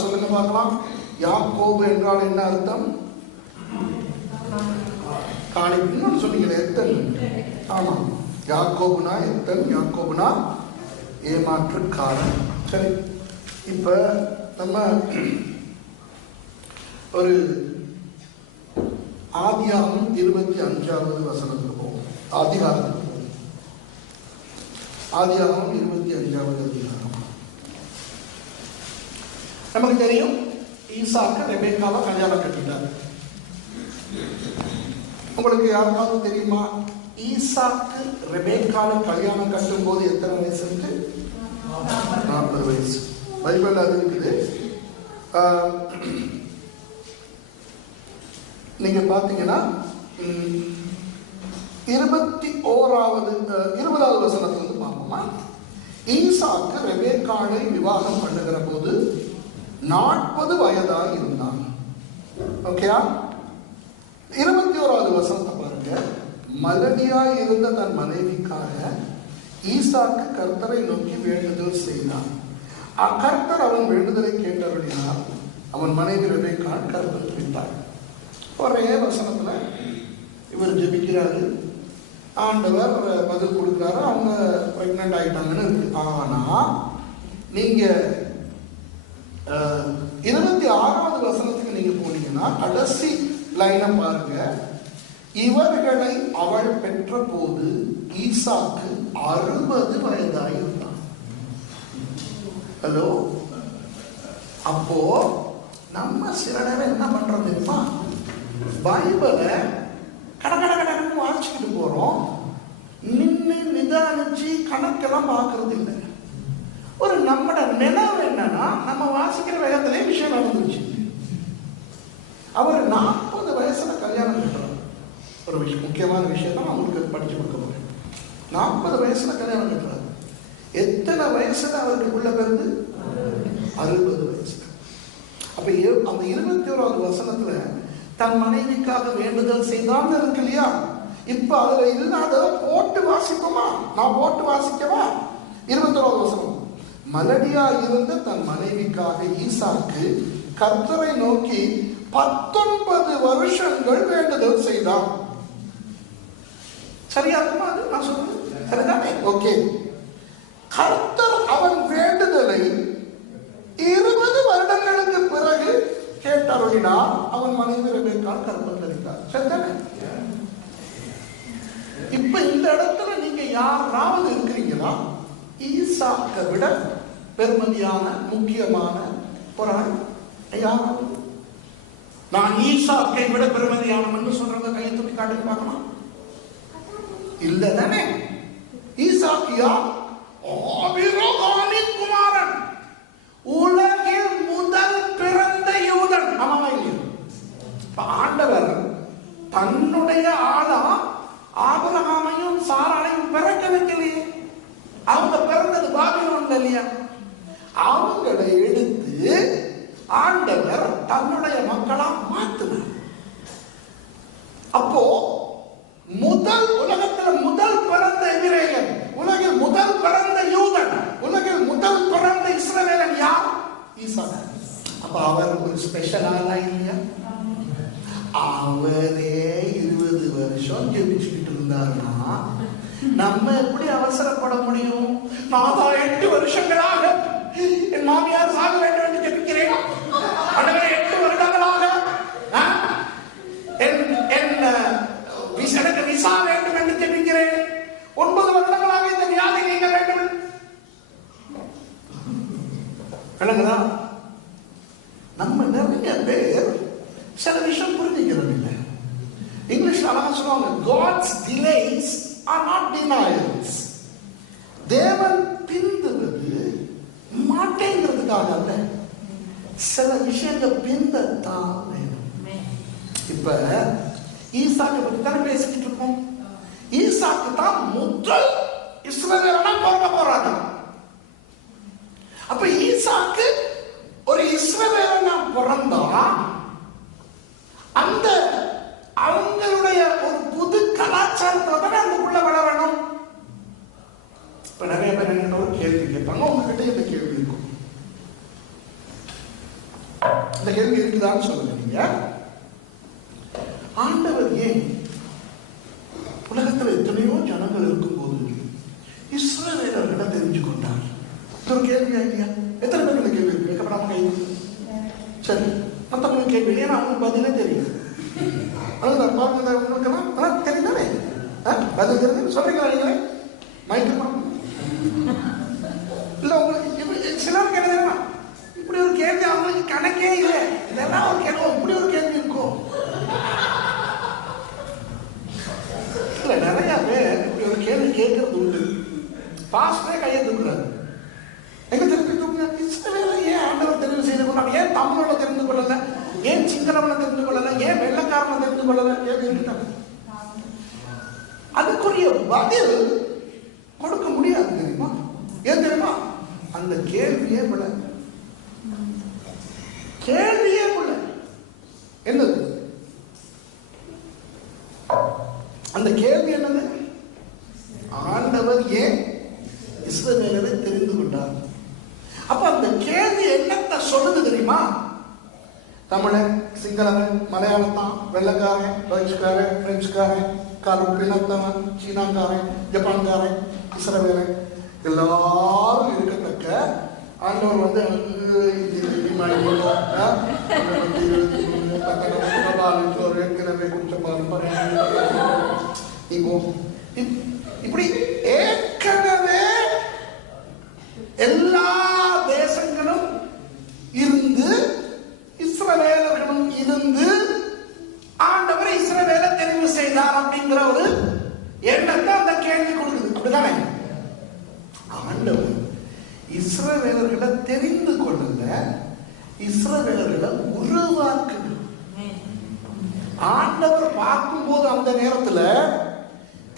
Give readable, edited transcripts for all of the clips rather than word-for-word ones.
சொல்லுங்க பார்க்கலாம். யாக்கோபு என்றால் என்ன அர்த்தம்? காணிக்கை. இன்னொன்று சொன்னீங்களே, எத்தன். ஆமா, யாக்கோபுனா எத்தன், யாக்கோபுனா ஏமாற்றுக்காரன். சரி, இப்ப நம்ம ஒரு ஆதியாகமம் 25வது வசனத்துக்கு போவோம். ஆதிகாரத்துக்கு போவோம். ஆதியாகமம் 25வது அதிகாரம். நமக்கு தெரியும், ஈசாக்கு ரெபேக்காவை கல்யாணம் கட்டிட்டார். உங்களுக்கு யாருக்காவது தெரியுமா, ஈசாக்கு ரெபேக்காவை கல்யாணம் கட்டும் போது எத்தனை வயசு இருக்கு? 40 வயசு. பைபிள் அது இருக்குது. நீங்க பாத்தீங்கன்னா 20வது வசனத்திலிருந்து பார்ப்போமா. ஈசாக்கு ரெபேக்காளை விவாகம் பண்ணுகிற போது 40 வயதாய் இருந்தான். ஓகேயா? 21வது வசனத்தை பாருங்க. மலடியாய் இருந்த தன் மனைவிக்காக ஈசாக்கு கர்த்தரை நோக்கி வேண்டுதல் செய்தான். கர்த்தர் அவன் வேண்டுதலை கேட்டருளினார். அவன் மனைவி ரெபேக்காள் கர்ப்பம் விட்டாள். ஒரே வசனத்துல இவர் ஜெபிக்கிறாரு, ஆண்டவர் பதில் கொடுக்கிறாரு, அவங்க பிரெக்னன்ட் ஆயிட்டாங்கன்னு இருக்கு. ஆனா நீங்க 26வது வசனத்துக்கு நீங்க போனீங்கன்னா கடைசி லைனை பாருங்க. இவர்களை அவள் பெற்ற போது ஈசாக்கு 60 வயதாய் இருந்தான். ஹலோ, அப்போ நம்ம சில நேரம் என்ன பண்றோம் தெரியுமா, பைபிளை கடற்கடன்னு வாசிச்சுட்டு போறோம், நின்று நிதானிச்சு கணக்கெல்லாம் பார்க்கறது இல்லை. ஒரு நம்மட நினைவு என்னன்னா, நம்ம வாசிக்கிற வேகத்திலே விஷயம் நடந்துருச்சு. அவர் 40 வயசுல கல்யாணம் கட்டுறார். ஒரு விஷயம், முக்கியமான விஷயம் தான் அவங்களுக்கு படிச்சு கொடுக்க போறேன். 40 வயசுல கல்யாணம் கட்டுறாரு. எத்தனை வயசுல அவருக்கு உள்ள பிறந்து? 60 வயசுல. அப்ப அந்த 21வது வசனத்துல தன் மனைவிக்காக வேண்டுதல் செய்தான் இருக்கு இல்லையா? இப்ப அதுல இல்லாத போட்டு வாசிப்போமா? நான் போட்டு வாசிக்கவா? 21வது வசனம். மலடியா இருந்த தன் மனைவிக்காக ஈசாக்கு கர்த்தரை நோக்கி 19 வருஷங்கள் வேண்டுதல் செய்தான். சரியா இருக்குமா? அது நான் சொல்றது சரிதானே? ஓகே. கர்த்தர் அவன் வேண்டுதலை 20 வருடங்களுக்கு பிறகு கேட்டருளினார். அவன் மனைவி ரெபேக்காள் கர்ப்பம் தரித்தார். சரிதானே? இப்ப இந்த இடத்துல நீங்க யாராவது இருக்கிறீங்களா ஈசாக்கை விட பெருமதியான முக்கியமான ஒரு ஆள்? யாராவது நான் ஈசாக்கை விட பெருமதியானவன் சொல்றத கையை தூக்கி காட்டி பார்க்கலாம். இல்ல தானே? ஈசாக்கியா ஆபிரகாமின் குமாரன், உலகில் முதல் பிறந்த யூதன். ஆமாமா இல்லையா? ஆண்டவர் தன்னுடைய ஆளா ஆபிரகாமையும் சாராளையும் பிறக்க வைக்கலையே. அவங்க பிறந்தது பாபிலோன்ல இல்லையா? அவங்களை எடுத்து ஆண்டவர் தன்னுடைய மக்களா மாத்தினார். அப்போ முதல் உலகத்தில் முதல் பிறந்த எபிரேயன், உலகில் முதல் பிறந்த யூதன், உலகில் முதல் பிறந்த இஸ்ரவேலன் யார்? ஈசாக்கு. அப்ப அவர் ஒரு ஸ்பெஷல் ஆளா இல்லையா? அவரே 20 வருஷம் ஜெபிச்சுக்கிட்டு இருந்தாருன்னா நம்ம எப்படி அவசரப்பட முடியும்? நான் தான் 8 வருஷங்களாக என் மாமியார் சாக வேண்டும் என்று ஜெபிக்கிறேன். 8 வருடங்களாக எனக்கு விசா வேண்டும் என்று ஜெபிக்கிறேன். 9 வருடங்களாக இந்த வியாதி நீங்க வேண்டும். விளங்குதா? நம்ம நிறைய பேர் சில விஷயம் புரிஞ்சுக்கிறது இல்லை. இங்கிலீஷ்ல அழகா சொல்லுவாங்க, God's delays are not denials. தேவன் பிந்துவது மாட்டேங்கிறதுக்காக அல்ல, சில விஷயங்கள் பிந்தத்தான் வேணும். இப்ப ஈசாக்கை பற்றி தானே பேசிக்கிட்டு இருக்கோம். ஈசாக்கு தான் முதல் இஸ்ரவேலனா பிறக்க போறாங்க. அப்ப ஈசாக்கு ஒரு இஸ்ரவேலனா பிறந்தா அந்த அவங்களுடைய ஒரு புது கலாச்சாரத்துல தானே அந்த புள்ள வளரணும். இப்ப நிறைய பேர் என்ன ஒரு கேள்வி கேட்பாங்க, உங்ககிட்ட இந்த கேள்வி இருக்கும். இந்த கேள்வி இருக்குதான்னு சொல்லுங்க நீங்க. ஆண்டவர் ஏன் உலகத்துல எத்தனையோ ஜனங்கள் இருக்கும்போது இஸ்ரவேலர்களை தெரிஞ்சு கொண்டார்? ஒரு கேள்வியா இல்லையா? எத்தனை பேருக்கு கேள்வி இருக்கு? வைக்கப்படாம கை. சரி, மற்றவங்களுக்கு கேள்வி, ஏன்னா அவங்களுக்கு பதிலே தெரியும். அதுதான் உங்களுக்கெல்லாம் தெரியுதானே? பதில் தெரிஞ்சு சொல்றீங்களா நீங்களே? மைக்கு இல்ல உங்களுக்கு சிலருக்கு என்ன தெரியுமா, இப்படி ஒரு கேள்வி அவங்களுக்கு கணக்கே இல்லை, இதெல்லாம் ஒரு கேள்வி, இப்படி ஒரு கேள்வி இருக்கும். இல்ல நிறைய பேர் இப்படி ஒரு கேள்வி கேட்கறது உண்டு. பாஸ்டரே கையை தூக்குறாரு. எங்க திருப்பி தூக்குங்க, இஸ்ரவேலை ஏன் ஆண்டவர் தெரிவு செய்து கொண்டார்? ஏன் தமிழோட தெரிந்து கொள்ளல? ஏன் சிங்களவனை தெரிந்து கொள்ளல? ஏன் வெள்ளக்காரனை தெரிந்து கொள்ளல? கேள்வி அதுக்குரிய பதில் கொடுக்க முடியாது தெரியுமா? ஏன் தெரியுமா? அந்த கேள்வியே விட என்னது அந்த கேள்வி? என்னது? ஆண்டவர் ஏன் இஸ்ரவேலரை தெரிந்து கொண்டார்? அப்ப அந்த கேள்வி என்னத்தை சொல்லுது தெரியுமா? தமிழன், சிங்களவன், மலையாளத்தான், வெள்ளக்காரன், டச்சுக்காரன், பிரெஞ்சுக்காரன், கருப்பினத்தவன், சீனாக்காரன், ஜப்பான்காரன், இஸ்ரவேலன் எல்லாரும் இருக்கத்தக்க ஆண்டவர் வந்து இப்படி ஏற்கனவே எல்லா தேசங்களும் இருந்து இஸ்ரவேலர்களும் இருந்து ஆண்டவர் இஸ்ரவேலை தெரிவு செய்தார் அப்படிங்கிற ஒரு எண்ணத்தை அந்த கேள்வி கொடுக்குது. அப்படிதானே? ஆண்டவர் இஸ்ரவேலர்களை தெரிந்து கொள்ளல, இஸ்ரவேலர்களை உருவாக்குது. ஆண்டவர் பார்க்கும்போது அந்த நேரத்துல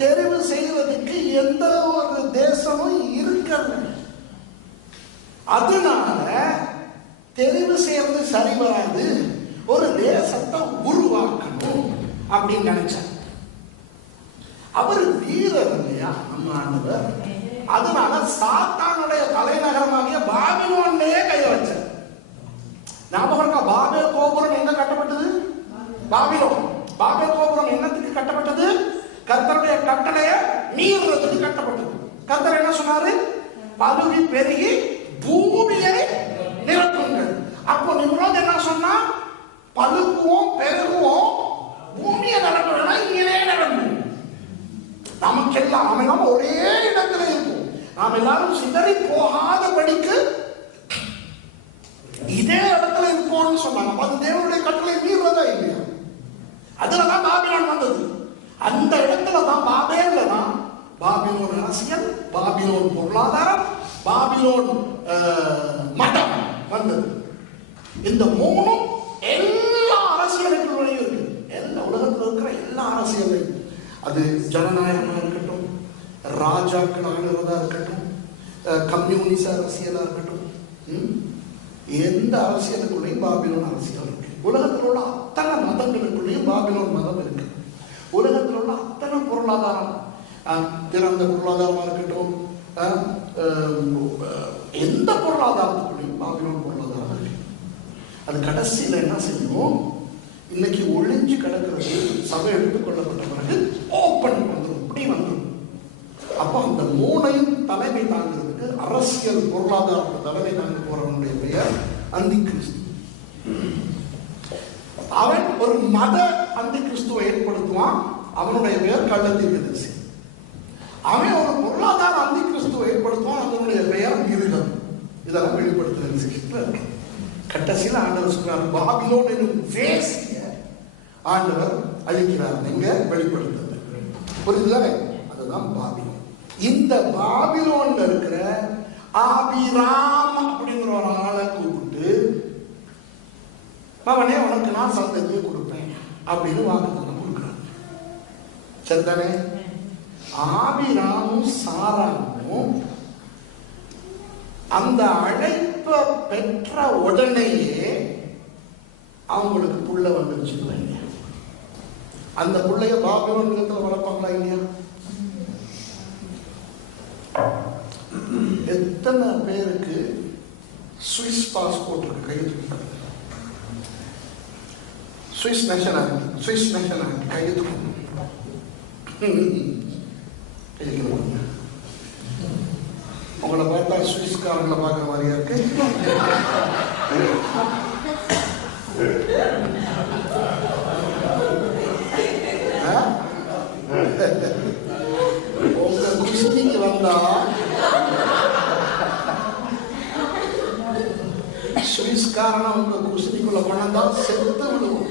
தெரிவு செய்வதற்கு எந்த ஒரு தேசமும் இருக்கிறது. அதனால தெரிவு செய்யறது சரி வராது, ஒரு தேசத்தை உருவாக்கணும் அப்படின்னு நினைச்சார். அவர் வீரர் இல்லையா நம்ம ஆண்டவர். அதனால சாத்தானுடைய தலைநகரமாகிய பாபிலோன்லயே கை வச்சார். ஞாபகம் இருக்கா? பாபேல் கோபுரம் எங்க கட்டப்பட்டது? பாபிலோன். பாபேல் கோபுரம் என்னத்துக்கு கட்டப்பட்டது? கர்த்தருடைய கட்டளையை மீறுறதுக்கு கட்டப்பட்டது. கர்த்தர் என்ன சொன்னாரு? பலுகி பெருகி பூமியை நிரப்புங்கள். அப்போ நிம்ரோத் என்ன சொன்னா? பழுக்குவோம், பெருகுவோம், பூமியை நிரப்புறோம்னா இங்கே நிரம்பும். நமக்கெல்லாம் நாம ஒரே இடத்துல இருக்கும். நாம் எல்லாரும் சிதறி போகாதபடிக்கு இதே இடத்துல இருப்போம்னு சொன்னாங்க. அது தேவனுடைய கட்டளை மீறுறதா இல்லையா? அதுலதான் பாபிலோன் வந்தது. அந்த இடத்துல தான் பாபேல்ல தான் பாபிலோன் அரசியல், பாபிலோன் பொருளாதாரம், பாபிலோன் மதம் வந்தது. இந்த மூணும் எல்லா அரசியலுக்குள்ளேயும் இருக்கு. எல்லா உலகத்தில் இருக்கிற எல்லா அரசியலையும், அது ஜனநாயகமா இருக்கட்டும், ராஜாக்கள் ஆளுறதா இருக்கட்டும், கம்யூனிச அரசியலா இருக்கட்டும், எந்த அரசியலுக்குள்ளேயும் பாபிலோன் அரசியல் இருக்கு. உலகத்தில் உள்ள அத்தனை மதங்களுக்குள்ளேயும் பாபிலோன் மதம் இருக்கு. உலகத்தில் உள்ள அத்தனை பொருளாதாரம், திறந்த பொருளாதாரமா இருக்கட்டும், எந்த பொருளாதாரத்துக்குள்ளேயும் பாபிலோன் பொருளாதாரம் இருக்கு. அது கடைசியில் என்ன செய்யும்? இன்னைக்கு ஒளிஞ்சு கிடக்கிறது சபை எடுத்துக்கொள்ளப்பட்ட பிறகு ஓப்பன் வந்துடும், இப்படி வந்துடும். அப்போ அந்த மூணையும் தலைமை தாங்கிறதுக்கு அரசியல் பொருளாதார தலைமை தாங்க போறவனுடைய பெயர் அந்தி கிறிஸ்து. அவன் ஒரு மத அந்தி கிறிஸ்துவை ஏற்படுத்துவான். அவனுடைய பெயர் கள்ளத்தீர்க்கதரிசி. அவன் ஒரு பொருளாதார அந்தி கிறிஸ்துவை ஏற்படுத்துவான். அவனுடைய பெயர் மிருகம். இதெல்லாம் வெளிப்படுத்துறது. கடைசியில் ஆண்டவர் சொல்றார், பாபிலோன் என்னும் வேசிய ஆண்டவர் அழிக்கிறார். நீங்க வெளிப்படுத்துறது புரியுதுல? அதுதான் பாபிலோன். இந்த பாபிலோன்ல இருக்கிற ஆபிராம் அப்படிங்கிற ஒரு ஆளை கூப்பிட்டு, அவனே உனக்கு நான் சந்ததியை கொடுப்பேன் அப்படின்னு வாக்குத்தத்தம் கொடுக்கிறார். சரிதானே? ஆபிராமும் சாராமும் அந்த அழைப்பை பெற்ற உடனேயே அவங்களுக்கு புள்ள வந்துருச்சு. அந்த புள்ளைய பாபிலோன் நிலத்தில் வளர்ப்பாங்களா இல்லையா? எத்தனை பேருக்கு சுவிஸ் பாஸ்போர்ட் இருக்கு? கையில் சுவிஸ் நேஷனாலிட்டி கையெழுத்து உங்களை பார்த்தா சுவிஸ்காரங்களை பார்க்குற மாதிரியா இருக்கு. உங்க குஸ்திக்கு வந்தா சுவிஸ்காரனா உங்க குஸ்திக்குள்ள கொண்டா செத்து விடுவோம்.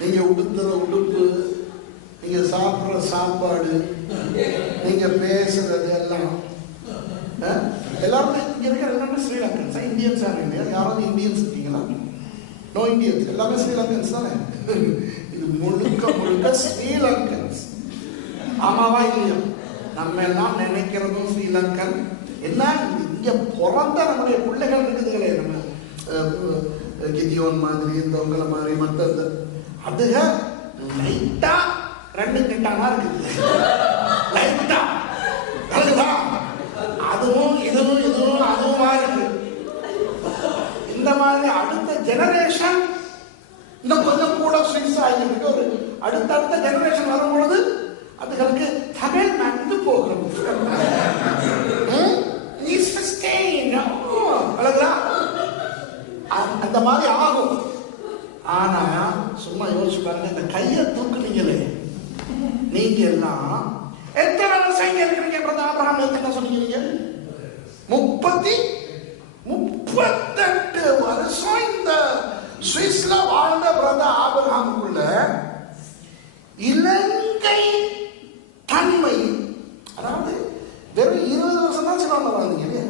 நீங்க உடுத்துற உடுப்பு, நீங்க சாப்பிட்ற சாப்பாடு, நீங்க பேசுறது எல்லாம் எல்லாருமே இங்க இருக்கிற எல்லாமே ஸ்ரீலங்கன்ஸ். இந்தியன்ஸ் யாராவது இந்தியன்ஸ் இருக்கீங்களா? நோ இந்தியன்ஸ், எல்லாமே ஸ்ரீலங்கன்ஸ் தானே. இது முழுக்க ஸ்ரீலங்கன்ஸ். ஆமாவா இல்லையா? நம்ம எல்லாம் நினைக்கிறதும் ஸ்ரீலங்கன். என்ன இங்க பிறந்த நம்முடைய பிள்ளைகள் இருக்குதுங்களே, நம்ம கிதியோன் மாதிரி இந்தவங்கள மாதிரி மற்ற அதுக லைட்டா ரெண்டு கிட்டானா இருக்குது. லைட்டா அதுவும் இதுவும் அதுவுமா இருக்கு. இந்த மாதிரி அடுத்த ஜெனரேஷன் இன்னும் கொஞ்சம் கூட ஸ்விஸ் ஆகிட்டு ஒரு அடுத்த ஜெனரேஷன் வரும்பொழுது அதுகளுக்கு தமிழ் நடந்து போகிறோம். அந்த மாதிரி ஆகும். ஆனா சும்மா யோசிச்சு பாருங்க, இந்த கையை தூக்குனீங்களே நீங்க எல்லாம் எத்தனை வருஷம் இங்க இருக்கிறீங்க? ஆபிரகாம் எத்தனை சொன்னீங்க? 38 வருஷம் இந்த சுவிஸ்ல வாழ்ந்த பிரதர் ஆபிரகாமுக்குள்ள இலங்கை தன்மை, அதாவது வெறும் 20 வருஷம் தான் சிலவங்க வாழ்ந்தீங்க இல்லையா?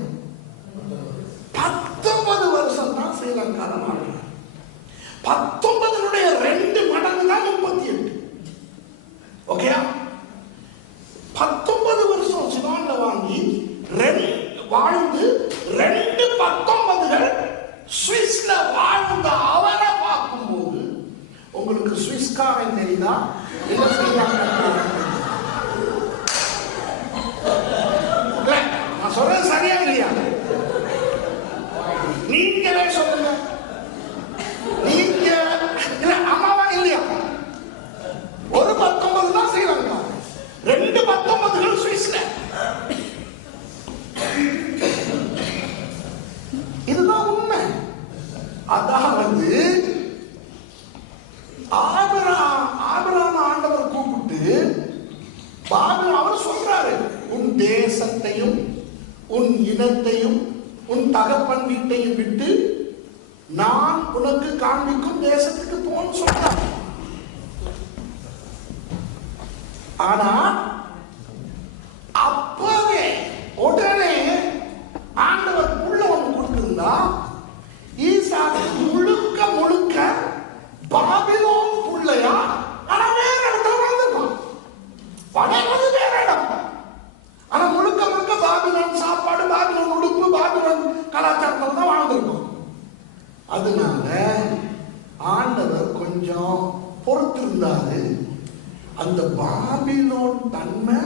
19 வருஷம் தான் ஸ்ரீலங்கால வாழ்ந்தாங்க. 19 2 மடங்கு தான் 38. ஓகே, 19 வருஷம் சிலோன்ல வாங்கி வாழ்ந்து 2 19கள் சுவிஸ்ல வாழ்ந்த அவரை பார்க்கும்போது உங்களுக்கு சுவிஸ்காரன் தெரியுதா? நான் சொல்றது சரியா இல்லையா? நீங்களே சொல்லுங்க. நீங்க இல்ல அம்மாவா இல்லையா? ஒரு 19 தான் ஸ்ரீலங்கா, 2 19கள் சுவிஸ்ல. இதுதான் உண்மை. அதாவது ஆபிரகாம் ஆண்டவர் கூப்பிட்டு அவர் சொல்றாரு, உன் தேசத்தையும் உன் இனத்தையும் உன் தகப்பன் வீட்டையும் விட்டு நான் உனக்கு காண்பிக்கும் தேசத்துக்கு போன்னு சொல்றார். ஆனா அப்பவே உடனே ஆண்டவர் புள்ள ஒன்று கொடுத்திருந்தா ஈசாக்கு முழுக்க பாபிலோன் புள்ளையா, ஆனா வேற இடத்துல வாழ்ந்திருப்பான். வளர்வது வேற இடம், ஆனா முழுக்க பாபிலோன் சாப்பாடு, பாபிலோன் உடுப்பு, பாபிலோன் கலாச்சாரத்தில் தான் வாழ்ந்திருக்கும். அதனால ஆண்டவர் கொஞ்சம் பொறுத்திருந்தாரு. அந்த பாபிலோன் தன்மை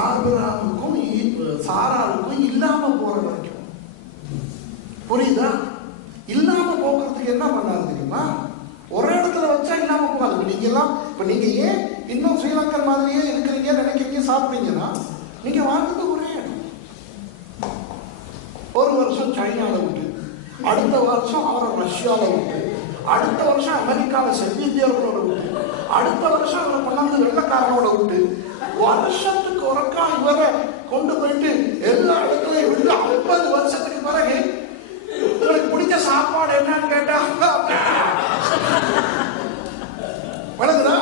ஆபிரகாமுக்கும் சாராளுக்கும் இல்லாம போற வரைக்கும், புரியுதா? இல்லாம போகிறதுக்கு என்ன பண்ணாரு தெரியுமா? ஒரு இடத்துல வச்சா இல்லாம போகாது. நீங்க எல்லாம் இப்ப நீங்க ஏன் இன்னும் ஸ்ரீலங்கன் மாதிரியே இருக்கிறீங்க நினைக்கிறீங்க, சாப்பிட்டீங்கன்னா நீங்க வாழ்ந்தது ஒரே இடம். ஒரு வருஷம் சைனால விட்டு, அடுத்த வருஷம் அவரை ரஷ்யால விட்டு, அடுத்த வருஷம் அமெரிக்கால செவ்விந்தியர்களோட விட்டு, அடுத்த வருஷம் அவரை கொண்டாந்து வெள்ளக்காரனோட விட்டு, வருஷத்துக்கு ஒருக்கா இவரை கொண்டு போயிட்டு எல்லா இடத்துலயும் விட்டு 50 வருஷத்துக்கு பிறகு உங்களுக்கு பிடிச்ச சாப்பாடு என்னன்னு கேட்டா வணங்குதா?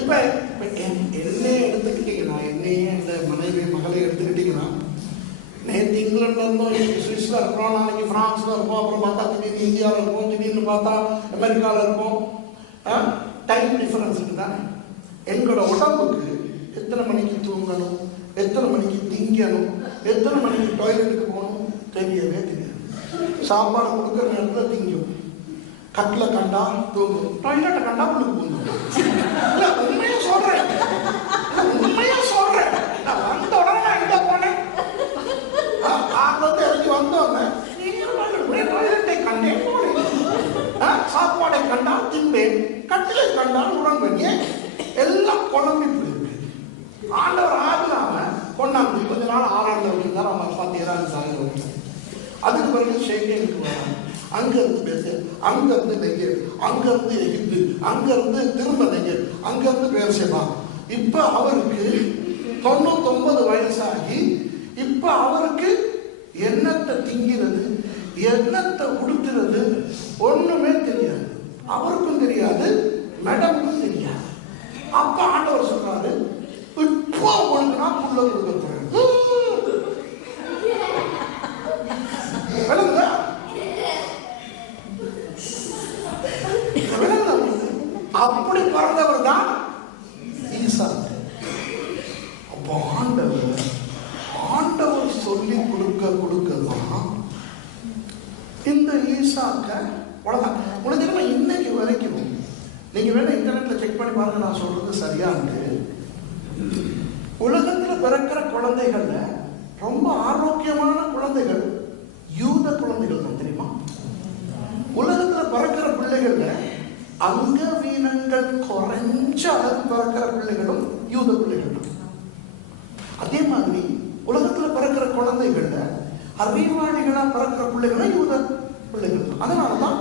இப்ப என்னையே எடுத்துக்கிட்டீங்கன்னா, என்னையே இந்த மனைவி மகளை எடுத்துக்கிட்டீங்கன்னா, நேற்று இங்கிலாந்துல இருந்தோம், சுவிஸ்ல இருக்கிறோம், நாளைக்கு பிரான்ஸ்ல இருப்போம், அப்புறம் பார்த்தா திடீர்னு இந்தியாவில் இருப்போம், திடீர்னு பார்த்தா அமெரிக்காவில் இருப்போம். டைம் டிஃபரன்ஸ் இருக்குதானே? எங்களோட உடம்புக்கு எத்தனை மணிக்கு தூங்கணும், எத்தனை மணிக்கு திங்கணும், எத்தனை மணிக்கு டாய்லெட்டுக்கு போகணும் தெரியவே தெரியாது. சாப்பாடு கொடுக்குற நேரத்தில் திங்கும், கட்டில் கண்டா தூங்கும், டாய்லெட்டை கண்டா உங்களுக்கு தூங்கும். இல்லை உண்மையா சொல்றேன், வந்த உடனே நான் எங்க போனேன், கார்ல இருந்து இறங்கி வந்தோன்னே டாய்லெட் கண்டால் தின்பேன், கட்டிலை கண்டால் உறங்குவேன். ஏன்? எல்லாம் குழம்பி போயிருக்கு. ஆண்டவர் ஆகலாம கொண்டாந்து கொஞ்ச நாள் ஆறாண்டு வரைக்கும் அவங்க அப்பா தேராது சாயல் வரைக்கும். அதுக்கு பிறகு ஷேகேனுக்கு வராங்க. அங்க இருந்து பேச, அங்க இருந்து நெய்யர், அங்க இருந்து எகிப்து, அங்க இருந்து திரும்ப நெய்யர், அங்க இருந்து பேர்சேபா. இப்ப அவருக்கு 99 வயசாகி இப்ப அவருக்கு என்னத்தை திங்கிறது, என்னத்தை உடுத்துறது ஒண்ணுமே தெரியாது. அவருக்கும் தெரியாது, மேடமுக்கும் தெரியாது. அப்ப ஆண்டவர் சொல்றாரு, இப்போ உங்களுக்கு நான் புள்ள கொடுக்க போறேன். அப்படி பிறந்தவர் தான் ஈசாக்கு. அப்போ ஆண்டவர் சொல்லி கொடுக்கதான் இந்த ஈசாக்க உலகம். உலக இன்னைக்கு வரைக்கும் நீங்க வேணா இன்டர்நெட்ல செக் பண்ணி பாருங்க, நான் சொல்றது சரியானது. உலகத்துல பிறக்கிற குழந்தைகள்ல ரொம்ப ஆரோக்கியமான குழந்தைகள் யூத குழந்தைகள் தான், தெரியுமா? உலகத்துல பிறக்கிற பிள்ளைகள்ல அங்கவீனங்கள் குறைஞ்ச அளவு பிறக்கிற பிள்ளைகளும் யூத பிள்ளைகள் தான். அதே மாதிரி உலகத்துல பிறக்கிற குழந்தைகள்ல அறிவாளிகளா பிறக்கிற பிள்ளைகளும் யூத பிள்ளைகள் தான். அதனாலதான்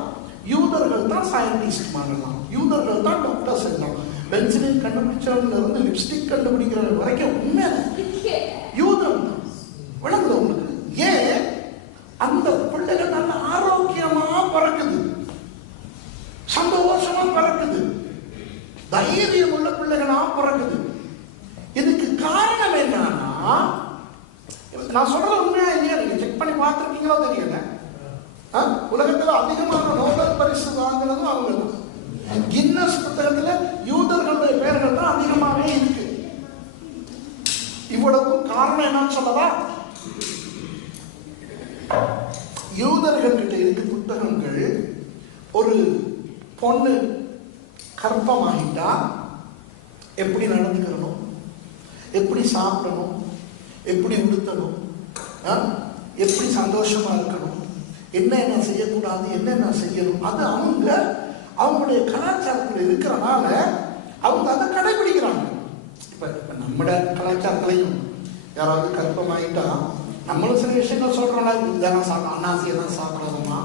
யூதர்கள் தான் சயின்டிஸ்ட் மாறலாம், யூதர்கள் தான் டாக்டர்ஸ் எல்லாம். பென்சிலின் கண்டுபிடிச்சவங்க இருந்து லிப்ஸ்டிக் கண்டுபிடிக்கிற வரைக்கும் உண்மை யூதம் தான். விளங்குது உங்களுக்கு? ஏன்? அந்த பிள்ளைகள் நல்ல ஆரோக்கியமா பிறக்குது, சந்தோஷமா பிறக்குது, தைரியம் உள்ள பிள்ளைகளா பிறக்குது. இதுக்கு காரணம் என்னன்னா, நான் சொல்றது உண்மையா இல்லையா நீங்க செக் பண்ணி பார்த்துருக்கீங்களோ தெரியல. உலகத்துல அதிகமான நோபல் பரிசு வாங்கினதும் அவங்க தான். கின்னஸ் புத்தகத்துல யூதர்களுடைய பெயர்கள் தான் அதிகமாகவே இருக்கு. இவ்வளவுக்கும் காரணம் என்னன்னு சொல்லவா? யூதர்கள் கிட்ட இருக்கு புத்தகங்கள். ஒரு பொண்ணு கர்ப்பமாகிட்டா எப்படி நடந்துக்கணும், எப்படி சாப்பிடணும், எப்படி உடுத்தணும், எப்படி சந்தோஷமா இருக்கணும், என்ன செய்யக்கூடாது, என்னென்ன செய்யணும், அது அவங்களுடைய கலாச்சாரத்தில் இருக்கிறனால அவங்க அதை கடைபிடிக்கிறாங்க. இப்ப நம்முடைய கலாச்சாரத்திலையும் யாராவது கர்ப்பமாயிட்டா நம்மளும் சில விஷயங்கள் சொல்றோம்ல, இதெல்லாம் சாப்பிடணும், அன்னாசியெல்லாம் சாப்பிடணுமா,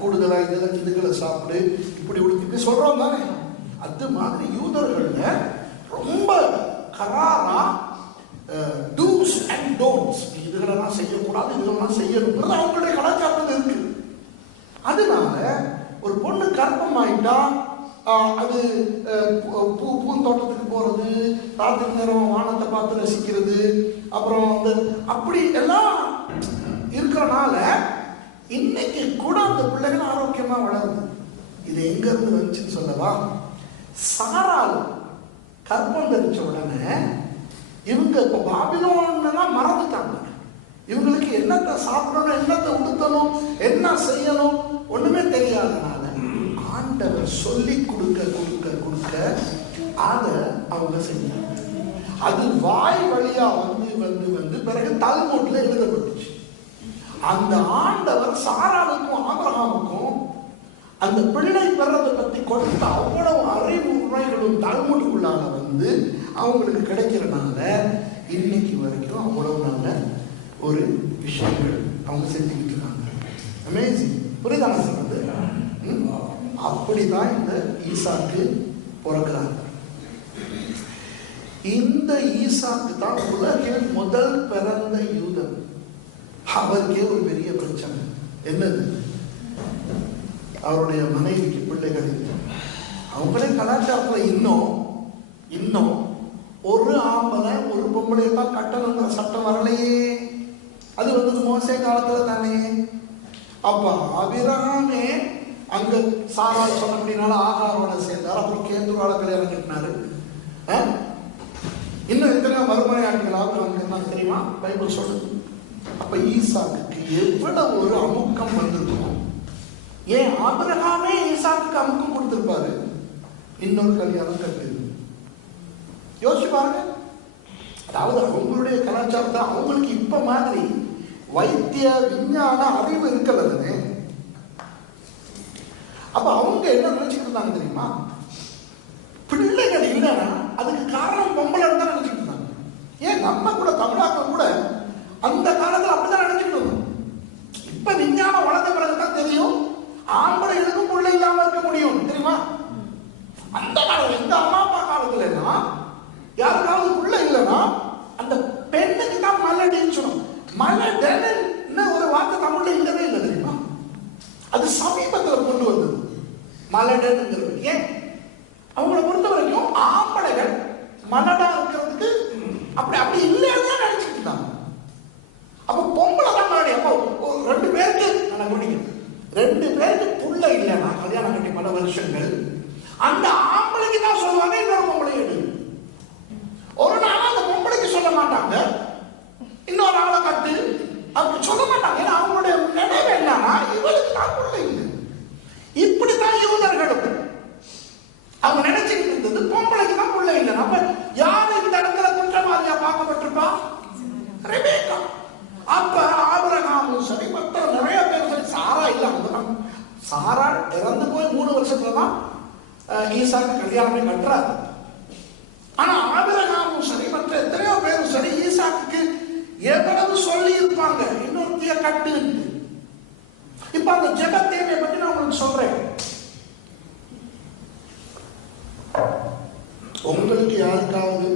கூடுதலா இதெல்லாம் இதுகளை சாப்பிடு, இப்படி இப்படி சொல்றோம் தானே. அது மாதிரி யூதர்கள்ல ரொம்ப கராரா டூஸ் அண்ட் டோன்ட்ஸ், இதுகளெல்லாம் செய்யக்கூடாது, இதெல்லாம் செய்யணுங்கிறது அவங்களுடைய கலாச்சாரத்தில் இருக்கு. அதனால ஒரு பொண்ணு கர்ப்பமாயிட்டா அது பூந்தோட்டத்துக்கு போறது, ராத்திரி நேரம் வானத்தை பார்த்து ரசிக்கிறது, அப்புறம் அப்படி எல்லாம் இருக்கிறனால இன்னைக்கு கூட அந்த பிள்ளைகள் ஆரோக்கியமா வளருது. இது எங்க இருந்து வந்துச்சுன்னு சொல்லவா? சாரால் கர்ப்பம் தெரிச்ச உடனே இவங்க இப்ப பாபிலோன்லாம் மறந்துட்டாங்க. இவங்களுக்கு என்னத்தை சாப்பிடணும், என்னத்தை உடுத்தணும், என்ன செய்யணும் ஒண்ணுமே தெரியாதனால ஆண்டவர் சொல்லி கொடுக்க அத அவங்க செஞ்சாங்க. அது வாய் வழியா வந்து பிறகு தல்மூட்ல எழுதப்பட்டுச்சு. அந்த ஆண்டவர் சாராளுக்கும் ஆபிரகாமுக்கும் அந்த பிள்ளை பெறதை பத்தி கொடுத்த அவ்வளவு அறிவுரைகளும் தல்மூட்டுக்குள்ளால அவங்களுக்கு கிடைக்கிறனால இன்னைக்கு வரைக்கும் அவ்வளவு நல்ல ஒரு விஷயங்கள் அவங்க செஞ்சுக்கிட்டு இருக்காங்க. அமேசிங். புரியுதான சொல்றது? அப்படிதான் இந்த ஈசாக்கு பிறக்கிறாங்க. இந்த ஈசாக்கு தான் உலகில் முதல் பிறந்த யூதன். அவருக்கே ஒரு பெரிய பிரச்சனை. என்னது? அவருடைய மனைவிக்கு பிள்ளைகள் இல்லை. அவங்களே கலாச்சாரத்துல இன்னும் ஒரு ஆம்பளை ஒரு பொம்பளை தான் கட்டணுங்கிற சட்டம் வரலையே. அது வந்தது மோசே காலத்துல தானே. அப்ப ஆபிரகாமே அங்க சாராள் சொன்னபடினால ஆகாரோட சேர்ந்தார். அப்புறம் கேதுரால கல்யாணம் கட்டினாரு. இன்னும் எத்தனை மறுமனை ஆட்களாக அவங்க தெரியுமா பைபிள் சொல்லுது. அப்ப ஈசாக்கு எவ்வளவு ஒரு அமுக்கம் வந்திருக்கும். ஏன் ஆபிரகாமே ஈசாக்கு அமுக்கம் கொடுத்திருப்பாரு, இன்னொரு கல்யாணம் கட்டு. யோசிச்சு பாருங்க. அதாவது அவங்களுடைய கலாச்சாரத்தை அவங்களுக்கு இப்ப மாதிரி வைத்திய விஞ்ஞான அறிவு இருக்கலதுன்னு. அப்ப அவங்க என்ன நினைச்சுட்டு இருந்தாங்க தெரியுமா? பிள்ளைகள் இல்லைன்னா அதுக்கு காரணம் பொம்பளை தான் நினைச்சுட்டு இருந்தாங்க. ஏன் நம்ம கூட தமிழாக்கள் கூட அந்த காலத்துல அப்படிதான் நினைச்சுட்டு இருந்தோம். இப்ப விஞ்ஞானம் வளர்ந்த பிறகுதான் தெரியும் ஆம்பளைகளுக்கும் பிள்ளை இல்லாம இருக்க முடியும் தெரியுமா? அந்த காலத்துல இந்த அம்மா அப்பா காலத்துல யாருக்காவது பிள்ளை இல்லைன்னா அந்த பெண்ணுக்கு தான் மலடின்னு சொல்லணும். மலடன்னு ஒரு வார்த்தை தமிழ்ல இல்லவே இல்லை தெரியுமா? அது சமீபத்தில் கொண்டு வந்தது மலடன்ங்கிறது. ஏன்? அவங்களை பொறுத்த வரைக்கும் ஆம்பளைகள் மலடா இருக்கிறதுக்கு அப்படி அப்படி இல்லைன்னு நினைச்சிட்டு இருந்தாங்க. அப்ப பொம்பளை தான் மலடி. அப்போ 2 பேருக்கு நான் கவனிக்கிறேன், 2 பேருக்கு புள்ள இல்லைன்னா கல்யாணம் கட்டி பல வருஷங்கள் அந்த ஆம்பளைக்கு தான் சொல்லுவாங்க இன்னொரு பொம்பளை எடு. ஒரு நாள் அந்த பொம்பளைக்கு சொல்ல மாட்டாங்க இன்னொரு ஆளை கட்டு அப்படி சொல்ல மாட்டாங்க. ஏன்னா அவங்களுடைய நினைவு என்னன்னா இவளுக்கு தான் புள்ள இல்லை. இப்படித்தான் யூதர்களும் அவங்க நினைச்சுக்கிட்டு இருந்தது பொம்பளைக்கு தான் புள்ள இல்லை. அப்ப யாரு இந்த இடத்துல குற்றவாளியா பார்க்கப்பட்டிருப்பா? ரெபேக்கா. அப்ப ஆபிரகாமும் சரி மற்ற நிறைய பேர் சரி, சாரா இல்ல, சாரா இறந்து போய் 3 வருஷத்துலதான் ஈசாக்கு கல்யாணமே கட்டுறாரு. ஆனா ஆபிரகாமும் சரி மற்ற எத்தனையோ பேரும் சரி ஈசாக்கு எவ்வளவு சொல்லி இருப்பாங்க இன்னொருத்திய கட்டு. இப்ப அந்த ஜெப தேவையை பத்தி நான் உங்களுக்கு சொல்றேன். உங்களுக்கு யாருக்காவது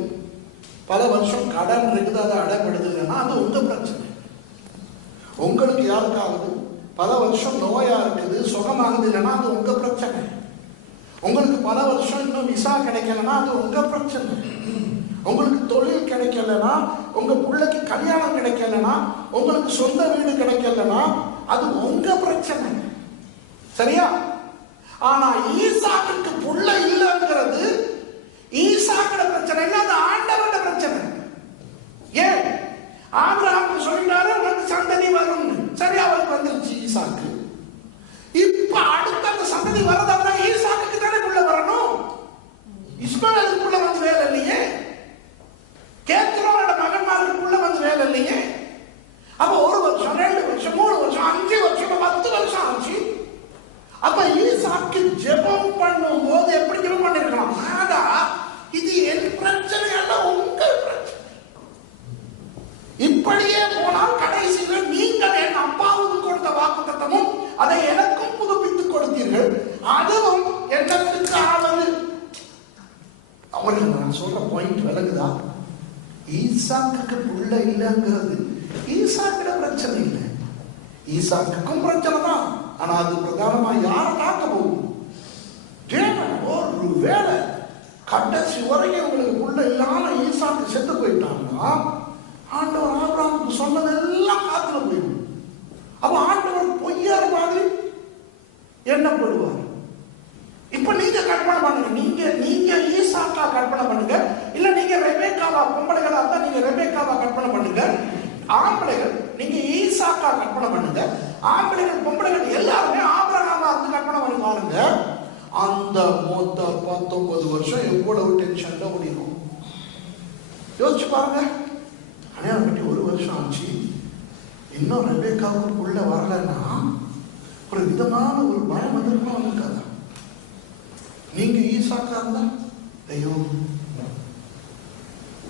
பல வருஷம் கடன் இருக்குது, அதை அடைபடுதுன்னா அது உங்க பிரச்சனை. உங்களுக்கு யாருக்காவது பல வருஷம் நோயா இருக்குது, சுகமாகுது இல்லைன்னா அது உங்க பிரச்சனை. உங்களுக்கு பல வருஷம் இன்னும் விசா கிடைக்கலன்னா அது உங்க பிரச்சனை. உங்களுக்கு தொழில் கிடைக்கலன்னா, உங்க பிள்ளைக்கு கல்யாணம் கிடைக்கலன்னா, உங்களுக்கு சொந்த வீடு கிடைக்கலன்னா அது உங்க பிரச்சனை. சரியா? ஆனா ஈசாக்குக்கு புள்ள இல்லைங்கிறது ஈசாக்கோட பிரச்சனை இல்ல, அது ஆண்டவரோட பிரச்சனை. ஏன்? ஆபிரகாம் சொல்லிட்டாரு உனக்கு சந்ததி வரும். சரி, அவருக்கு வந்துருச்சு ஈசாக்கு. இப்ப அடுத்த அந்த சந்ததி வரதா ஈசாக்கு தானே புள்ள வரணும். இஸ்மாயிலுக்குள்ள வந்து வேலை இல்லையே, கேத்ரோனோட மகன்மாருக்குள்ள வந்து வேலை இல்லையே. அப்ப 1 வருஷம் 2 வருஷம் 3 வருஷம் 5 வருஷம் 10 வருஷம் ஆச்சு. அப்ப ஈசாக்கு ஜெபம் பண்ணும் போது எப்படி ஜெபம் பண்ணிருக்கலாம்? ஆனா இது என் பிரச்சனை அல்ல, உங்கள் பிரச்சனை. இப்படியே போனால் கடைசியில் நீங்கள் என் அப்பாவுக்கு கொடுத்த வாக்குத்தத்தமும் அதை எனக்கும் புதுப்பித்துக் கொடுத்தீர்கள், அதுவும் என்னத்துக்கு ஆவது. அவருக்கு நான் சொல்ற பாயிண்ட் விளங்குதா? ஈசாக்கு புள்ள இல்லைங்கிறது ஈசாக்கிட பிரச்சனை இல்லை, ஈசாக்குக்கும் பிரச்சனை தான். ஆனா அது பிரதானமா யாரை தாக்க போகும்? தேவன் ஒரு வேலை கடைசி வரைக்கும் உங்களுக்கு புள்ள இல்லாம ஈசாக்கு செத்து போயிட்டாங்கன்னா ஆண்டவர் ஆபிரகாமுக்கு சொன்னதெல்லாம் காத்துல போயிடும். அப்ப ஆண்டவர் பொய்யார் மாதிரி எண்ணப்படுவார். இப்ப நீங்க கற்பனை பண்ணுங்க, நீங்க ஈசாக்கா கற்பனை பண்ணுங்க, இல்ல நீங்க ரெபேக்காவா, பொம்பளைகளா இருந்தா நீங்க ரெபேக்காவா கற்பனை பண்ணுங்க. ஆம்பளைகள் நீங்க ஈசாக்கா கற்பனை பண்ணுங்க. ஆம்பளைகள் பொம்பளைகள் எல்லாருமே ஆபிரகாமா இருந்து கற்பனை பண்ணி பாருங்க. அந்த மொத்த 19 வருஷம் எவ்வளவு டென்ஷன்ல ஓடிடும் யோசிச்சு பாருங்க. கல்யாணம் கட்டி 1 வருஷம் ஆச்சு, இன்னும் ரெபேக்காவுக்கு உள்ள வரலன்னா ஒரு விதமான ஒரு பயம் வந்திருக்கணும் அவங்களுக்காக. நீங்க ஈசாக்கா இருந்தா ஐயோ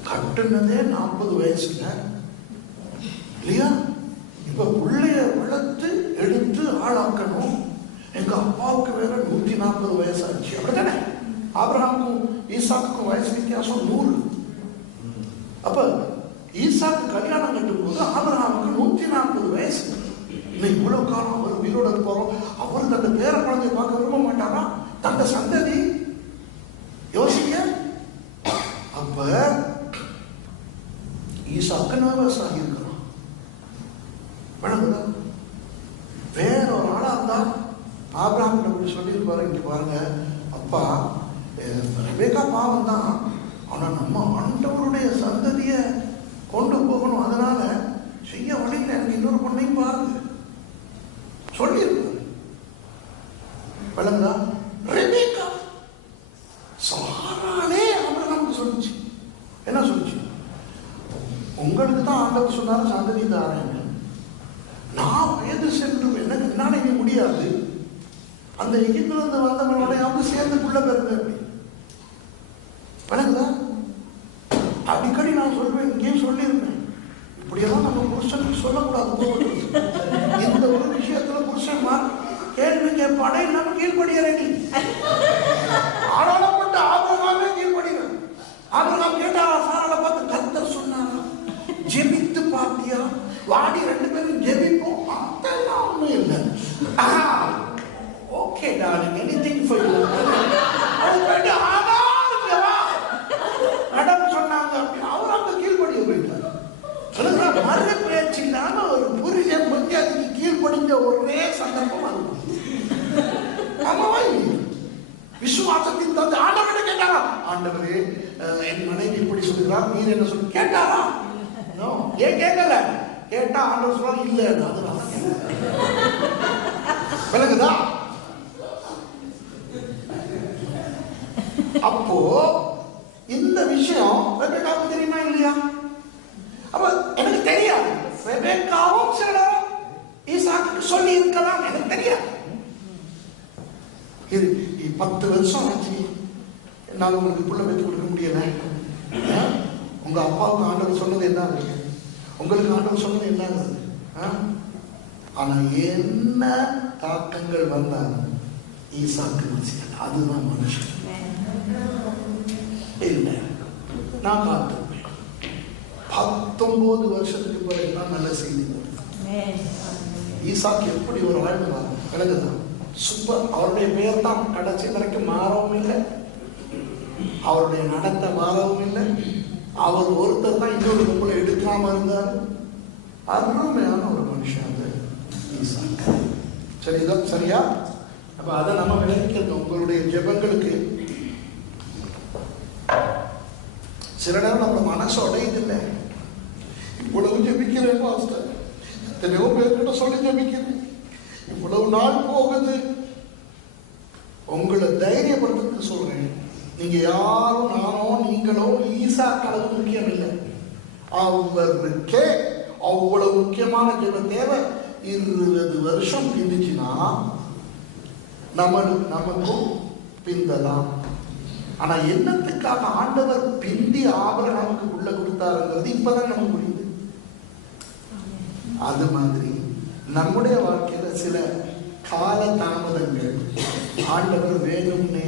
கட்டுனதே 40 வயசுல இல்லையா, இப்ப பிள்ளைய வளர்த்து எடுத்து ஆளாக்கணும். எங்க அப்பாவுக்கு வேற 140 வயசாச்சு. அப்படித்தானே? ஆபிரகாமுக்கும் ஈசாக்குக்கும் வயசு வித்தியாசம் 100. அப்ப ஈசாக்கு கல்யாணம் கட்டும் போது ஆபிரகாமுக்கு 140 வயசு. இன்னைக்கு இவ்வளவு காலம் அவர் உயிரோட இருப்போம். அவர் தந்த பேர குழந்தைய பார்க்க விரும்ப மாட்டாரா? தந்த சந்ததி யோசிக்க. அப்ப ஈசாக்கு நர்வஸ் ஆகி இருக்கிறான். வேற ஒரு ஆளா இருந்தா ஆபிரகாம் அப்படி சொல்லியிருப்பாரு, இங்க பாருங்க அப்பா ரெபேக்கா பாவம் தான், ஆனா நம்ம ஆண்டவருடைய சந்ததிய கொண்டு போகணும், அதனால செய்ய வழியில் எனக்கு இன்னொரு பொண்ணையும் பாருங்க சொல்லியிருப்பாரு. விளங்குதா? ரெபேக்கா சாரானே ஆபிரகாமுக்கு சொல்லிச்சு. என்ன சொல்லிச்சு? உங்களுக்கு தான் ஆண்டவர் சொன்னாரு சந்ததி தாரேன், நான் வயது சென்று எனக்கு என்னால இனி முடியாது, அந்த எகிப்திலிருந்து வந்தவனோட அவங்க சேர்ந்து புள்ள பெறுங்க வணங்குதா? அடிக்கடி நான் சொல்வேன், இங்கேயும் சொல்லியிருந்தேன், இப்படியெல்லாம் நம்ம புருஷனுக்கு சொல்லக்கூடாது. இந்த ஒரு விஷயத்துல புருஷன் கேள்வி கேட்பானே நம்ம கீழ்படியறி ஆடாளப்பட்ட ஆபரகாமே கீழ்படிகிறேன். ஆபரகாம் கேட்டா சாராளை பார்த்து கர்த்தர் சொன்னாரா, ஜெபித்து பார்த்தியா, வாடி 2 பேரும் ஜெபிப்போம், அதெல்லாம் ஒண்ணும் இல்லை. Okay darling, anything for you. அது கேட்டு மேடம் சொன்னாங்க அப்படின்னு அவர் அங்க கீழ்படிய போயிட்டார். மறு பேச்சு இல்லாம ஒரு புரிஜன் பத்தி அதுக்கு கீழ்படிஞ்ச ஒரே சந்தர்ப்பம் அது. விசுவாசத்தின் தந்து ஆண்டவரை கேட்டாரா, ஆண்டவரே என் மனைவி இப்படி சொல்லுகிறார், நீர் என்ன சொல்லி கேட்டாரா? ஏன் கேட்கல? கேட்டா ஆண்டவர் சொல்றாங்க இல்ல, அதனால விளங்குதா? அப்போ இந்த விஷயம் ரெபெக்காவுக்கு தெரியுமா இல்லையா? அப்ப எனக்கு தெரியாது, ரெபெக்காவும் சில ஈசாக்கு சொல்லி இருக்கலாம், எனக்கு தெரியாது. இது 10 வருஷம் ஆச்சு, என்னால உங்களுக்கு புள்ள வச்சு கொடுக்க முடியல. உங்க அப்பாவுக்கு ஆண்டவர் சொன்னது என்ன, உங்களுக்கு ஆண்டவர் சொன்னது என்ன? ஆனா என்ன தாக்கங்கள் வந்தாலும் ஈசாக்கு அதுதான் மனுஷன் இல்லை. நான் காத்திருப்பேன். 19 வருஷத்துக்கு பிறகுதான் நல்ல செய்தி. ஈசாக்கு எப்படி ஒரு வாழ்ந்தார் விளங்குதான்? சூப்பர். அவருடைய பெயர் தான் கடைசி வரைக்கும் மாறவும் இல்லை, அவருடைய நடத்தை மாறவும் இல்லை. அவர் ஒருத்தர் தான் இன்னொரு பொம்பளை எடுக்காம இருந்தார். அருமையான ஒரு மனுஷன் அந்த ஈசாக்கு. சரிதான், சரியா? அப்ப அதை நம்ம விளங்கிக்கணும். உங்களுடைய ஜெபங்களுக்கு சில நேரம் நம்ம மனசு உடையதில்லை. இவ்வளவு ஜெபிக்கிறேன் பாஸ்டர், எத்தனையோ பேர்கிட்ட சொல்லி ஜெபிக்கிறேன், இவ்வளவு நாள் போகுது. உங்களை தைரியப்படுத்துறதுக்கு சொல்றேன், நீங்க யாரும் நானோ நீங்களோ ஈசாக்கு அளவு முக்கியம் இல்லை. அவருக்கே அவ்வளவு முக்கியமான ஜெப தேவை. 20 வருஷம் பிந்துச்சுன்னா நமக்கும் பிந்தலாம். ஆனா என்னத்துக்காக ஆண்டவர் பிந்தி ஆபிரகாமுக்கு உள்ள கொடுத்தாருங்கிறது இப்பதான் நமக்கு புரியுது. அது மாதிரி நம்முடைய வாழ்க்கையில சில கால தாமதங்கள் ஆண்டவர் வேணும்னே,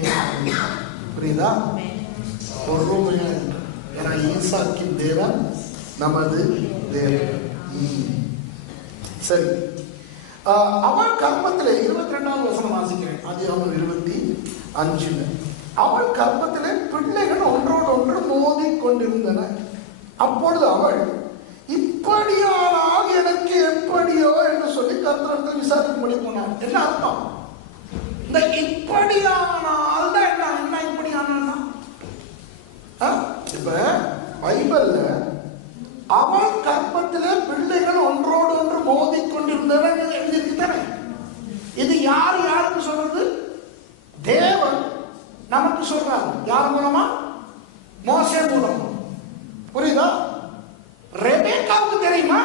புரியுதா? பொறுமையா இருக்கு. ஏன்னா ஈசாக்கின் தேவன் நமது தேவன். சரி, அவள் கர்ப்பத்திலே 22வது வசனம் வாசிக்கிறேன், ஆதியாகமம் 25. அவள் கர்ப்பத்திலே பிள்ளைகள் ஒன்றோடு ஒன்று மோதி கொண்டிருந்தன. அப்பொழுது அவள் இப்படியானால் எனக்கு எப்படியோ என்று சொல்லி கர்த்தரிடத்தில் விசாரிக்கும்படி போனார். என்ன அர்த்தம்? இந்த இப்படியானால் என்ன இப்படியானா? இப்ப பைபிள்ல அவள் கர்ப்பத்திலே பிள்ளைகள் ஒன்றோடு ஒன்று மோதி கொண்டிருந்தன எழுதியிருக்கிறார். இது யார் யாருக்கு சொல்றது? தேவன் நமக்கு சொல்றாரு. யார் மூலமா? மோசே மூலமா. புரியுதா? ரெபெக்காவுக்கு தெரியுமா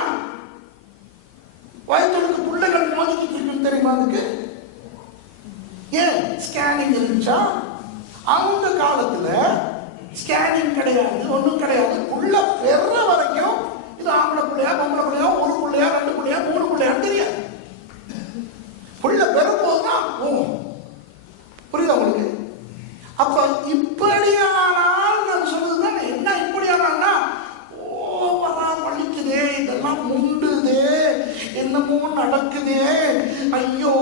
வயிற்றுக்கு பிள்ளைகள் மோதிக்கிட்டு தெரியுமா? அதுக்கு ஏன் ஸ்கேனிங் இருந்துச்சா? அந்த காலத்துல ஸ்கேனிங் கிடையாது, ஒன்றும் கிடையாது. உள்ள பெற வரைக்கும் இது ஆம்பளை பிள்ளையா பொம்பளை பிள்ளையா, ஒரு பிள்ளையா 2 பிள்ளையா 3 பிள்ளையா தெரியாது. புள்ள பெறும் போதுதான் போகும். புரியுதா உங்களுக்கு? அப்ப இப்படியானால் நான் சொல்றதுதான் என்ன? இப்படியானா ஓவரா வலிக்குதே, இதெல்லாம் முண்டுதே, என்னமோ நடக்குதே, ஐயோ.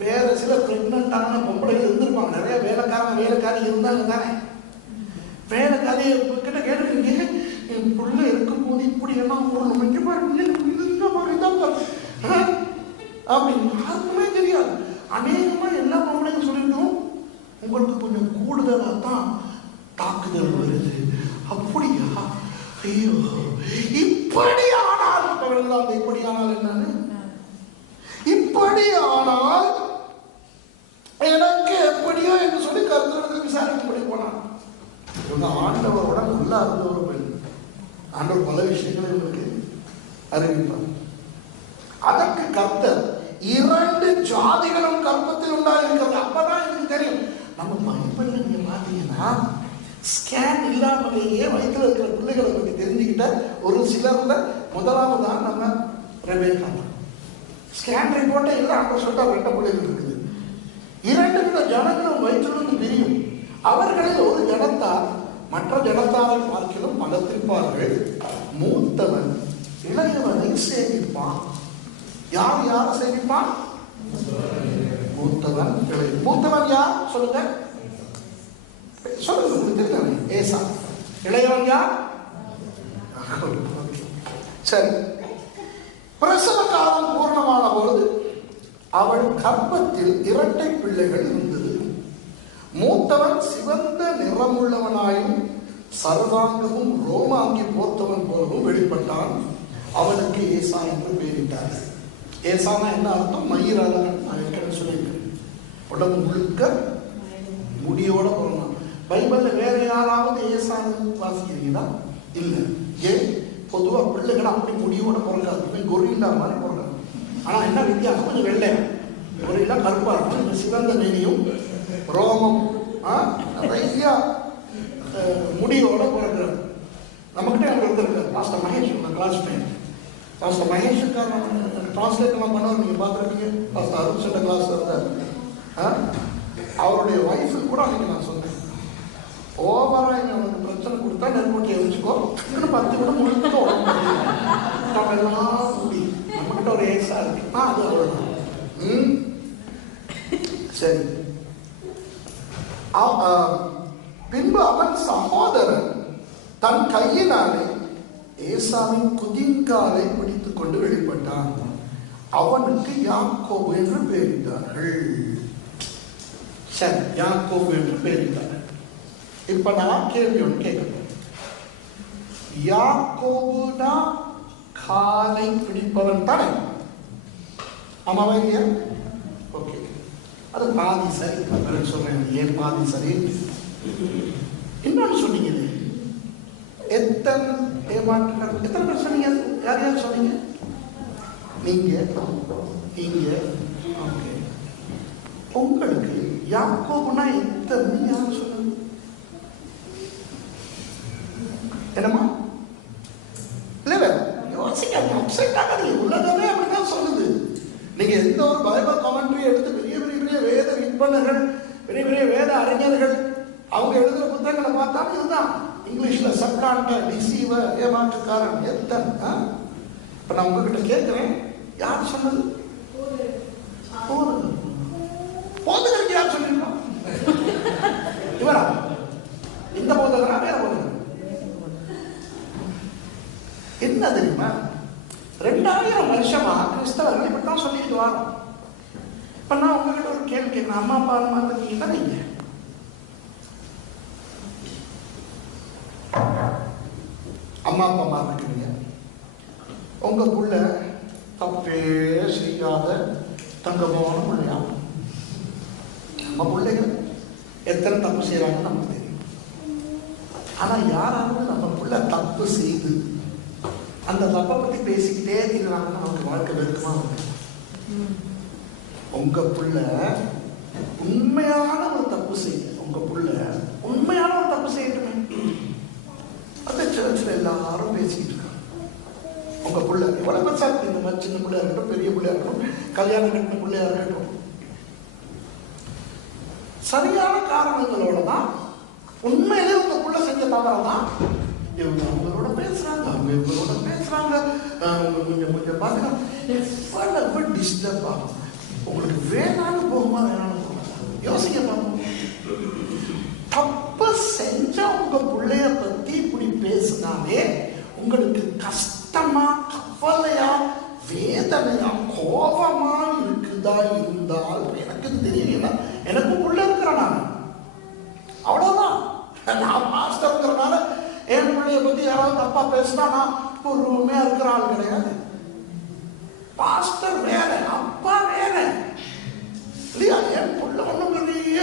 வேற சில பிரெக்னண்டான பொம்பளைகள் இருந்திருப்பாங்க, நிறைய வேலைக்காரி இருந்தாங்க தானே. வேலைக்காரி கிட்ட கேட்டுருக்கீங்க, என் பிள்ளை இருக்கும் போது இப்படி எல்லாம் போடணும் இந்த மாதிரிதான் அப்படின்னு யாருக்குமே தெரியாது. அநேகமா எல்லா பொம்பளையும் சொல்லிட்டோம், உங்களுக்கு கொஞ்சம் கூடுதலா தான் தாக்குதல் வருது. அப்படியா? ஐயோ, இப்படி ஆனால் இப்படி ஆனால் என்னன்னு, இப்படி ஆனால் எனக்கு எப்படியோ என்று சொல்லி கர்த்தரிடத்தில் விசாரிக்கும்படி போனான். இவங்க ஆண்டவரோட நல்லா இருந்த ஒரு பெண். ஆண்டவர் பல விஷயங்களை இவங்களுக்கு அறிவிப்பார். அதற்கு கர்த்தர் 2 ஜாதிகளும் கர்ப்பத்தில் உண்டாயிருக்கிறது. அப்பதான் எனக்கு தெரியும். நம்ம பைபிள்ல நீங்க பாத்தீங்கன்னா ஸ்கேன் இல்லாமலேயே வயிற்றுல இருக்கிற பிள்ளைகளை பற்றி தெரிஞ்சுக்கிட்ட ஒரு சிலர்ல முதலாவதான் நம்ம ரெபேக்கா. ஸ்கேன் ரிப்போர்ட்டே இல்லை, அவங்க சொல்லிட்டா 2 பிள்ளைகள் இருக்குது. 2 வித ஜனங்களும் வயிற்றிலிருந்து பிரியும். அவர்களில் ஒரு ஜனத்தார் மற்ற ஜனத்தாரை பார்க்கிலும் பலத்திருப்பார்கள். மூத்தவன் இளையவனை சேமிப்பான். யார் யாரை சேமிப்பான்? மூத்தவன் இளைய. மூத்தவன் யார் சொல்லுங்க, சொல்லுங்க, உங்களுக்கு தெரியாது. ஏசா. இளையவன் யார்? சரி. பிரசவ காலம் பூர்ணமான பொழுது அவள் கர்ப்பத்தில் 2 பிள்ளைகள் இருந்தது. மூத்தவன் சிவந்த நிறமுள்ளவனாயும் சர்வாங்கமும் ரோமாங்கி போர்த்தவன் போலவும் வெளிப்பட்டான். அவனுக்கு ஏசா என்று பெயரிட்டார். ஏசானா என்ன அர்த்தம்? மயிராளன். நான் ஏற்கனவே சொல்லியிருக்கேன். உடம்பு முழுக்க முடியோட பிறந்தான். பைபிள்ல வேற யாராவது ஏசான்னு வாசிக்கிறீங்களா? இல்லை. ஏன்? பொதுவா பிள்ளைகளை அப்படி முடியோட பிறக்காது. கொரில்லா மாதிரி பிறக்காது. ஆனா என்ன வித்தியாசம்? கொஞ்சம் வெள்ளை. கொரில்லா கருப்பா இருக்கும், சிவந்த மேனியும் ரோமம் நிறைய முடியோட பிறக்கிறார். நம்மகிட்ட அங்கே இருந்திருக்காரு பாஸ்டர் மகேஷ், கிளாஸ்மேட். பாஸ்டர் மகேஷுக்கான டிரான்ஸ்லேட்லாம் பண்ணுவார், நீங்கள் பார்த்துருக்கீங்க. பாஸ்டர் அருண் சென்ற கிளாஸ் இருந்தார். அவருடைய ஒய்ஃபுக்கு கூட அன்னைக்கு நான் சொன்னேன், ஓவரா இங்கே அவனுக்கு பிரச்சனை கொடுத்தா நெருப்பட்டியை வச்சுக்கோ, இன்னும் 10 நிமிடம் முழுக்க உடம்பு எல்லாம் முடி நம்மகிட்ட ஒரு ஏசா இருக்கு. அது அவ்வளோதான். சரி. பின்பு அவன் சகோதரன் தன் கையினாலே ஏசாவின் குதிங்காலை பிடித்துக் கொண்டு வெளிப்பட்டான். அவனுக்கு யாக்கோபு என்று பெயரிட்டார்கள். சரி, யாக்கோபு என்று பெயரிட்டார்கள். இப்ப நான் கேள்வி ஒன்று கேட்கிறேன். யாக்கோபுனா காலை பிடிப்பவன் தானே? ஆமாவா இல்லையா? ஓகே, அது பாதி சரி. சொல்றேன் ஏன் பாதி சரி. இன்னொன்று சொன்னீங்க, எத்தனை ஏமாற்றுகள், எத்தனை பேர் சொன்னீங்க? யார் யார் சொன்னீங்க? நீங்க. ஓகே, உங்களுக்கு யாக்கோபுனா எத்தனை யார் சொன்னது? என்னமா? இல்லை, யோசிக்காது, அப்செட் ஆகாது. உலகமே அப்படிதான் சொல்லுது. நீங்க எந்த ஒரு பைபிள் கமெண்ட்ரி எடுத்து பெரிய பெரிய பெரிய வேத விற்பனர்கள், பெரிய பெரிய வேத அறிஞர்கள் அவங்க எழுதுற புத்தகங்களை பார்த்தாலும் இதுதான். இங்கிலீஷ்ல சப்கான்டர், டிசீவர், ஏமாற்றுக்காரன், எத்தன். இப்ப நான் உங்ககிட்ட கேட்கிறேன், யார் சொன்னது? போதகருக்கு யார் சொல்லிருக்கோம்? இவரா? இந்த போதகரா வேற போதகர்? என்ன தெரியுமா, 2000 வருஷமா கிறிஸ்தவர்கள் இப்படித்தான் சொல்லிட்டு வரோம். இப்ப நான் உங்ககிட்ட ஒரு கேள்வி கேட்கிறேன். அம்மா அப்பா இருக்கீங்கன்னா நீங்க அம்மா அப்பா இருக்கிறீங்க. உங்க புள்ள தப்பே செய்யாத தங்கமான பிள்ளையா? நம்ம பிள்ளைகள் எத்தனை தப்பு செய்யறாங்கன்னு நமக்கு தெரியும். ஆனா யாராவது நம்ம புள்ள தப்பு செய்து அந்த தப்பை பத்தி பேசிக்கிட்டே இருக்கிறாங்கன்னா நமக்கு வாழ்க்கை வெறுக்குமா? உங்க புள்ள உண்மையான ஒரு தப்பு செய்ய, உங்க புள்ள உண்மையான ஒரு தப்பு செய்யட்டுமே, அந்த சர்ச்சில் எல்லாரும் பேசிக்கிட்டு இருக்காங்க. உங்க புள்ள எவ்வளவு பெருசா இருக்கு, இந்த மாதிரி சின்ன பிள்ளையா இருக்கட்டும், பெரிய பிள்ளையா இருக்கட்டும், கல்யாணம் கட்டின பிள்ளையா இருக்கட்டும், சரியான காரணங்களோட தான் உண்மையிலே உங்க புள்ள செஞ்ச தவறதான் இவங்க அவங்களோட பேசுறாங்க, அவங்க இவங்களோட பேசுறாங்க. கொஞ்சம் பாருங்க, எவ்வளவு டிஸ்டர்ப் ஆகும். உங்களுக்கு வேணாலும் போகுமா, வேணாலும் போகுமா? யோசிக்க பார்ப்போம். தப்பு செஞ்ச உங்க பிள்ளைய பத்தி இப்படி பேசினாலே உங்களுக்கு கஷ்டமா, கவலையா, வேதனையா, கோபமா இருக்குதா? இருந்தால் எனக்கு தெரியல, எனக்கு புள்ள இருக்கிறேன், அவ்வளவுதான். நான் மாஸ்டர்ங்கிறனால என் பிள்ளைய பத்தி யாராவது தப்பா பேசினா நான் பொறுமையா இருக்கிற ஆள் கிடையாது. பாஸ்டர் வேற, அப்பா வேற இல்லையா? என் புள்ள ஒண்ணும் பெரிய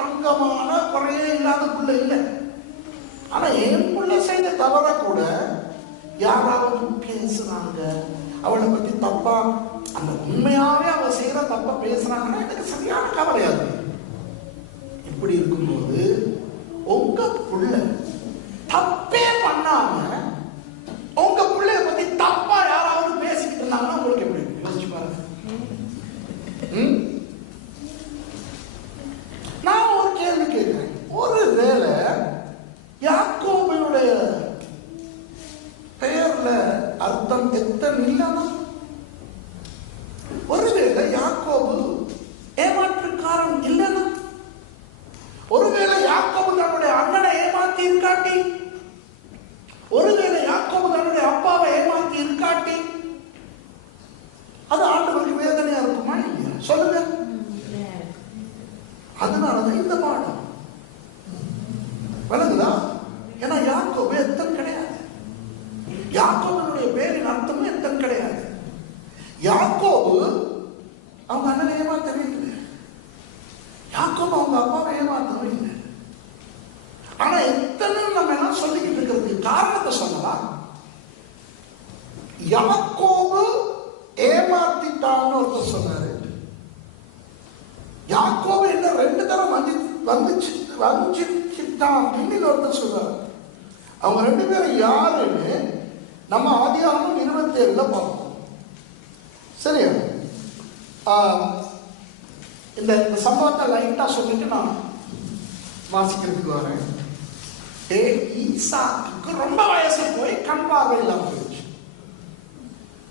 தங்கமான குறையே இல்லாத பிள்ளை இல்லை. ஆனா என் புள்ள செய்த தவற கூட யாராவது பேசுறாங்க, அவளை பத்தி தப்பா, அந்த உண்மையாவே அவன் செய்யற தப்பா பேசுறாங்கன்னா எனக்கு சரியான கவலையாது. இப்படி இருக்கும்போது உங்க புள்ள தப்பே பண்ணாம உங்க பிள்ளைய பத்தி தப்பா யாராவது பேசிக்கிட்டு இருந்தாங்கன்னா உங்களுக்கு எப்படி யோசிச்சு பாருங்க. நான் ஒரு கேள்வி கேட்கிறேன். ஒருவேளை யாக்கோபனுடைய பெயர்ல அர்த்தம் எத்தனை இல்லைன்னா, ஒருவேளை யாக்கோபு ஏமாற்றுக்காரன் இல்லைன்னா, ஒருவேளை யாக்கோபு தன்னுடைய அண்ணனை ஏமாத்தி இருக்காட்டி, ஒருவேளை யாக்கோபு தன்னுடைய அப்பாவை ஏமாத்தி இருக்காட்டி, அது ஆண்டவருக்கு வேதனையா இருக்குமா இல்லையா? சொல்லுங்க. அதனாலதான் இந்த பாடம் விளங்குதா? ஏன்னா யாக்கோபு எத்தன் கிடையாது. யாக்கோபனுடைய பேரின் அர்த்தமும் எத்தன் கிடையாது. யாக்கோபு அவங்க அண்ணனை ஏமாத்தவே இல்லை. யாக்கோபு அவங்க அப்பாவை ஏமாத்தவே இல்லை. ஆனா எத்தனை நம்ம எல்லாம் சொல்லிக்கிட்டு இருக்கிறதுக்கு காரணத்தை சொல்லலாம். யாக்கோபு ஏமாத்திட்டான்னு ஒருத்தர் சொன்னாரு. யாக்கோபு என்ன 2 தரம் வஞ்சிச்சிட்டான் அப்படின்னு ஒருத்தர் சொல்றாரு. அவங்க 2 பேரும் யாருன்னு நம்ம ஆதியாகமம் 27 பார்த்தோம். சரியா? இந்த சம்பவத்தை லைட்டா சொல்லிட்டு நான் வாசிக்கிறதுக்கு வரேன். ஈசாக்கு ரொம்ப வயசு போய் கண் பார்வை இல்லாம போயிடுச்சு.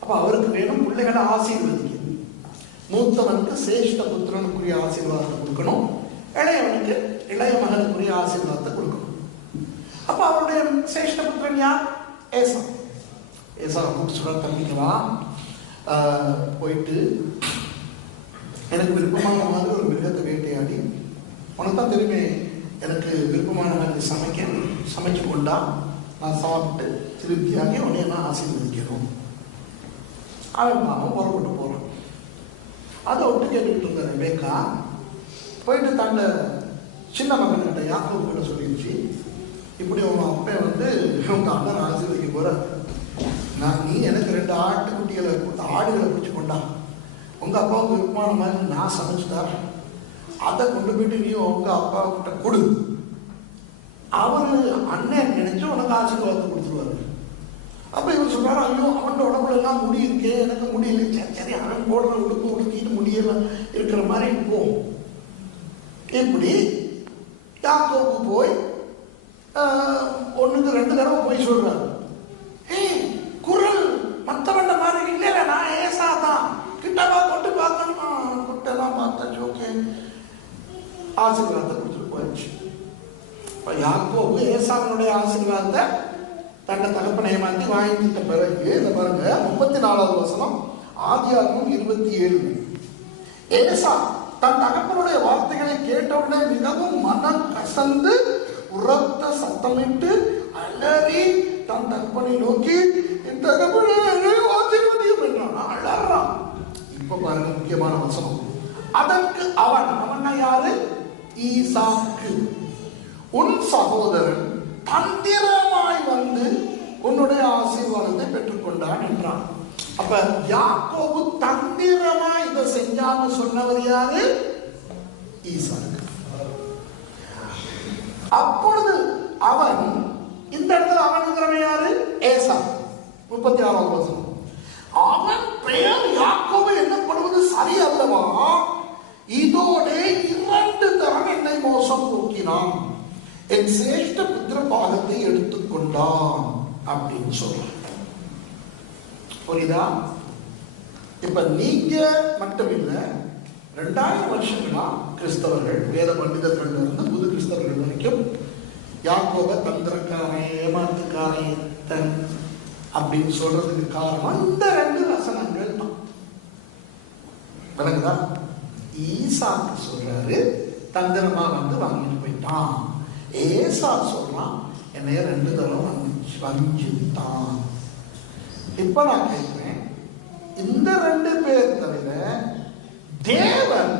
அப்ப அவருக்கு வேணும் பிள்ளைகளை ஆசீர்வதிக்க. மூத்தவனுக்கு சேஷ்ட புத்திரனுக்குரிய ஆசீர்வாதத்தை கொடுக்கணும், இளையவனுக்கு இளைய மகனுக்குரிய ஆசீர்வாதத்தை கொடுக்கணும். அப்ப அவருடைய சேஷ்ட புத்திரன் யார்? ஏசா. ஏசா கூப்பிட்டு தம்பிக்கவா போயிட்டு எனக்கு விருப்பமான மாதிரி ஒரு மிருகத்தை வேட்டையாடி, உனக்கு தான் தெரியுமே எனக்கு விருப்பமான மாதிரி சமைச்சு கொண்டா நான் சாப்பிட்டு திருப்தியாகி உடனே நான் ஆசீர்வதிக்கணும். அவன் மாமன் புறப்பட்டு போறான். அதை விட்டு கேட்டுக்கிட்டு இருந்த ரெபேக்கா போயிட்டு தன்னை சின்ன மகன்கிட்ட யாக்கோபு கிட்ட சொல்லிடுச்சு, இப்படி உங்க அப்பா உங்க அண்ணன் ஆசீர்வதிக்க போற, நீ எனக்கு 2 ஆட்டுக்குட்டிகளை ஆடுகளை பிடிச்சு கொண்டா, உங்க அப்பாவுக்கு விருப்பமான மாதிரி நான் சமைச்சு தரேன், அதை கொண்டு போயிட்டு நீ உங்க அப்பா கிட்ட கொடு, அவரு அண்ணன் நினைச்சு உனக்கு ஆசீர்வாதத்தை கொடுத்துருவாரு. அப்ப இவர் சொல்றாரு, ஐயோ அவனோட உடம்புல எல்லாம் முடி இருக்கே, எனக்கு முடியல. சரி அவன் போடுற உடுப்பு உடுத்திட்டு முடியெல்லாம் இருக்கிற மாதிரி போ. இப்படி யாக்கோபு போய் 1க்கு 2 தடவை போய் சொல்றாரு. குரல் மற்றவண்ட மாதிரி இல்ல, நான் ஏசா தான், கிட்டவா கொண்டு பார்க்கணும், குட்டெல்லாம் பார்த்தாச்சு, ஓகே ஆசீர்வாதத்தை கொடுத்துட்டு போயிடுச்சு. இப்ப யாக்கோபு ஏசாவினுடைய ஆசீர்வாதத்தை தன்னை தகப்பனை ஏமாத்தி வாங்கிட்ட பிறகு இந்த பாருங்க 34வது வசனம் ஆதியாகமம் 27. ஏசா தன் தகப்பனுடைய வார்த்தைகளை கேட்டவுடனே மிகவும் மனம் கசந்து உரத்த சத்தமிட்டு அலறி தன் தகப்பனை நோக்கி என் தகப்பனை ஆசீர்வதியும் என்றான். அலறான். இப்ப பாருங்க முக்கியமான வசனம். அதற்கு அவன் யாரு? ஈசாக்கு, உன் சகோதரன் தந்திரமாய் வந்து உன்னுடைய ஆசீர்வாதத்தை பெற்றுக்கொண்டான் என்றான். அப்ப யாக்கோபு தந்திரமா இதை செஞ்சான்னு சொன்னவர் யாரு? ஈசாக்கு. அப்பொழுது அவன், இந்த இடத்துல அவனுங்கிறவன் யாரு? ஏசா. 36வது வசனம். அவன் பெயர் யாக்கோபு என்னப்படுவது சரி அல்லவா? இதோட 2 தரம் என்னை மோசம் போக்கினான், என் சேஷ்ட புத்திர பாகத்தை எடுத்துக்கொண்டான் அப்படின்னு சொல்றான். புரியுதா? இப்ப நீங்க மட்டும் இல்ல, 2000 வருஷங்களா கிறிஸ்தவர்கள், வேத பண்டிதர்கள் இருந்து புது கிறிஸ்தவர்கள் வரைக்கும் யாக்கோப தந்திரக்காரன், ஏமாத்துக்காரன் அப்படின்னு சொல்றதுக்கு காரணம் இந்த 2 வசனங்கள் தான். விளங்குதா? ஈசாக்கு சொல்றாரு தந்திரமா வந்து வாங்கிட்டு போயிட்டான். ஏசா சொல்றான் என்னைய 2 தரம் வஞ்சித்தான். இப்ப நான் கேட்கிறேன், இந்த 2 பேர் தவிர தேவன்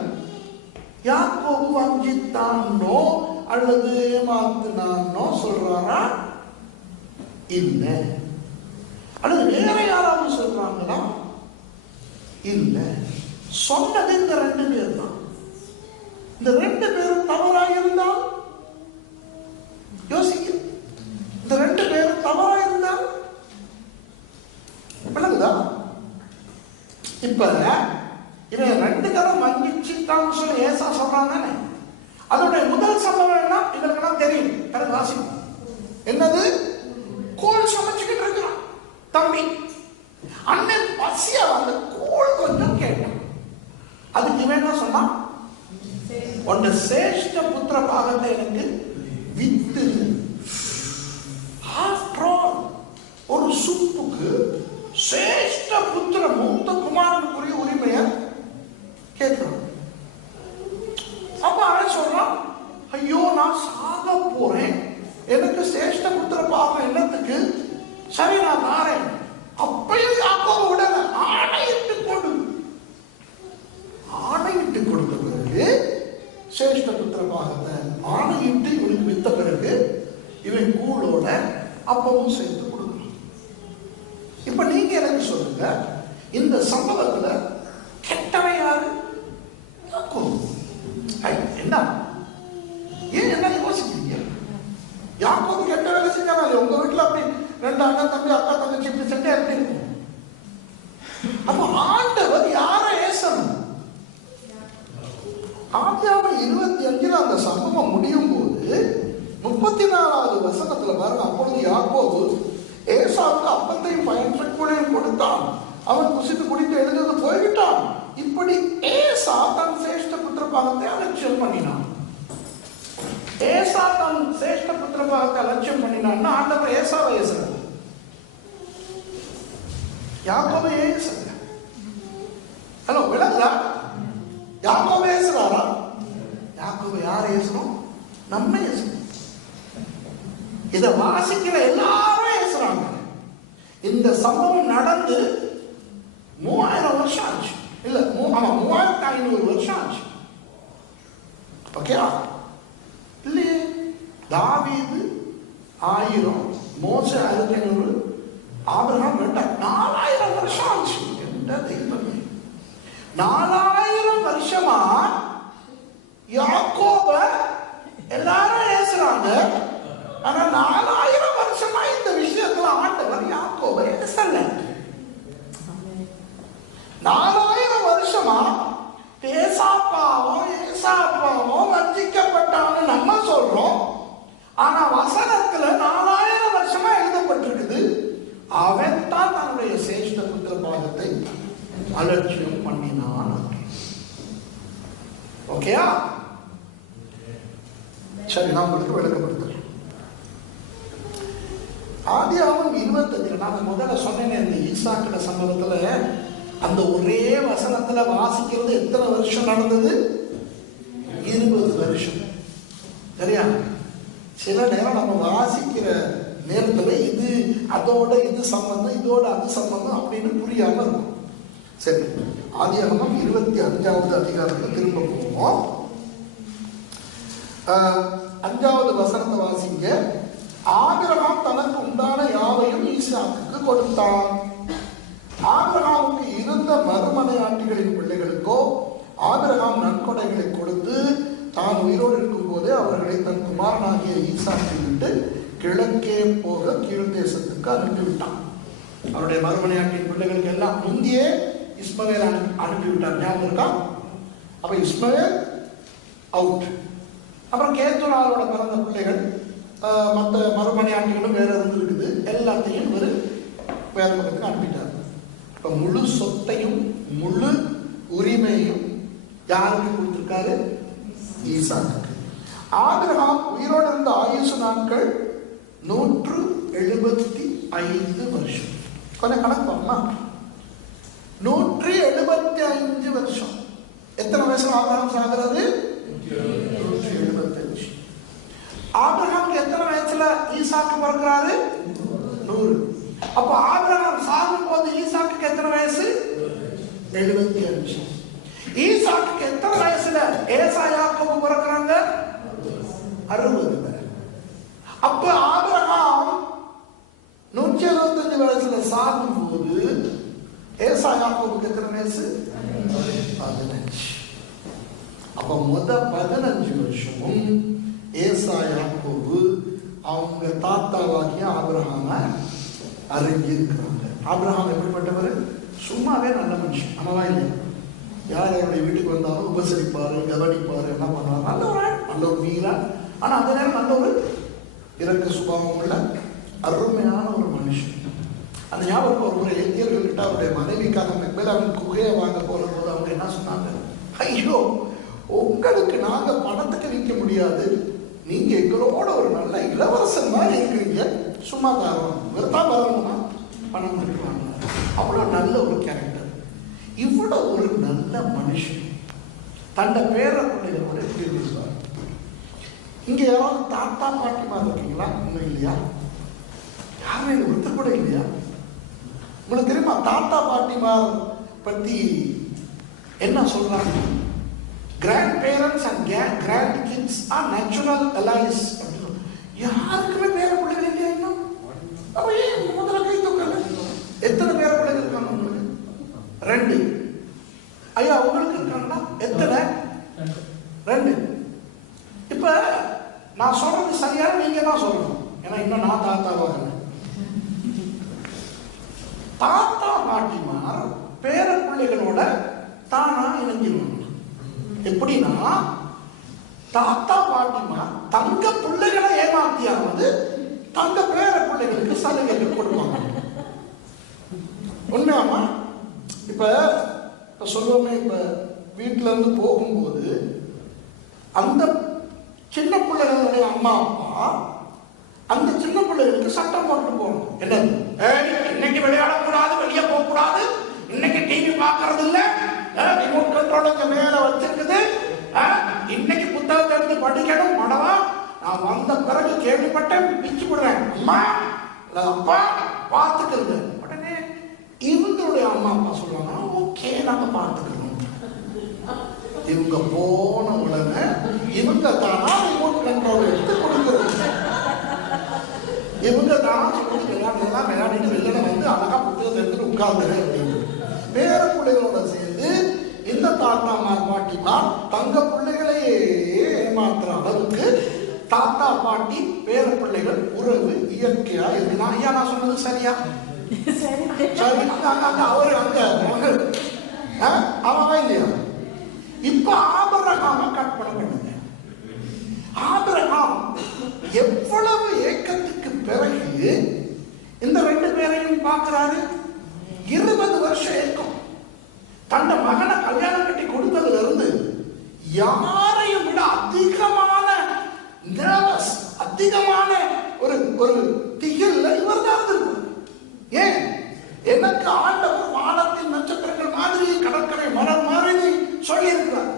யாக்கோபு வஞ்சித்தானோ அல்லது ஏமாத்தினானோ சொல்றாரா? இல்ல. அல்லது வேற யாராவது சொல்றாங்களா? இல்ல. சொன்னது இந்த 2 பேர் தான். இந்த 2 பேரும் தவறாயிருந்தால் யோசிக்க, இந்த 2 பேரும் தவறாயிருந்தால் விளங்குதா? இப்ப இவன் 2 தரம் வஞ்சிச்சுட்டான்னு சொல்லி ஏசா சொல்றான் தானே. அதோட முதல் சம்பவம் என்ன இவருக்கெல்லாம் தெரியும். எனக்கு வாசிக்கும் என்னது, கோல் சமைச்சுக்கிட்டு இருக்கிறான் தம்பி. அண்ணன் பசியா வந்து கோல் கொஞ்சம் கேட்டான். அதுக்கு இவன் என்ன சொன்னான், உன்னை சேஷ்ட புத்திர பாகத்தை எனக்கு வித்து. ஒரு சுப்புக்கு சேஷ்ட புத்திர மூத்த குமாரனுக்குரிய உரிமையை கேட்கிறான். அப்ப அவன் சொல்றான், ஐயோ நான் சாக போறேன், எனக்கு சேஷ்ட புத்திர பாகம் என்னத்துக்கு, சரி நான் தாரேன். அப்பயும் யாக்கோபு விடல, ஆணையிட்டு கொடு. ஆணையிட்டு கொடுத்த பிறகு சேஷ்ட புத்திர பாகத்தை ஆணையிட்டு இவனுக்கு வித்த பிறகு இவன் கூழோட அப்பவும் சேர்த்து கொடுக்கணும். இப்ப நீங்க எனக்கு சொல்லுங்க, இந்த சம்பவத்துல கெட்டவன் யாரு? யாக்கோபு. என்ன ஏன் என்ன யோசிக்கிறீங்க? யாக்கோபு கெட்ட வேலை செஞ்சாலும் உங்க வீட்டுல அப்படி 2 அண்ணன் தம்பி அக்கா தங்கச்சி இப்படி சண்டை எப்படி இருக்கும்? அப்ப ஆண்டவர் யாரை ஏசணும்? ஆதியாகமம் 25 அந்த சம்பவம் முடியும் போது 34வது வசனத்துல பாருங்க, அப்பொழுது யாக்கோபு ஏசாவுக்கு அப்பத்தையும் பயன்படுத்தியும் கொடுத்தான், அவன் குசித்து குடித்து எழுந்தது போய்விட்டான். இப்படி ஏசா தன் சேஷ்ட புத்திர பாகத்தை அலட்சியம் பண்ணினான். ஏசா தன் சேஷ்ட புத்திர பாகத்தை அலட்சியம் பண்ணினான்னா ஆண்டவர் ஏசாவை ஏசுறார், யாக்கோபை ஏசுறார். ஹலோ விளங்குதா? யாக்கோபை ஏசுறாரா? யாக்கோபை யார் ஏசணும்? நம்ம ஏசணும். இதை வாசிக்கிற எல்லாரும் ஏசுறாங்க. இந்த சம்பவம் நடந்து 3000 வருஷம் ஆச்சு. இல்ல 3500 வருஷம் ஆச்சு. ஓகே இல்லையே? தாவீது 1000, மோசே 1500, ஆபிரகாம் 4000 வருஷம் ஆச்சு. என்ற தெய்வமே, 4000 வருஷமா யாக்கோப எல்லாரும் ஏசுறாங்க. ஆனா 4000 வருஷமா இந்த விஷயத்துல ஆண்டவர் யாக்கோப ஏசல. 4000 வருஷமா ஏசாப்பாவும் வஞ்சிக்கப்பட்டான்னு நம்ம சொல்றோம். ஆனா வசனத்துல 4000 வருஷமா எழுதப்பட்டிருக்குது, அவன் தான் தன்னுடைய சேஷ்ட புத்திர பாகத்தை அலட்சியம் பண்ணினான். ஓகேயா? சரி, நான் உங்களுக்கு விளக்கப்படுத்துறேன். ஆதியாகமம் 25 நான் முதல்ல சொன்னேன், இந்த ஈசாக்கிற சம்பவத்துல அந்த ஒரே வசனத்துல வாசிக்கிறது எத்தனை வருஷம் நடந்தது? 20 வருஷம். சரியா? சில நேரம் நம்ம வாசிக்கிற நேரத்துல இது அதோட இது சம்பந்தம், இதோட அது சம்பந்தம் அப்படின்னு புரியாம இருக்கும். சரி, ஆதியாகமம் 25வது அதிகாரத்துல திரும்ப போவோம். 5வது வசனத்தை வாசிங்க. ஆபிரகாம் தனக்கு உண்டான யாவையும் ஈசாக்குக்கு கொடுத்தான். ஆபிரகாமுக்கு இருந்த மறுமனையாட்டிகளின் பிள்ளைகளுக்கோ ஆபிரகாம் நன்கொடைகளை கொடுத்து தான் உயிரோடு இருக்கும் போதே அவர்களை தன் குமாரனாகிய ஈசாக்கை விட்டு கிழக்கே போக கீழ் தேசத்துக்கு அனுப்பிவிட்டான். அவருடைய மறுமனையாட்டின் பிள்ளைகளுக்கு எல்லாம் முந்தியே இஸ்மவேல் அனுப்பிவிட்டார். ஞாபகம் இருக்கா? அப்ப இஸ்மவேல் அவுட். அப்புறம் கேத்துராவோட பிறந்த பிள்ளைகள் மற்ற மறுமனையாட்டிகளும் வேற இருந்திருக்குது, எல்லாத்தையும் ஒரு வேற பக்கத்துக்கு அனுப்பிட்டார். இப்ப முழு சொத்தையும் முழு உரிமையும் யாருக்கு கொடுத்திருக்காரு? ஈசாக்கு. ஆபிரகாம் உயிரோடு இருந்த ஆயுசு நாட்கள் 175 வருஷம். கொஞ்சம் கணக்கு பண்ணா 175 வருஷம். எத்தனை வயசுல ஆபிரகாம் சாகுறாரு? 175. ஆபிரகாமுக்கு எத்தனை வயசுல ஈசாக்கு பிறக்கிறாரு? 100. அப்ப ஆபிரகாம் சாகும் போது ஈசாக்கு எத்தனை வயசு? 75. ஈசாக்கு எத்தனை வயசுல ஏசா யாக்கோபு பிறக்கிறாங்க? 60. அப்ப ஆபிரகாம் 175 வயசுல சாகும் போது ஏசாயாவுக்கு எத்தனை வயசு? 15. அப்ப 15 வருஷமும் ஏசாயாக்கோபு அவங்க தாத்தாவாகிய ஆபிரகாம அறிஞ்சு இருக்கிறாங்க. ஆபிரகாம் எப்படிப்பட்டவர்? சும்மாவே நல்ல மனுஷன், ஆமாவா இல்லையா? யார் யாருடைய வீட்டுக்கு வந்தாலும் உபசரிப்பாரு, கவனிப்பாரு, என்ன பண்ணுவாரு, நல்ல ஒரு நல்ல ஒரு வீரன். ஆனா அந்த நேரம் நல்ல ஒரு இறக்க சுபாவம் உள்ள அருமையான ஒரு மனுஷன். அந்த ஞாபகம் ஒரு முறை எத்தியர்கள் கிட்ட அவருடைய மனைவிக்காக மெக்பெலாவின் குகையை வாங்க போற போது அவங்க என்ன சொன்னாங்க? ஐயோ, உங்களுக்கு நாங்க பணத்துக்கு விற்க முடியாது, நீங்க எங்களோட ஒரு நல்ல இளவரசன் மாதிரி இருக்கிறீங்க, சும்மா தரோம், வெறுத்தா வரணும்னா பணம் கொடுக்குறாங்க. அவ்வளவு நல்ல ஒரு கேரக்டர். இவ்வளவு ஒரு நல்ல மனுஷன் தன்னை பேர பிள்ளைகளோட எப்படி பேசுவார்? இங்க யாராவது தாத்தா பாட்டிமா இருக்கீங்களா? இன்னும் இல்லையா? யாருமே ஒருத்தர் கூட இல்லையா? உங்களுக்கு தெரியுமா தாத்தா பாட்டிமார் பத்தி என்ன சொல்றாங்க? Grandparents and grandkids are natural allies. யாருக்குமே பேர பிள்ளைகள் இல்லையா இன்னும்? அப்ப ஏன் முதல்ல கை தூக்கல? எத்தனை பேர பிள்ளைகள் இருக்காங்க உங்களுக்கு? 2. ஐயா உங்களுக்கு இருக்காங்களா? எத்தனை? 2. இப்ப நான் சொல்றது சரியா? நீங்க தான் சொல்லணும். ஏன்னா இன்னும் நான் தாத்தாவாக தாத்தா பாட்டிமார் பேர பிள்ளைகளோட தானா இணைஞ்சிருவாங்க. எப்படின்னா தாத்தா பாட்டிமார் தங்க பிள்ளைகளை ஏமாத்தியாவது தங்க பேர பிள்ளைகளுக்கு சலுகைகள் கொடுப்பாங்க. உண்மையாமா? இப்ப சொல்லுவோமே, இப்ப வீட்டுல இருந்து போகும்போது அந்த சின்ன பிள்ளைகளுடைய அம்மா அப்பா அந்த சின்ன பிள்ளைகளுக்கு சட்டம் போட்டு போகணும். என்னது? இன்னைக்கு விளையாடக்கூடாது, வெளியே போக கூடாது, இன்னைக்கு டிவி பார்க்கறது இல்ல, ரிமோட் கண்ட்ரோல் மேல வச்சிருக்குது, இன்னைக்கு புத்தகத்தை எடுத்து படிக்கணும். மடவா, நான் வந்த பிறகு கேள்விப்பட்டேன், பிச்சு விடுறேன், அம்மா அப்பா பார்த்துக்கிறது. உடனே இவங்களுடைய அம்மா அப்பா சொல்லுவாங்க, ஓகே நாங்க பார்த்துக்கிறோம். இவங்க போன உடனே இவங்க தானா ரிமோட் கண்ட்ரோல் எடுத்து கொடுக்குறது. இவங்க தானா சொல்லி விளையாடுறதெல்லாம் விளையாடிட்டு வெளியில வந்து அழகா புத்தகத்தை எடுத்துட்டு உட்கார்ந்து அப்படின்னு பேர பிள்ளைகளோட சேர்ந்து இந்த தாத்தா பாட்டிமா தங்க பிள்ளைகளையே ஏமாத்துற அளவுக்கு தாத்தா பாட்டி பேர பிள்ளைகள் உறவு இயற்கையா இருக்குதா? ஐயா நான் சொன்னது சரியா? அவரு அங்க அவன் இல்லையா? இப்ப ஆபிரகாம கற்பனை பண்ணுங்க. ஆபிரகாம் எவ்வளவு ஏக்கத்துக்கு பிறகு இந்த 2 பேரையும் பார்க்கிறாரு. 20 வருஷம் ஏக்கம். தன்னை மகனை கல்யாணம் கட்டி கொடுத்ததுல இருந்து யாரையும் விட அதிகமான நர்வஸ், அதிகமான ஒரு திகில்ல இவர் தான் இருந்திருப்பார். ஏன்? எனக்கு ஆண்டவர் வானத்தின் நட்சத்திரங்கள் மாதிரி கடற்கரை மலர் மாதிரி சொல்லி இருக்கிறார்.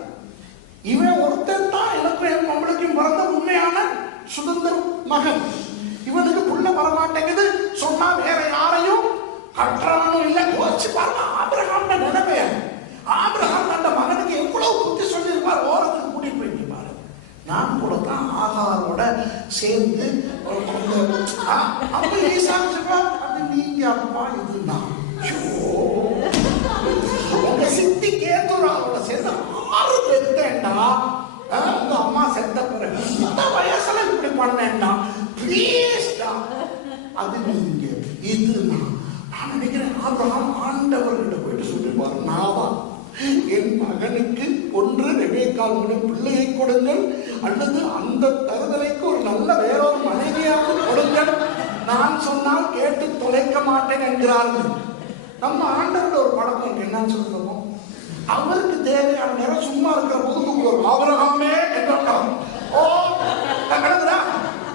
இவன் ஒருத்தன் தான் எனக்கும் என் பொம்பளைக்கும் பிறந்த உண்மையான சுதந்திர மகன். இவனுக்கு புள்ள வரமாட்டேங்குது சொன்னா வேற யாரையும் கற்றவனும் இல்லை. யோசிச்சு பாருங்க ஆபிரகாம் நினைப்பே. ஆபிரகாம் தந்த மகனுக்கு எவ்வளவு புத்தி சொல்லியிருப்பார். ஓரத்துக்கு கூட்டிட்டு போயிட்டு பாரு. நான் கூட தான் ஆகாரோட சேர்ந்து அப்ப அது நீங்க அப்பா இதுனா உங்க சித்தி கேத்துறாவோட சேர்ந்து 6 பெத்தேன்டா. உங்க அம்மா செத்த பிறகு இந்த வயசுல இப்படி பண்ணேன்டா, ப்ளீஸ்டா. அது நீங்க இதுனா நான் நினைக்கிறேன் ஆபிரகாம் ஆண்டவர்கிட்ட போயிட்டு சொல்லிப்பாரு, நாவா என் மகனுக்கு 1 ரெபேக்காள் மூலம் பிள்ளையை கொடுங்கள், அல்லது அந்த தருதலைக்கு ஒரு நல்ல வேறொரு மனைவியாக கொடுங்கள், நான் சொன்னால் கேட்டு தொலைக்க மாட்டேன் என்கிறார்கள். நம்ம ஆண்டவரோட ஒரு பழக்கம் என்னன்னு சொல்லுவோம், அவருக்கு தேவையான நேரம் சும்மா இருக்கிற போது ஒரு ஆபிரகாமே என்றால் ஓ நடக்குதா?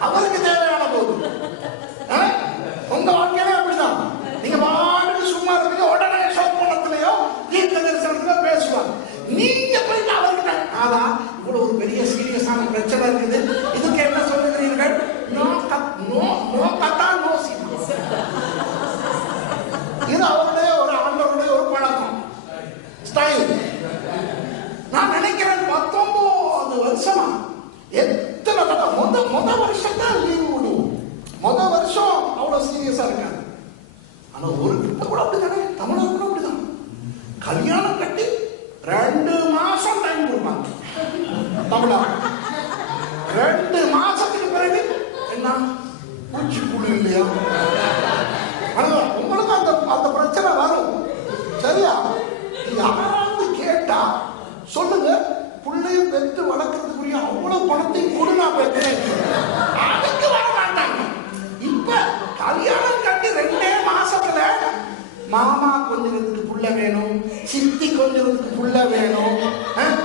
அவருக்கு தேவையான போது. உங்க வாழ்க்கையில அப்படிதான். நீங்க பாட்டுக்கு சும்மா இருப்பீங்க, உடனே சோப்பனத்திலேயோ தீர்க்க தரிசனத்துல பேசுவாங்க. நீங்க போயிட்டு அவர்கிட்ட அதான் இவ்வளவு ஒரு பெரிய சீரியஸான பிரச்சனை இருக்குது, இதுக்கு என்ன சொல்லுகிறீர்கள்? இது அவருடைய ஒரு ஆண்டவருடைய ஒரு பழக்கம் ஸ்டைல். நான் நினைக்கிறேன் 19 வருஷமா எத்தனை கல்யாணம் கட்டி 2 மாசம் டைம் கொடுப்பாங்க. தமிழா 2 மாசத்துக்கு பிறகு என்ன பூச்சி புழு இல்லையா? உங்களுக்கு அந்த பிரச்சனை வரும். சரியா? யாராவது கேட்டா சொல்லுங்க, பிள்ளைய பெற்று வளர்க்கறதுக்குரிய அவ்வளவு பணத்தையும் கொடு, நான் பெற்றேன். அதுக்கு வர மாட்டாங்க. இப்ப கல்யாணம் கட்டி 2 மாசத்துல மாமா கொஞ்சத்துக்கு புள்ள வேணும், சித்தி கொஞ்சத்துக்கு புள்ள வேணும்,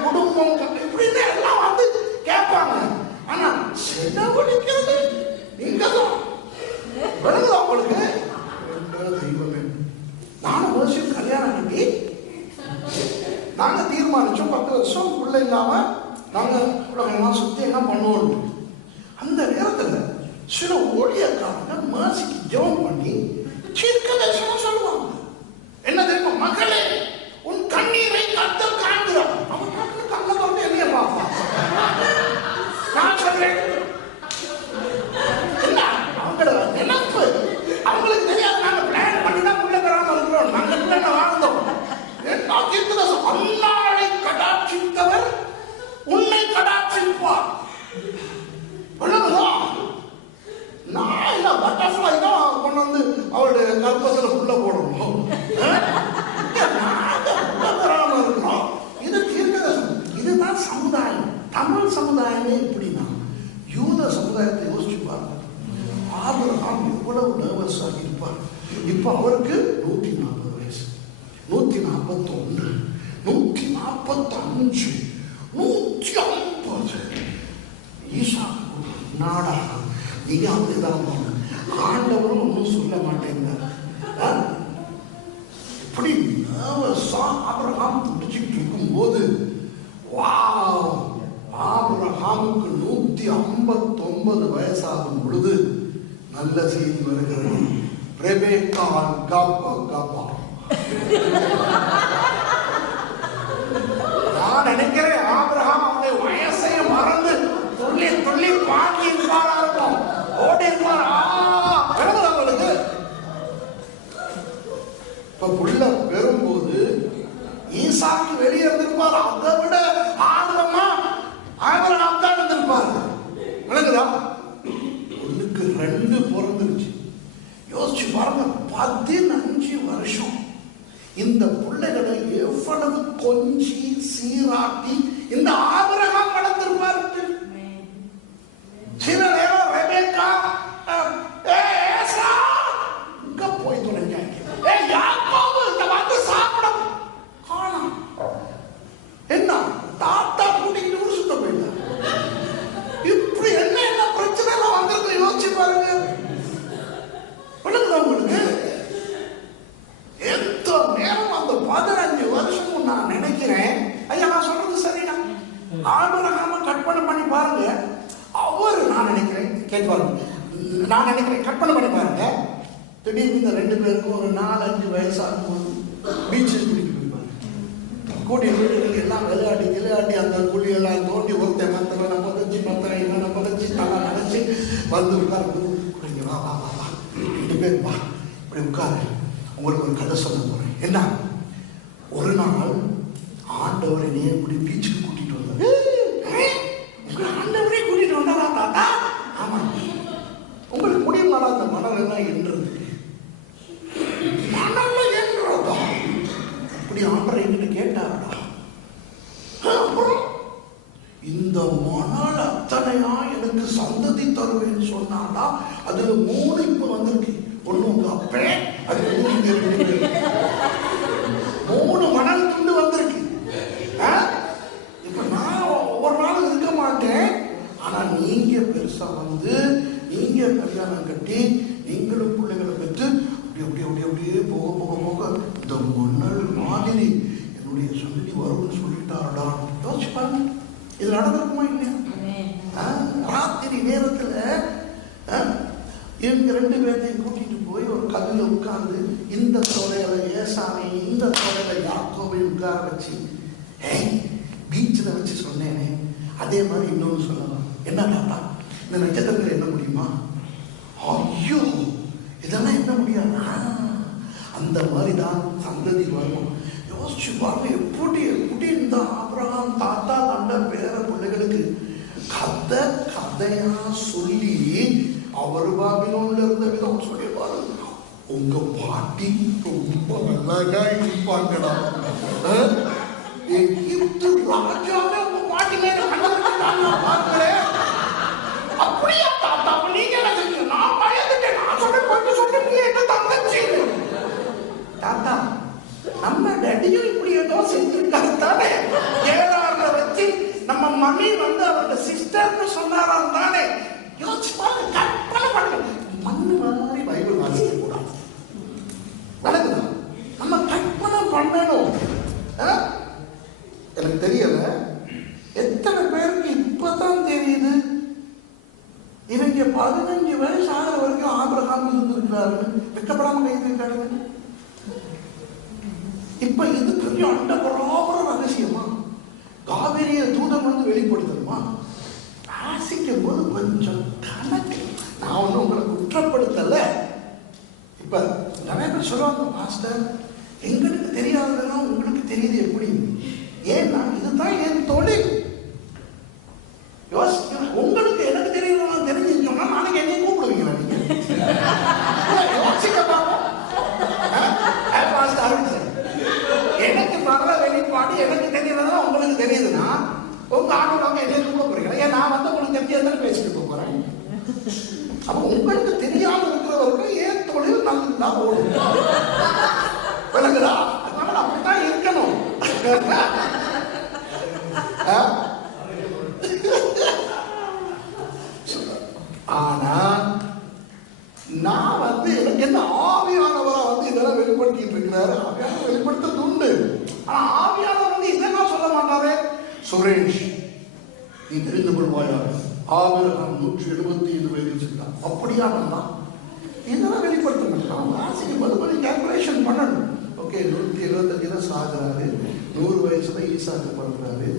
குடும்பம் இப்படின்னு எல்லாம் வந்து கேட்பாங்க. ஆனா செலவழிக்கிறது நீங்க தான். விளங்குதா உங்களுக்கு? தெய்வமே. நானும் வருஷம் கல்யாணம் கட்டி நாங்க தீர்மானிச்சோம் 10 வருஷம் பிள்ளை இல்லாம நாங்க உலகெல்லாம் சுத்தி என்ன பண்ணுவோம். அந்த நேரத்துல சில ஊழியக்காரங்க மாசிக்கு ஜெபம் பண்ணி தீர்க்க தரிசனம் சொல்லுவாங்க. என்ன தெரியுமா? மகளே, உன் கண்ணீரை கர்த்தர் காண்கிறார். அவன் கண்ணை தோண்டி என்னைய பார்ப்பான். நான் சொல்றேன், என்ன அவங்களோட நினைப்பு அவங்களுக்கு தெரியாது. நாங்க பிளான் பண்ணி தான் உள்ள பெறாம இருக்கிறோம். நாங்க பிள்ளை வாழ்ந்தோம். அன்னாளை கடாட்சித்தவர் உன்னை கடாட்சிப்பார். நான் இல்ல பட்டர்ஃப்ளை தான் கொண்டு வந்து அவருடைய கற்பத்துல உள்ள போடணும். இருக்கிறோம். இது தீர்க்கதரிசனம். இதுதான் சமுதாயம். தமிழ் சமுதாயமே இப்படின்னா யூத சமுதாயத்தை யோசிச்சு பாருங்க. ஆபிரகாம் எவ்வளவு நர்வஸ் ஆகி இருப்பார். இப்ப அவருக்கு 140 வயசு, 141, 145, 150. ஈசா நாடா நீங்க அப்படிதான். ஆண்டவரும் ஒன்றும் சொல்ல மாட்டேங்கிறார். இப்படி நர்வஸா ஆபிரகாம் துடிச்சுட்டு இருக்கும் போது ஆபிரகாமுக்கு 159 வயசாகும் பொழுது நல்ல செய்தி வருகிறது. ரெபேக்கா கப்பா. நான் நினைக்கிறேன் ஆபிரகாம் அவருடைய வயசை மறந்து துள்ளி துள்ளி பாக்கி இருப்பாரா இருக்கும், ஓடி இருப்பாரா. அவளுக்கு இப்ப புள்ள பெறும்போது ஈசாக்கு வெளியே இருந்திருப்பார். அதை விட ஆர்வமா ஆபிரகாம் தான் இருந்திருப்பாரு. விளங்குதா? ஒண்ணுக்கு 2 பிறந்துருச்சு. யோசிச்சு பாருங்க, 15 வருஷம் இந்த பிள்ளைகளை எவ்வளவு கொஞ்சி சீராட்டி இந்த ஆபிரகாம் வளர்த்திருப்பாரு. சில நேரம் ரெபேக்கா போய் தொலைஞ்சாங்க. வந்து சாப்பிட காணோம். என்ன தாத்தா கூட்டிட்டு ஊர் சுத்த போயிட்டார். இப்படி என்ன பிரச்சனை எல்லாம் வந்திருக்கு யோசிச்சு பாருங்க. உங்களுக்கு எந்த நேரம் அந்த 15 வருஷமும் நான் நினைக்கிறேன், ஐயா நான் சொல்றது சரியா? ஆபிரகாம கற்பனை பண்ணி பாருங்க. அவர் நான் நினைக்கிறேன் கற்பனை பண்ணி பாருங்க. திடீர்னு இந்த 2 பேருக்கும் ஒரு 4-5 வயசாகும் போது பீச்சுக்கு கூட்டிட்டு போயிருப்பாரு. கூட்டிட்டு எல்லாம் விளையாடி அந்த குழியெல்லாம் தோண்டி ஒருத்தன் மத்தவனை புதைச்சி மத்தவன் இவனை புதைச்சி தலை நினைச்சு வந்து உட்காரு. வா 2 பேர் வா இப்படி உட்காரு, உங்களுக்கு ஒரு கதை சொல்ல போறேன். என்ன, ஒரு நாள் ஆண்டவர் என்னைய இப்படி பீச்சுக்கு கூட்டிட்டு வந்தாரு. ஆண்டவரே கூட்டிட்டு வந்தாரா தாத்தா? ஆமா. உங்களுக்கு முடியுமாடா அந்த மணல் எல்லாம் என்றது? மணல் என்றதா? அப்படி ஆண்டவர் என்கிட்ட கேட்டாரா? இந்த மணல் அத்தனையா எனக்கு சந்ததி தருவேன்னு சொன்னாடா. அதுல 3 இப்ப வந்திருக்கு. ஒண்ணு உங்க அப்பே, அது 3 மணல் துண்டு வந்திருக்கு. இப்ப நான் ஒவ்வொரு நாளும் இருக்க மாட்டேன். ஆனா நீங்க பெருசா வந்து நீங்க கல்யாணம் கட்டி நீங்களும் பிள்ளைகளை பெற்று அப்படியே போக போக போக இந்த மணல் மாதிரி என்னுடைய சொல்லி வரும்னு சொல்லிட்டாடா. யோசிச்சு பாருங்க, இது நடந்திருக்குமா இல்லையா? ராத்திரி நேரத்துல இவங்க 2 பேர்த்தையும் கூட்டிட்டு போய் ஒரு கல்லுல உட்கார்ந்து இந்த தொலைல ஏசாமி இந்த தொலைல யாக்கோபை உட்கார வச்சு பீச்சில் வச்சு சொன்னேனே அதே மாதிரி இன்னொன்று சொல்லலாம். என்ன தாத்தா, இந்த நட்சத்திரத்தில் என்ன முடியுமா? ஐயோ இதெல்லாம் என்ன முடியாது. அந்த மாதிரி தான் சந்ததி வரும். யோசிச்சு பாருங்க, எப்படி எப்படி இந்த ஆபிரகாம் தாத்தா கண்ட பேர பிள்ளைகளுக்கு கதை கதையா சொல்லி அவர் பாபிலோன்ல இருந்த விதம் சொல்லி பாருங்க. உங்க பாட்டி ரொம்ப நல்லா இருப்பாங்கடா, எகிப்து ராஜாவே உங்க பாட்டி மேல கண்ணு அப்படியா தாத்தா? நீங்க என்ன? நான் பயந்துட்டேன். நான் சொல்றேன் என்ன தங்கச்சி தாத்தா, நம்ம டேடியும் இப்படி ஏதோ செஞ்சிருக்காரு தானே. ஏழாறுல வச்சு நம்ம மம்மி வந்து அவரோட சிஸ்டர்னு சொன்னாராம் தானே. யோசிச்சு பாருங்க, கற்பனை பண்ணுங்க. மண்ணு மாதிரி பைபிள் வாசிக்க கூடாது, வழங்குதா? நம்ம கற்பனை பண்ணணும். எனக்கு தெரியல எத்தனை பேருக்கு இப்பதான் தெரியுது இவங்க 15 வயசு ஆகிற வரைக்கும் ஆபிரகாம் இருந்திருக்கிறாரு. வெக்கப்படாம கைதிருக்காரு. இப்ப இது பெரிய அண்ட பராபர ரகசியமா காவிரிய தூதன் வந்து வெளிப்படுத்தணுமா? வாசிக்கும் போது கொஞ்சம் கணக்கு. நான் ஒன்றும் உங்களை குற்றப்படுத்தல. இப்ப நிறைய பேர் சொல்லுவாங்க, மாஸ்டர் எங்களுக்கு தெரியாததெல்லாம் உங்களுக்கு தெரியுது எப்படி? ஏன்னா இதுதான் என் தொழில். உங்களுக்கு எனக்கு தெரியணும் தெரிஞ்சுக்கணும்னா நாளைக்கு என்னைய கூப்பிடுவீங்களா? நீங்க யோசிக்க பார்ப்போம். எனக்கு வர்ற வெளிப்பாடு எனக்கு தெரியறதா உங்களுக்கு தெரியுதுன்னா உங்க ஆண்டவங்க என்னைய கூப்பிட போறீங்களா? ஏன் நான் வந்து உங்களுக்கு தெரியாதுன்னு பேசிட்டு போறேன். அப்ப உங்களுக்கு தெரியாம இருக்கிறவர்கள் ஏன் தொழில் நல்லா ஓடும், விளங்குதா? அதனால அப்படித்தான் இருக்கணும். ஆனா நான் வந்து எனக்கு என்ன ஆவியானவரா வந்து இதெல்லாம் வெளிப்படுத்திட்டு இருக்கிறாரு. ஆவியானவர் வெளிப்படுத்துறது உண்டு. ஆனா ஆவியானவர் வந்து இதெல்லாம் சொல்ல மாட்டாரு. சுரேஷ், நீ தெரிந்து கொள்வாயாக, ஆபிரகாம் 175 வயதில் சென்றான். அப்படியா வந்தான்? இதெல்லாம் வெளிப்படுத்த மாட்டான். வாசிக்கும் போது கொஞ்சம் கேல்குலேஷன் பண்ணணும். ஓகே, 175 சாகுறாரு. 100 வயசுல ஈசாக்கு பிறகுறாரு.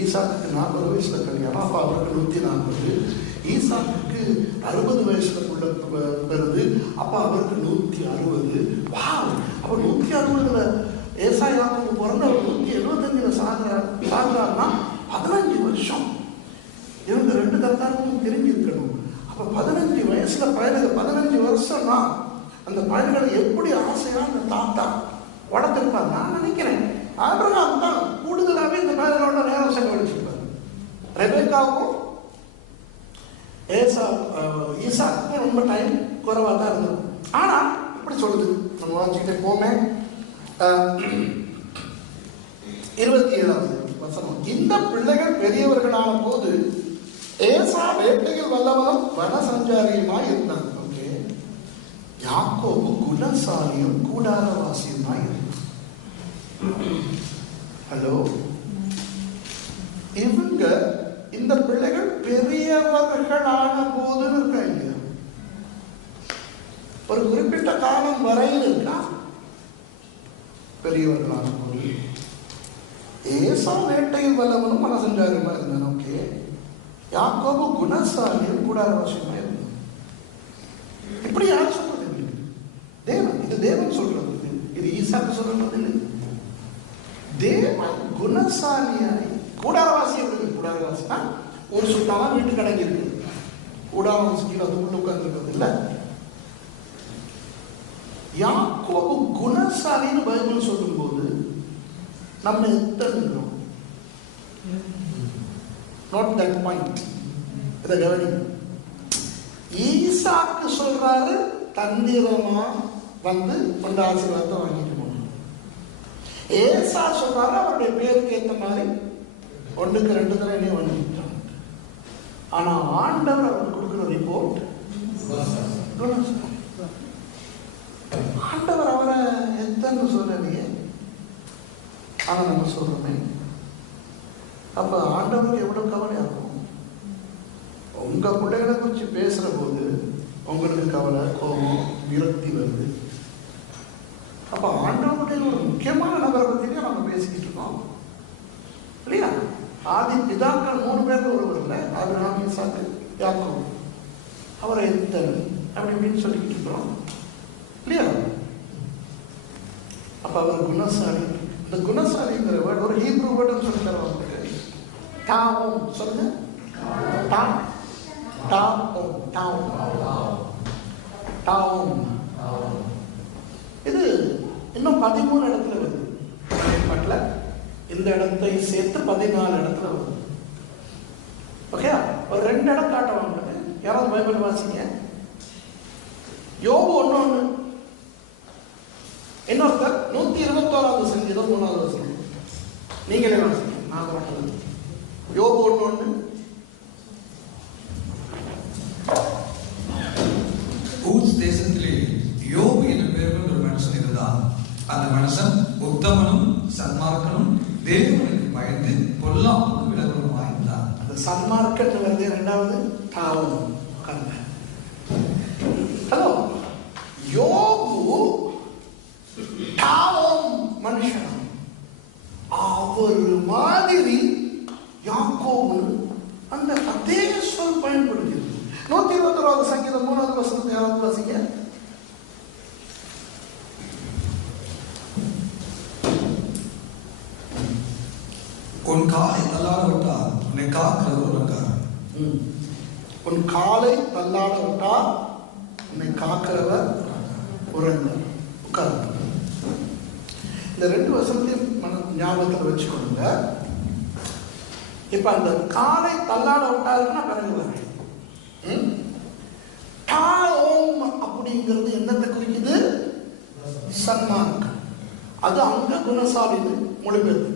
ஈசாக்கு 40 வயசுல கல்யாணம். அப்ப அவருக்கு 140. ஈசாக்கு 60 வயசுல பிறகு அப்ப அவருக்கு 160. வா, அப்ப 160ல ஏசாயாவுக்கு பிறந்த அவர் 175 சாகுறாருன்னா 15 வருஷம். இவங்க 2 தத்தாருக்கும் தெரிஞ்சிருக்கணும். அப்ப 15 வயசுல பயணம், 15 வருஷம்னா அந்த பயணங்களை எப்படி ஆசையா அந்த தாத்தா வளர்த்திருப்பார். நான் நினைக்கிறேன் ஆபிரகாம் தான் கூடுதலாகவே இந்த பயணங்களோட நேரம் செலவழிச்சிருப்பார். ரெபேக்காவுக்கும் ஈசாக்கும் ரொம்ப டைம் குறைவாக தான் இருந்தது. ஆனா இப்படி சொல்லுது, நம்ம வாசிக்கிட்டே போமே. 27வது வசனம், இந்த பிள்ளைகள் பெரியவர்களான போது ஏசா வேட்டையில் வல்லவனும் வன சஞ்சாரியுமாய் இருந்தாங்க. ஓகே, யாக்கோபு குணசாலியும் கூடாரவாசியுமாய் இருந்தாங்க. ஹலோ, இவங்க இந்த பிள்ளைகள் பெரியவர்களான போது இருக்காங்க. ஒரு குறிப்பிட்ட காலம் வரையில் இருக்கா பெரியவர்களான போது. ஏசா வேட்டையில் வல்லவனும் மனசஞ்சாரியமா இருந்தான். ஓகே, யாக்கோபு குணசாலியும் கூடாரவாசியமா இருந்தான். இப்படி யார் சொல்றது? தேவன். இது தேவன் சொல்றது. இது ஈசாக்கு சொல்றது இல்லை. தேவன் குணசாலியாய் கூடாரவாசி. கூடாரவாசினா ஒரு சுட்டாதான் வீட்டு கடங்கி இருக்கு. கூடாரவாசி கீழே அது உள்ள உட்கார்ந்து இருக்கிறது இல்ல. யாக்கோபு குணசாலின்னு பைபிள் சொல்லும் போது நம்ம எத்தனை நாட் தட் பாயிண்ட். இதை கவனி. ஈசாக்கு சொல்றாரு தந்திரமா வந்து கொண்ட ஆசீர்வாதத்தை வாங்கிட்டு போகணும். ஏசா சொல்றாரு அவருடைய பேருக்கு ஏற்ற மாதிரி 1க்கு 2 தடவை வாங்கிட்டாங்க. ஆனா ஆண்டவர் அவருக்கு கொடுக்கிற ரிப்போர்ட், ஆண்டவர் அவரை எத்தனை சொல்லலையே, ஆனா நம்ம சொல்றோமே. அப்ப ஆண்டவருக்கு எவ்வளவு கவலையா இருக்கும்? உங்க பிள்ளைகளை குறித்து பேசுற போது உங்களுக்கு கவலை, கோபம், விரக்தி வருது. அப்ப ஆண்டவருடைய ஒரு முக்கியமான நபரை பத்தி நம்ம பேசிக்கிட்டு இருக்கோம் இல்லையா? ஆதி பிதாக்கள் 3 பேர்ல ஒருவர் இல்லை, ஆபிரகாம், ஈசாக்கு, யாக்கோபு. அவரை எத்தனை அப்படி இப்படின்னு சொல்லிக்கிட்டு இருக்கிறோம் இல்லையா? அப்ப அவர் குணசாலி. இந்த குணசாலிங்கிற வேர்டு ஒரு ஹீப்ரூ வேர்டுன்னு சொல்லி தருவாங்க. டாவும் சொல்லுங்க. இது இன்னும் 13 இடத்துல வருது. ஏற்பாட்டில் இந்த இடத்தை சேர்த்து 14 இடத்துல வருது. ஓகே, ஒரு 2 இடம் காட்டுவாங்க. யாராவது பைபிள் வாசிங்க. யோபு 1:1. இன்னொருத்தர் 121 சங்கீதம் 3வது வசனம். நீங்களே வாசிங்க. நான் வாட்டது யோபு 1:1. ஊஸ் தேசத்திலே யோபு என்ற பெயர் கொண்ட ஒரு மனுஷன் இருந்தான். அந்த மனுஷன் உத்தமனும் சன்மார்க்கனும் தேவனுக்கு பயந்து பொல்லாப்புக்கு விலகுமாயிருந்தான். அந்த சன்மார்க்கன் வந்து 2வது தாவும். ஹலோ, யோபு தாவும் மனுஷன். அவர் மாதிரி யாக்கோபு அந்த அதே சொல் பயன்படுகிறது. 121 சங்கீதம் 3வது வசனத்தை யாராவது வாசிங்க. உன் காலை தள்ளாட விட்டால் உன்னை காக்கிறவர் உனக்காரன். உன் காலை தள்ளாட விட்டால் உன்னை காக்கிறவர் உட்கார். இந்த 2 வசனத்தையும் ஞாபகத்தில் வச்சுக்கொள்ளுங்க. இப்ப அந்த காலை தள்ளாட விட்டாருன்னா பிறகு அப்படிங்கிறது என்னத்தை குறிக்குது? சன்மார்க்கம். அது அங்க குணசாலின்னு மொழிபெயர்த்து.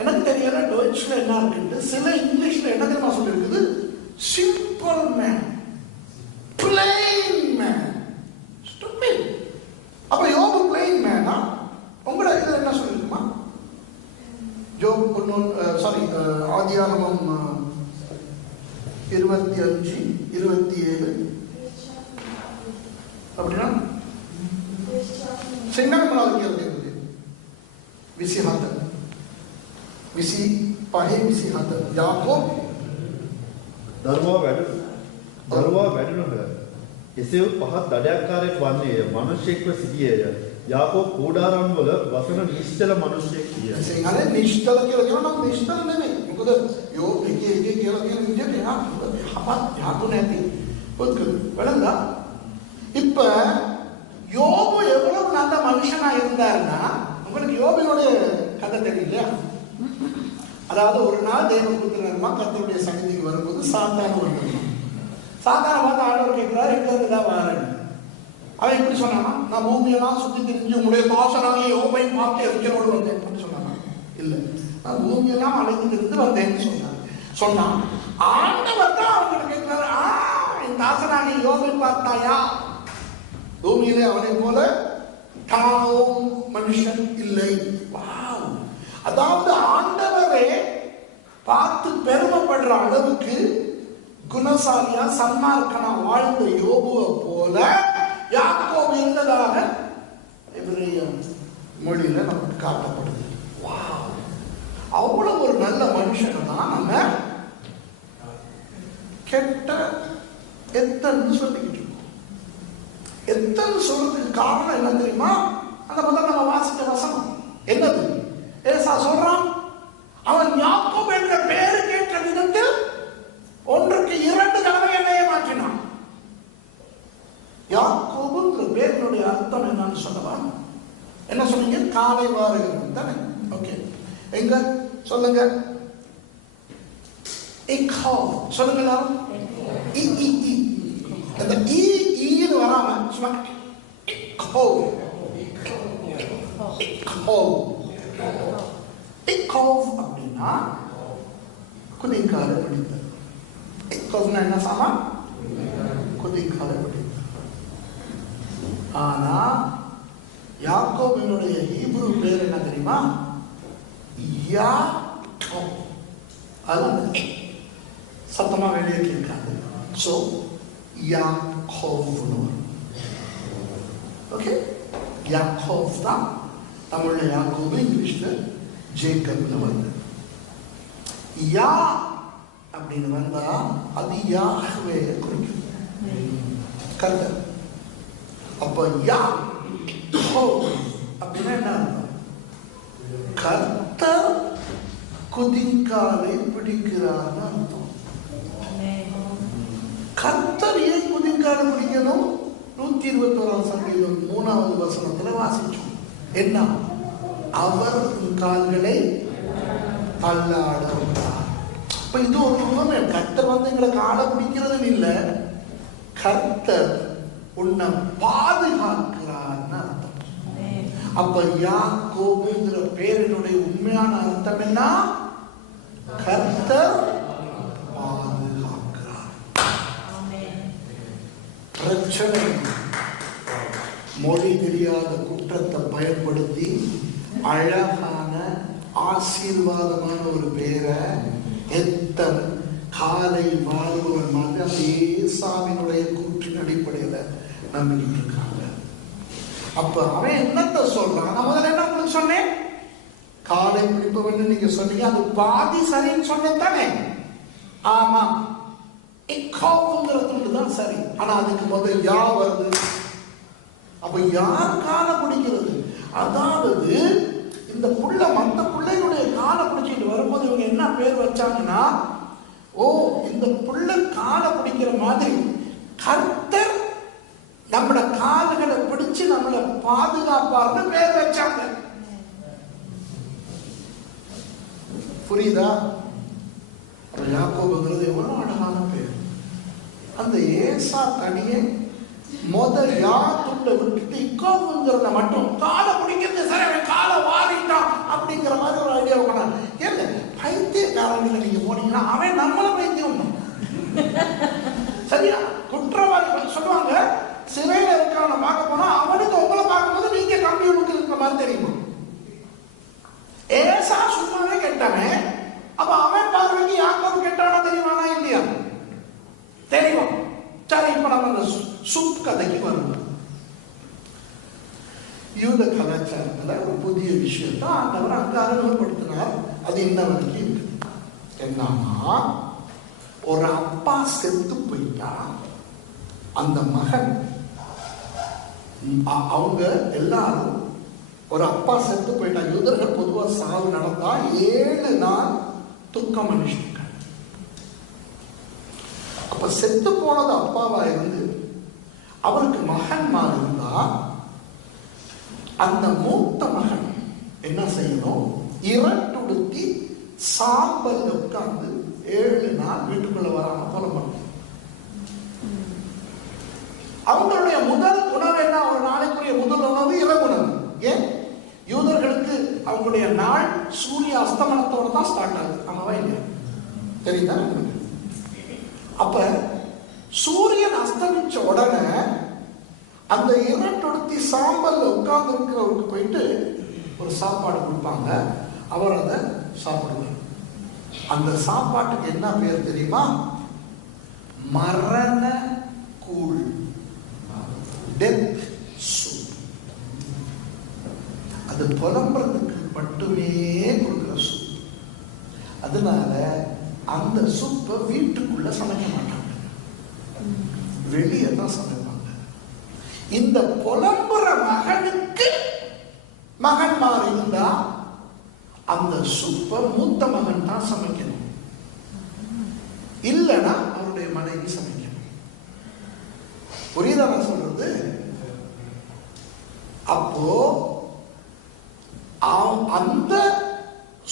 எனக்கு தெரியல டொய்ச்ல என்ன இருக்குன்னு. சில இங்கிலீஷ்ல என்ன தெரியுமா சொல்லிருக்குது? Simple man, plain man, stupid. அப்ப யோபு பிளைன் மேனா? உங்களோட இதுல என்ன சொல்லிருக்குமா? ஆதியாகமம் 25:27 அப்படின்னா சின்னகமனாவது கேள்வி විසිහත යාකෝබ් දරුවා වැඩුණහ. එසේ පහත් දඩයක්කාරයෙක් වන්නේය. මිනිසෙක්ව සිටියේය. යාකෝබ් කූඩාරම් වල වසන නිශ්චල මිනිසෙක් විය. සිංහලේ නිශ්චල කියලා කියනවා නම් නිශ්චල නෙමෙයි. මොකද යෝබ් එකේ කියලා කියන විදිහට යාකෝබ් නැති. පුදුක වලඳා. இப்ப யோபு எவ்வளவு நல்ல மனுஷனா இருந்தாருன்னா, உங்களுக்கு யோபினுடைய கதை தெரியலையா? அதாவது ஒரு நாள் தேவபுத்திரமா கர்த்தருடைய சந்நிதிக்கு வரும்போது சாத்தான வருவான். சாத்தான பார்த்து ஆண்டவர் கேட்கிறார், எங்க இருந்துதான் வாரேன். அவன் இப்படி சொன்னானா, நான் பூமியெல்லாம் சுத்தி திரிஞ்சு உங்களுடைய தாசனாகிய யோபையும் பார்த்து எரிச்சலோடு வந்தேன் அப்படின்னு சொன்னானா? இல்ல, நான் பூமியெல்லாம் அழைத்து திரிந்து வந்தேன்னு சொன்னான். ஆண்டவர் தான் அவங்களுக்கு கேட்கிறாரு, என் தாசனாகிய யோபை பார்த்தாயா? பூமியிலே அவனை போல தாவும் மனுஷன் இல்லை. அதாவது ஆண்டவரே பார்த்து பெருமைப்படுற அளவுக்கு குணசாலியா சன்மார்க்கனா வாழ்ந்த யோபுவை போல யாக்கோபு இருந்ததாக எபிரேய மொழியில நமக்கு காட்டப்படுது. அவ்வளவு ஒரு நல்ல மனுஷனை தான் நம்ம கெட்ட எத்தன்னு சொல்லிக்கிட்டு இருக்கோம். எத்தனை சொல்றதுக்கு காரணம் என்ன தெரியுமா? அந்த முதல்ல நம்ம வாசித்த வசனம் என்னது? ஏசா சொல்றான், அவன் யாக்கோபு என்ற பெயரு கேட்ட விதத்தில் 1-2 தடவை என்னையே மாற்றினான். யாக்கோபுங்கிற பேருடைய அர்த்தம் என்னன்னு சொல்லவா? என்ன சொன்னீங்க? காலை வாருகிறவன் தானே? ஓகே, எங்க சொல்லுங்க. சொல்லுங்க. அந்த ஈன்னு வராம சும்மா அப்படின்னா குதிக்கால பிடித்தது. என்ன சாமா? குதிக்கால பிடித்தது. ஆனா யாக்கோபினுடைய ஹீப்ரு பேர் என்ன தெரியுமா? அதான் சத்தமா வெளியே கேட்காது. சோ யாக்கோப்னு வரும். ஓகே, யாக்கோப் தான் தமிழ்ல யாக்கோபு, இங்கிலீஷ்ல ஜேக்கப்னு வருது. யா அப்படின்னு வந்தா அது யாஹ்வே குறிக்கும். கர்த்தர். அப்ப யா அப்படின்னா என்ன அர்த்தம்? கர்த்தர் குதிங்காலை பிடிக்கிறார் அர்த்தம். கர்த்தர் ஏன் குதிங்காலை பிடிக்கணும்? 121 சங்கீதம் 3வது வசனத்துல வாசிச்சோம். என்ன? அவர் கால்களை தள்ளாட விட்டார். இப்ப இது ஒரு உண்மை. கர்த்தர் எங்களை காலை பிடிக்கிறது இல்லை, கர்த்தர் உன்னை பாதுகாக்கிறார்னு அர்த்தம். அப்ப யாக்கோபுங்கிற பேரினுடைய உண்மையான அர்த்தம் என்ன? கர்த்தர் பாதுகாக்கிறார். பிரச்சனை மொழி தெரியாத குற்றத்தை பயன்படுத்தி அழகான ஆசீர்வாதமான ஒரு பேரை எத்தன் காலை வாழ்வன் மாதிரி அந்த ஏசாவினுடைய கூற்றின் அடிப்படையில நம்பிக்கிட்டு இருக்காங்க. அப்ப அவன் என்னத்த சொல்றான்? நான் முதல்ல என்ன உங்களுக்கு சொன்னேன்? காலை பிடிப்பவன் நீங்க சொன்னீங்க, அது பாதி சரின்னு சொன்னேன் தானே? ஆமா, தான் சரி. ஆனா அதுக்கு முதல் யா வருது. அப்ப யார் காலை பிடிக்கிறது? அதாவது இந்த புள்ள மற்ற பிள்ளைகளுடைய காலை பிடிச்சிட்டு வரும்போது இவங்க என்ன பேர் வச்சாங்கன்னா, ஓ இந்த புள்ள காலை பிடிக்கிற மாதிரி கர்த்தர் நம்மளோட கால்களை பிடிச்சு நம்மளை பாதுகாப்பார்னு பேர் வச்சாங்க. புரியுதா? யாக்கோபுங்கிறது எவ்வளவு அழகான பேர். அந்த ஏசா தனியே முதல் யாத்துள்ள விட்டுட்டு இக்கோபுங்கிறத மட்டும் காலை பிடிக்கிறது சரி, காலை வாரிட்டான் அப்படிங்கிற மாதிரி ஒரு ஐடியா பண்ணாங்க. ஏன் பைத்தியக்காரங்களை நீங்க போனீங்கன்னா அவன் நம்மள பைத்தியம் சரியா? குற்றவாளிகள் சொல்லுவாங்க, சிறையில் இருக்கான பார்க்க போனா அவனுக்கு உங்களை பார்க்கும்போது நீங்க கம்ப்யூட்டருக்கு இருக்கிற மாதிரி தெரியுமா? ஏசா சும்மாவே கேட்டானே, அப்ப அவன் பார்வைக்கு யாக்கோபு கேட்டானா தெரியுமானா இல்லையா? தெரியும். சரி, இப்ப நம்ம அந்த சுப் கதைக்கு வருவோம். யூத கலாச்சாரத்துல ஒரு புதிய விஷயத்தை ஆண்டவர் அங்க அறிமுகப்படுத்தினார். அது இன்ன வரைக்கும் இருக்கு. என்னன்னா, ஒரு அப்பா செத்து போயிட்டா அந்த மகன், அவங்க எல்லாரும் ஒரு அப்பா செத்து போயிட்டா, யூதர்கள் பொதுவா சாவு நடந்தா 7 நாள் துக்கம் அனுஷ்டிக்க. அப்ப செத்து போனது அப்பாவா இருந்து அவருக்கு மகன்மார் இருந்தா அந்த மூத்த மகன் என்ன செய்யணும்? இரட்டுடுத்தி சாம்பல் உட்கார்ந்து 7 நாள் வீட்டுக்குள்ள வராம புலம்பணும். அவங்களுடைய முதல் உணவு என்ன? ஒரு நாளைக்குரிய முதல் உணவு இரவு உணவு. ஏன்? யூதர்களுக்கு அவங்களுடைய நாள் சூரிய அஸ்தமனத்தோட தான் ஸ்டார்ட் ஆகுது. ஆமாவா இல்லையா? தெரியுதா? அப்ப சூரியன் அஸ்தமிச்ச உடனே அந்த இரட்டொடுத்தி சாம்பல்ல உட்கார்ந்து இருக்கிறவருக்கு போயிட்டு ஒரு சாப்பாடு கொடுப்பாங்க. அவர் அதை சாப்பிடுவார். அந்த சாப்பாட்டுக்கு என்ன பேர் தெரியுமா? மரண கூழ், டெத் சூப். அது புலம்புறதுக்கு மட்டுமே கொடுக்குற சூப். அதனால அந்த சூப்பை வீட்டுக்குள்ள சமைக்க மாட்டாங்க, வெளியே தான் சமைப்பாங்க. இந்த புலம்புற மகனுக்கு மகன்மார் இருந்தா அந்த சூப்பை மூத்த மகன் தான் சமைக்கணும், இல்லைன்னா அவருடைய மனைவி சமைக்கணும். புரியுதா நான் சொல்றது? அப்போ அந்த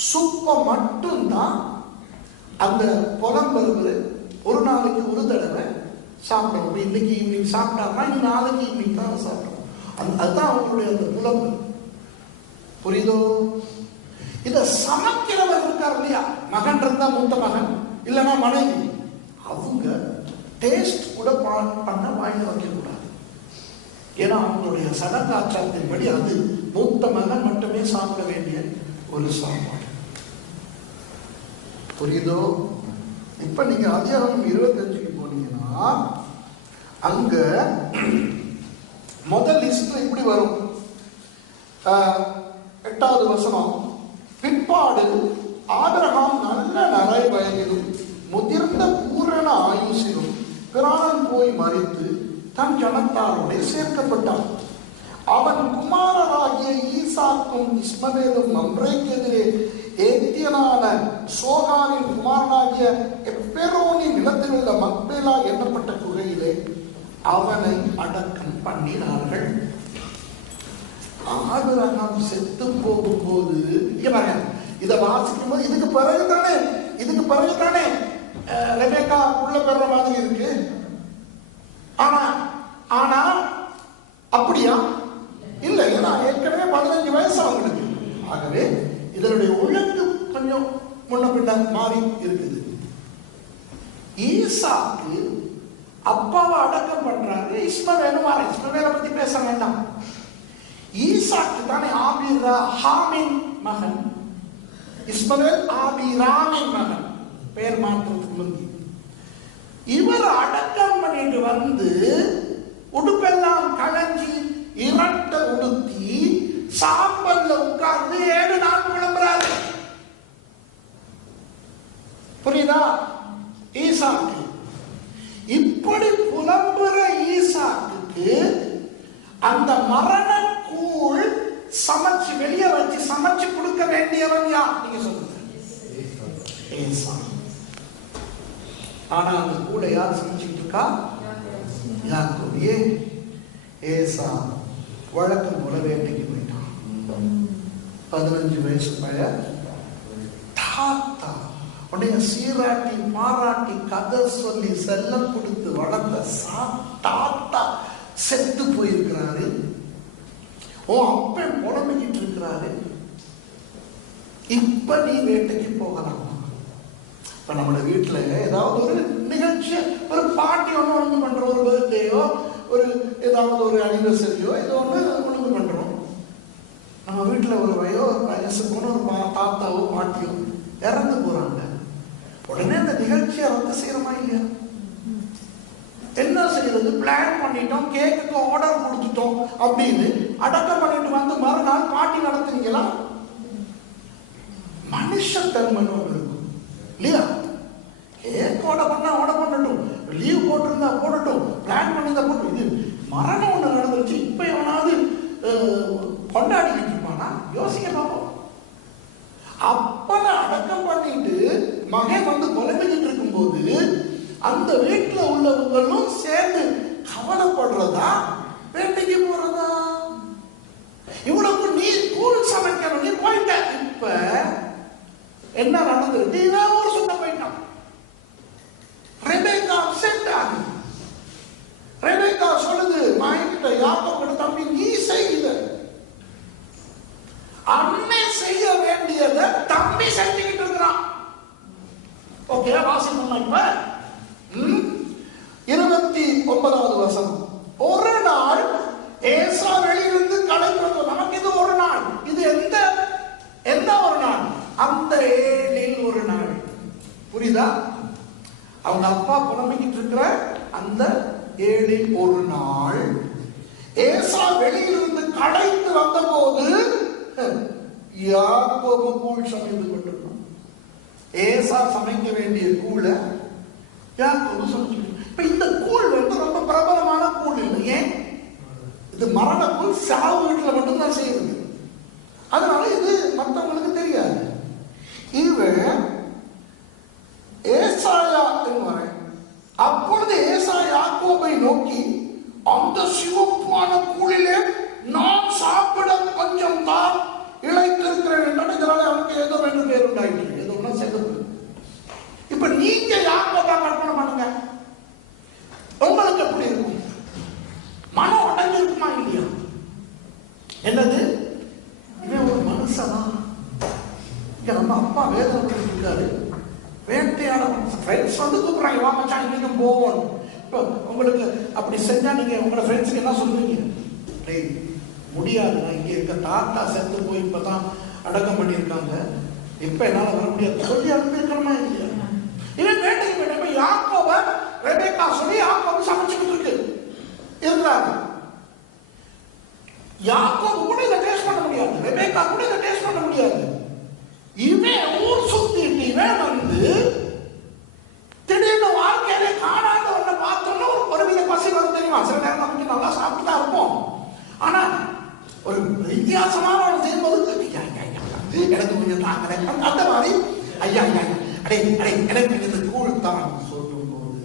சூப்பை மட்டும்தான் அந்த புலம்பெறுவர் ஒரு நாளைக்கு ஒரு தடவை சாப்பிடணும். இன்னைக்கு ஈவினிங் சாப்பிட்டாருன்னா இன்னும் நாளைக்கு ஈவினிங் தான் சாப்பிடணும். அதுதான் அவங்களுடைய அந்த புலம்பு. புரியுதோ? இத சமைக்கிறவர் இருக்கார் இல்லையா, மகன் இருந்தா மூத்த மகன், இல்லைன்னா மனைவி, அவங்க டேஸ்ட் கூட பண்ண வாங்கி வைக்க கூடாது. ஏன்னா அவங்களுடைய சடங்காச்சாரத்தின்படி அது மூத்த மகன் மட்டுமே சாப்பிட வேண்டிய ஒரு சாப்பாடு. புரியுதோ? இப்ப நீங்க ஆதியாகமம் 25க்கு போனீங்கன்னா அங்க முதல் லிஸ்ட்ல இப்படி வரும். 8வது வசனம், பிற்பாடு ஆபிரகாம் நல்ல நரை வயதிலும் முதிர்ந்த பூரண ஆயுசிலும் பிராணன் போய் மரித்து தன் ஜனத்தாரோட சேர்க்கப்பட்டான். அவன் குமாரராகிய ஈசாக்கும் இஸ்மவேலும் மம்ரேக்கு எதிரே ஏத்தியனான சோகாரின் குமாரனாகிய எப்பெரோனின் நிலத்தில் உள்ள மக்பேலா எண்ணப்பட்ட குகையிலே அவனை அடக்கம் பண்ணினார்கள். ஆபிரகாம் செத்து போகும்போது இதை வாசிக்கும் போது இதுக்கு பிறகுதானே ரெபேக்கா உள்ள பெற மாதிரி இருக்கு. ஆனா அப்படியா இல்ல, ஏன்னா ஏற்கனவே 15 வயசு அவங்களுக்கு. ஆகவே இதனுடைய ஒழுங்கு கொஞ்சம் முன்ன பின்ன மாறி இருக்குது. ஈசாக்கு அப்பாவை அடக்கம் பண்றாரு, இஸ்மவேலும் வர. இஸ்மவேலை பத்தி பேச வேண்டாம். ஈசாக்கு தானே ஆபிரகாமின் மகன், இஸ்மவேல் ஆபிராமின் மகன். பெயர் மாற்றத்துக்கு முந்தி இவர் அடக்கம் பண்ணிட்டு வந்து உடுப்பெல்லாம் களைஞ்சி இரட்ட உடுத்தி சாம்பல்ல உட்கார்ந்து 7 நாள் புலம்புறாரு. புரியுதா? ஈசாக்கு இப்படி புலம்புற ஈசாக்கு அந்த மரண கூழ் சமைச்சு வெளியே வச்சு சமைச்சு கொடுக்க வேண்டியவன் யார்? நீங்க சொல்லுங்க. ஏசா. ஆனா அந்த கூழை யார் சமைச்சுட்டு இருக்கா? யாக்கோபு. ஏசா வழக்கம் போல வேட்டைக்கு போயிட்டான். 15 வயசு பையன். தாத்தா உடைய சீராட்டி பாராட்டி கதை சொல்லி செல்லம் கொடுத்து வளர்த்த தாத்தா செத்து போயிருக்கிறாரு. அப்பன் புலம்பிக்கிட்டு இருக்கிறாரு. இப்ப நீ வேட்டைக்கு போகலாம். இப்ப நம்ம வீட்டுல ஏதாவது ஒரு நிகழ்ச்சி, ஒரு பார்ட்டி ஒண்ணு பண்றோம், ஒரு பர்த்டேயோ ஒரு ஏதாவது ஒரு அனிவர்சரியோ ஏதோ ஒண்ணு பண்றோம். நம்ம வீட்டுல ஒரு வயசு போன ஒரு தாத்தாவோ பாட்டியோ இறந்து போறாங்க. உடனே அந்த நிகழ்ச்சியை ரத்து செய்யறமா இல்லையா? என்ன செய்யறது? பிளான் பண்ணிட்டோம், கேக்குக்கு ஆர்டர் கொடுத்துட்டோம் அப்படின்னு அடக்கம் பண்ணிட்டு வந்து மறுநாள் பார்ட்டி நடத்துறீங்களா? மனுஷத்தன்மைன்னு ஒன்று இருக்கும் இல்லையா? கேக் ஆர்டர் பண்ணட்டும், லீவ் போட்டிருந்தா போடட்டும், பிளான் பண்ணியிருந்தா போட்டோம். இது மரணம் ஒன்று நடந்துருச்சு, இப்ப எவனாவது கொண்டாடிக்கிட்டு இருப்பானா? யோசிக்க பார்ப்போம். அப்பனை அடக்கம் பண்ணிட்டு மகன் வந்து குழம்பிக்கிட்டு இருக்கும் போது அந்த வீட்டுல உள்ளவங்களும் சேர்ந்து கவலைப்படுறதா, வேட்டைக்கு போறதா? இவ்வளவு நீ கூழ் சமைக்கணும், நீ போயிட்ட. இப்ப என்ன நடந்தது? இவன் ஒரு சுத்த போயிட்டான். ரெபேக்கா அப்செட் ஆகுது. ரெபேக்கா சொல்லுது மாயிட்ட, யாக்கோபு தம்பி, நீ செய்த அன்னை செய்ய வேண்டியதை தம்பி செஞ்சுக்கிட்டு இருக்கிறான். ஓகே, வாசிப்போம். இப்ப 29வது வசனம். ஒரு நாள் ஏசா வெளியிலிருந்து களைப்பது. நமக்கு இது ஒரு நாள். இது எந்த ஒரு நாள்? அந்த 7ல் ஒரு நாள். புரியுதா? அவங்க அப்பா புலம்பிக்கிட்டு இருக்கிற அந்த 7ல் ஒரு நாள் ஏசா வெளியிலிருந்து களைத்து வந்த போது யாக்கோபு கூழ் சமைத்து கொண்டிருந்தான். ஏசா சமைக்க வேண்டிய கூழை யாக்கோபு சமைச்சு. இப்ப இந்த கூழ் வந்து ரொம்ப பிரபலமான கூழ் இல்லை. ஏன்? இது மரண கூழ், சாவு வீட்டுல மட்டும்தான் செய்யுது. அதனால இது மற்றவங்களுக்கு தெரியாது. இவன் ஏசாயா என்பவன். அப்பொழுது ஏசா யாக்கோபை நோக்கி, அந்த சிவப்பான கூழிலே நான் சாப்பிட கொஞ்சம் தான் இழைத்திருக்கிறேன் என்றால், இதனால அவனுக்கு ஏதோ ரெண்டு பேர் உண்டாயிட்டு ஏதோ ஒண்ணு செல்லுது. இப்ப நீங்க யாக்கோபா கற்பனை பண்ணுங்க, உங்களுக்கு எப்படி இருக்கும்? மனம் உடஞ்சு இருக்குமா இல்லையா? என்னது? இவன் ஒரு மனுஷனா? இங்க நம்ம அப்பா வேதனை இருக்காரு, வேட்டையாட ஃப்ரெண்ட்ஸ் வந்து கூப்பிடுறாங்க, வா மச்சான் இன்னைக்கு போவோம். இப்போ உங்களுக்கு அப்படி செஞ்சா நீங்க உங்களோட ஃப்ரெண்ட்ஸுக்கு என்ன சொல்லுவீங்க? டேய் முடியாது, நான் இங்கே இருக்க தாத்தா செத்து போய் இப்பதான் அடக்கம் பண்ணியிருக்காங்க, இப்ப என்னால வர முடியாது சொல்லி அனுப்பியிருக்கிறோமா இல்லையா? இவன் வேட்டைக்கு போயிட்ட யாக்கோப ரெபேக்கா சொல்லி யாக்கோபு சமைச்சுக்கிட்டு இருக்கு இருக்கிறாரு. யாக்கோபு கூட இதை டேஸ்ட் பண்ண முடியாது, ரெபேக்கா கூட இதை டேஸ்ட் பண்ண முடியாது. இவன் ஊர் சுத்திட்டு இவன் வந்து திடீர்னு வாழ்க்கையில காணாத ஒன்றை பார்த்தோம்னா ஒரு வித பசி வரும் தெரியுமா? சில நேரம் நமக்கு நல்லா சாப்பிட்டு தான் இருப்போம், ஆனா ஒரு வித்தியாசமான ஒரு அந்த மாதிரி ஐயா அடே அடே எனக்கு இந்த கூழ் தான் சொல்லும் போது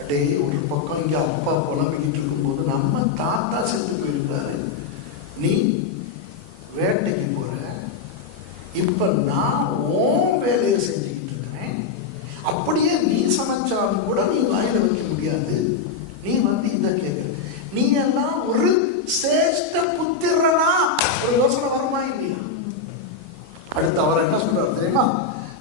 அடே ஒரு பக்கம் இங்க அப்பா புலம்பிக்கிட்டு இருக்கும்போது நம்ம தாத்தா செத்து போயிருக்காரு, நீ வேட்டைக்கு போற, இப்ப நான் ஓன் வேலையை செஞ்சுக்கிட்டு இருக்கிறேன், அப்படியே நீ சமைச்சாலும் கூட நீ வாயில வைக்க முடியாது, நீ வந்து இதை கேட்க, நீ எல்லாம் ஒரு சேஷ்ட புத்திரனா? ஒரு யோசனை வருமா இல்லையா? அடுத்து அவர் என்ன சொல்றாரு தெரியுமா?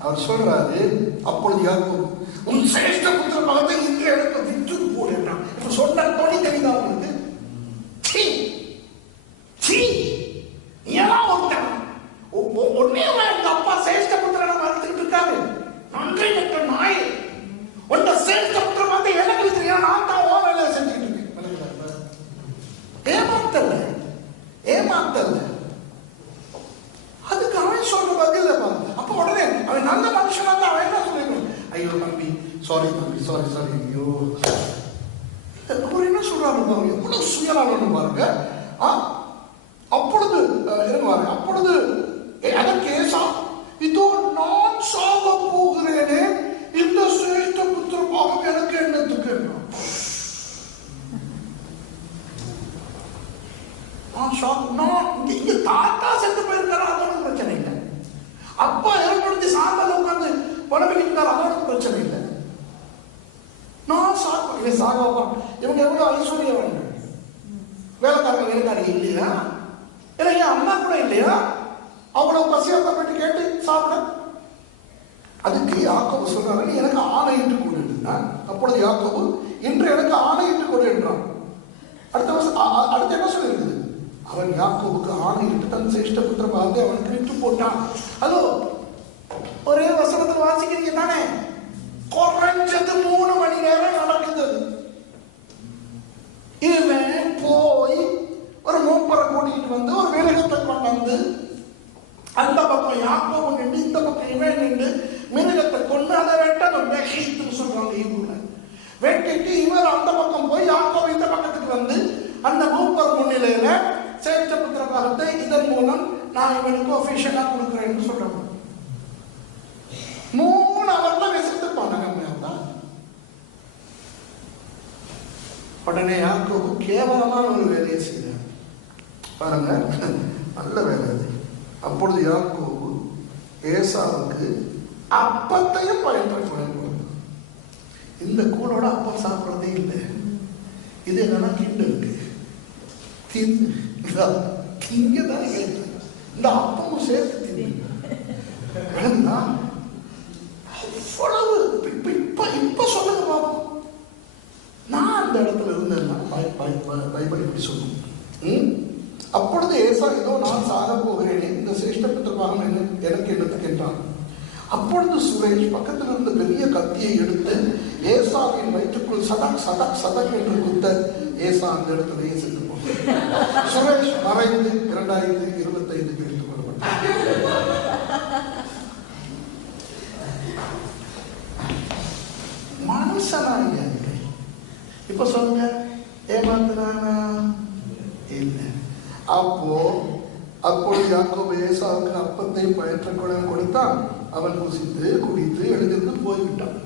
அவர் சொல்றாரு, அப்பொழுது யாக்கோபு உன் சேஷ்ட புத்திர மகத்தை இன்று எனக்கு விற்று போடுறான். இப்ப சொன்ன தொனி தெரியுதா உங்களுக்கு? நீ எல்லாம் ஒருத்தன் ஒன்னே எங்க அப்பா சேஷ்ட புத்திரனை வளர்த்துக்கிட்டு இருக்காரு, நன்றி பெற்ற நாய், உன்ன சேஷ்ட புத்திர மகத்தை எனக்கு விற்று, நான் தான் ஓ வேலையை செஞ்சுக்கிட்டு இருக்கேன். ஏமாத்தல்ல. அதுக்கு அவன் சொல்ற பதில் அப்ப உடனே அவன் நல்ல மனுஷனா தான் அவன் என்ன சொல்லிருக்கான், ஐயோ தம்பி சாரி, ஐயோ. அவர் என்ன சொல்றாரு பாருங்க, எவ்வளவு சுயலாளன்னு பாருங்க. அப்பொழுது அப்பொழுது எனக்கு ஏசா, இதோ நான் சாக போகிறேனே, இந்த சிரேஷ்ட புத்திரமாக எனக்கு என்னத்துக்கு? இங்க தாத்தா செத்து போயிருக்காரு, அதோட பிரச்சனை இல்லை. அப்பா ஏற்படுத்தி சாம்பல் உட்கார்ந்து புலம்பிக்கிட்டு அதோட பிரச்சனை இல்லை. நான் சாகவா? இவங்க எவ்வளவு ஐஸ்வர்யவான், வேலைக்காரி இல்லையா? இல்லையா அம்மா கூட இல்லையா? அவ்வளவு பசியாக்கப்பட்டு கேட்டு சாப்பிட. அதுக்கு யாக்கோபு சொல்றாரு, நீ எனக்கு ஆணையிட்டு கொடு. அப்பொழுது யாக்கோபு இன்று எனக்கு ஆணையிட்டு கொடு என்றான். அடுத்த என்ன சொல்லியிருக்குது? அவன் யாக்கோபுக்கு ஆணையிட்டு தன் சேஷ்ட புத்திர பாகத்தை அவனுக்கு விட்டு போட்டான். அதோ ஒரே வசனத்தில் வாசிக்கிறீங்க தானே, குறைஞ்சது 3 மணி நேரம் நடக்குது. இவன் போய் ஒரு மூப்பரை கூட்டிட்டு வந்து ஒரு மிருகத்தை கொண்டு வந்து அந்த பக்கம் யாக்கோபு நின்று, இந்த பக்கம் இவன் நின்று மிருகத்தை கொண்டு அதை வெட்டணும். வெஹித்துன்னு சொல்றாங்க இவங்க. வெட்டிட்டு இவர் அந்த பக்கம் போய் யாக்கோபு இந்த பக்கத்துக்கு வந்து அந்த மூப்பர் முன்னிலையில சேஷ்ட புத்திர பாகத்தை இதன் மூலம் நான் இவனுக்கு ஒபிஷியலா கொடுக்குறேன்னு சொல்றாங்க. 3 அவர்ல விசித்துப்பாங்க. உடனே யாக்கோபு கேவலமான ஒரு வேலையை செய்தார் பாருங்க, நல்ல வேலை அது. அப்பொழுது யாக்கோபு ஏசாவுக்கு அப்பத்தையும் பயன்படுத்த. இந்த கூடோட அப்பம் சாப்பிட்றதே இல்லை, இது என்னன்னா கிண்டலுக்கு திங்கதான் கேட்டு இந்த அப்பமும் சேர்த்து தின்னு. அவ்வளவு இப்ப சொல்லுங்க பாப்போம். நான் அந்த இடத்துல இருந்தேன்னா பைபிள் இப்படி சொல்லுங்க. அப்பொழுது ஏசா, இதோ நான் சாக போகிறேனே, இந்த சிரேஷ்ட புத்திரபாகம் எனக்கு என்னத்துக்கு என்றான். அப்பொழுது சுரேஷ் பக்கத்தில் இருந்த பெரிய கத்தியை எடுத்து ஏசாவின் வயிற்றுக்குள் சதக் சதக் சதக் என்று குத்த ஏசா அந்த இடத்துலயே சென்று போனார். சுரேஷ் மறைந்து 2025 எடுத்துக் கொள்ளப்பட்டார். மனுஷனாங்க இப்ப சொல்லுங்க, ஏமாத்துறானா? இல்லை. அப்பொழுது யாக்கோபு ஏசாவுக்கு அப்பத்தை பயற்றக்குடன் கொடுத்தான். அவன் புசித்து குடித்து எழுந்திருந்து போய்விட்டான்.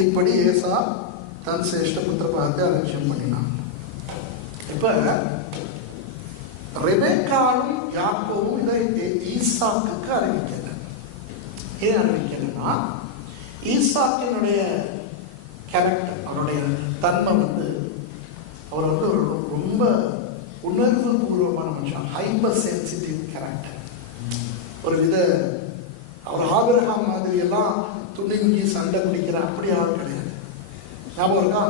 இப்படி ஏசா தன் சேஷ்ட புத்திர பாகத்தை அலட்சியம் பண்ணினான். இப்ப ரெபெக்காவும் யாக்கோவும் இதை ஈசாக்குக்கு அறிவிக்கல. ஏன் அறிவிக்கலன்னா, ஈசாக்கினுடைய கேரக்டர், அவருடைய தன்மை அவர் ரொம்ப உணர்வு பூர்வமான மனுஷன், ஹைப்பர் சென்சிட்டிவ் கேரக்டர். ஒரு வித அவர் ஆபிரகாம் மாதிரி எல்லாம் துணிஞ்சி சண்டை பிடிக்கிற அப்படி ஆள் கிடையாது. ஞாபகம் இருக்கா?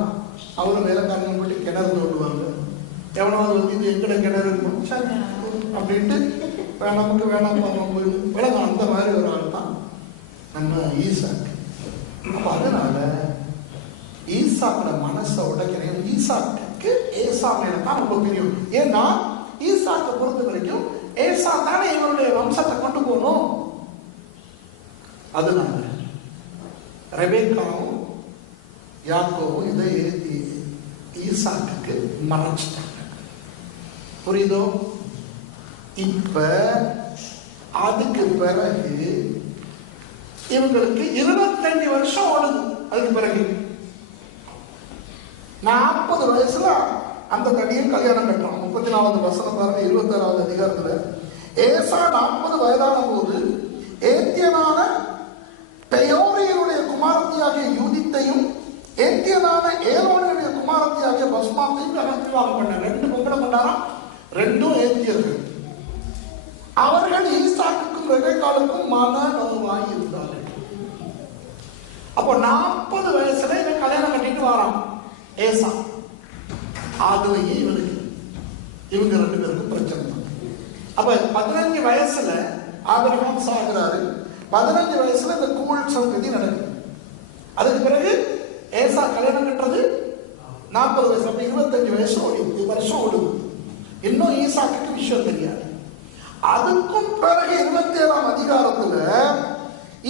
அவரும் வேலைக்காரங்க போட்டு கிணறு தோண்டுவாங்க. எவனாவது இது எங்கட கிணறு இருக்கும் சரி அப்படின்ட்டு நமக்கு வேணாம் விளங்க, அந்த மாதிரி ஒரு ஆள் தான் நம்ம ஈசாக்கு. அப்ப அதனால ஈசாக்கோட மனசை உடைக்கிறேன். ஈசாக்கு ஏசா மேல தான் ரொம்ப பிரியம். ஏன்னா ஈசாக்கை பொறுத்த வரைக்கும் ஏசா தானே இவனுடைய வம்சத்தை கொண்டு போகணும். அதனால ரெபெக்காவும் யாக்கோவும் இதை ஈசாக்குக்கு மறைச்சிட்டாங்க. புரியுதோ? இப்ப அதுக்கு பிறகு இவங்களுக்கு 25 வருஷம் ஓடுது. அதுக்கு பிறகு 40 வயசுல அந்த தடியை கல்யாணம் கட்டுறான். 34வது வசனம் பாருங்க, 26வது அதிகாரத்துல. ஏசா 40 வயதான போது ஏத்தியனான பெயோரியனுடைய குமாரத்தியாகிய யூதித்தையும் ஏத்தியனான ஏலோனுடைய குமாரத்தியாகிய பஸ்மாத்தையும் விவாகம் பண்ணார். 2 பொம்பளை கொண்டாராம், 2 ஏத்தியர்கள். அவர்கள் ஈசாக்குக்கும் ரெபெக்காளுக்கும் மனநோவாய் இருந்தார்கள். அப்போ 40 வயசுல இவன் கல்யாணம் கட்டிட்டு வரான் ஏசா. அதுலயே இவங்க 2 பேருக்கும் பிரச்சனை தான். அப்ப 15 வயசுல ஆபிரகாம் சாகுறாரு. 15 வயசுல இந்த கூழ் சங்கதி நடக்குது. அதுக்கு பிறகு ஏசா கல்யாணம் கட்டுறது 40 வயசு. அப்ப 25 வருஷம் ஓடுது. இன்னும் ஈசாக்கு விஷயம் தெரியாது. அதுக்கும் பிறகு 27ஆம் அதிகாரத்துல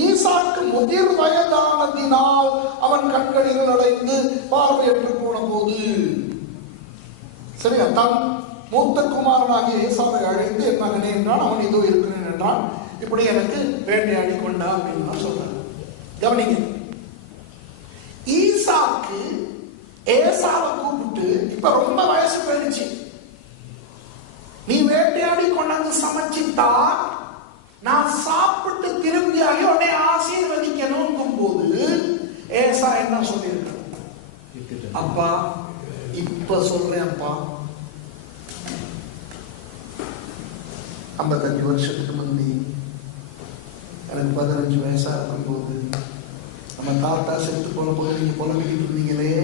ஈசாக்கு முதிர் வயதானதினால் அவன் கண்களில் அடைந்து பார்வையற்று போன போது, சரியா, தன் மூத்த குமாரனாகிய ஏசாவை அழைத்து என் மகனே என்றான். அவன் இதோ இருக்கிறேன் என்றான். இப்படி எனக்கு வேட்டையாடி கொண்டா அப்படின்னு சொல்றாங்க. கவனிங்க, ஈசாக்கு ஏசாவை கூப்பிட்டு இப்ப ரொம்ப வயசு போயிடுச்சு, நீ வேட்டையாடி கொண்டாந்து சமைச்சிட்டா நான் சாப்பிட்டு திருப்தியாகி உன்னை ஆசீர்வதிக்கணும் போது ஏசா என்ன சொல்லியிருக்க? அப்பா இப்ப சொல்றேன் அப்பா, 55 வருஷத்துக்கு முந்தி எனக்கு 15 வயசா இருக்கும் போது நம்ம தாத்தா செத்து போன போது நீங்க புலம்பிக்கிட்டு இருந்தீங்களே,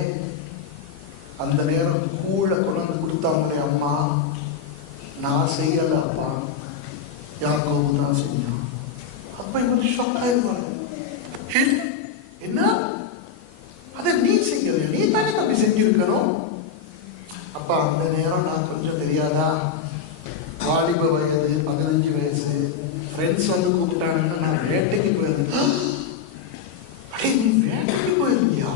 அந்த நேரம் கூழ கொண்டு கொடுத்தாங்களே அம்மா, நான் செய்யல அப்பா, யாக்கோபு தான் செஞ்சான். அப்ப இவர் ஷாக் ஆயிருவாரு. என்ன, அதை நீ செய்யல, நீ தானே தம்பி செஞ்சிருக்கணும். அப்பா அந்த நேரம் நான் கொஞ்சம் தெரியாதா, வாலிப வயது, 15 வயசு, ஃப்ரெண்ட்ஸ் வந்து கூப்பிட்டாங்கன்னா நான் வேட்டைக்கு போயிருந்தேன். அடே நீ வேட்டைக்கு போயிருந்தியா?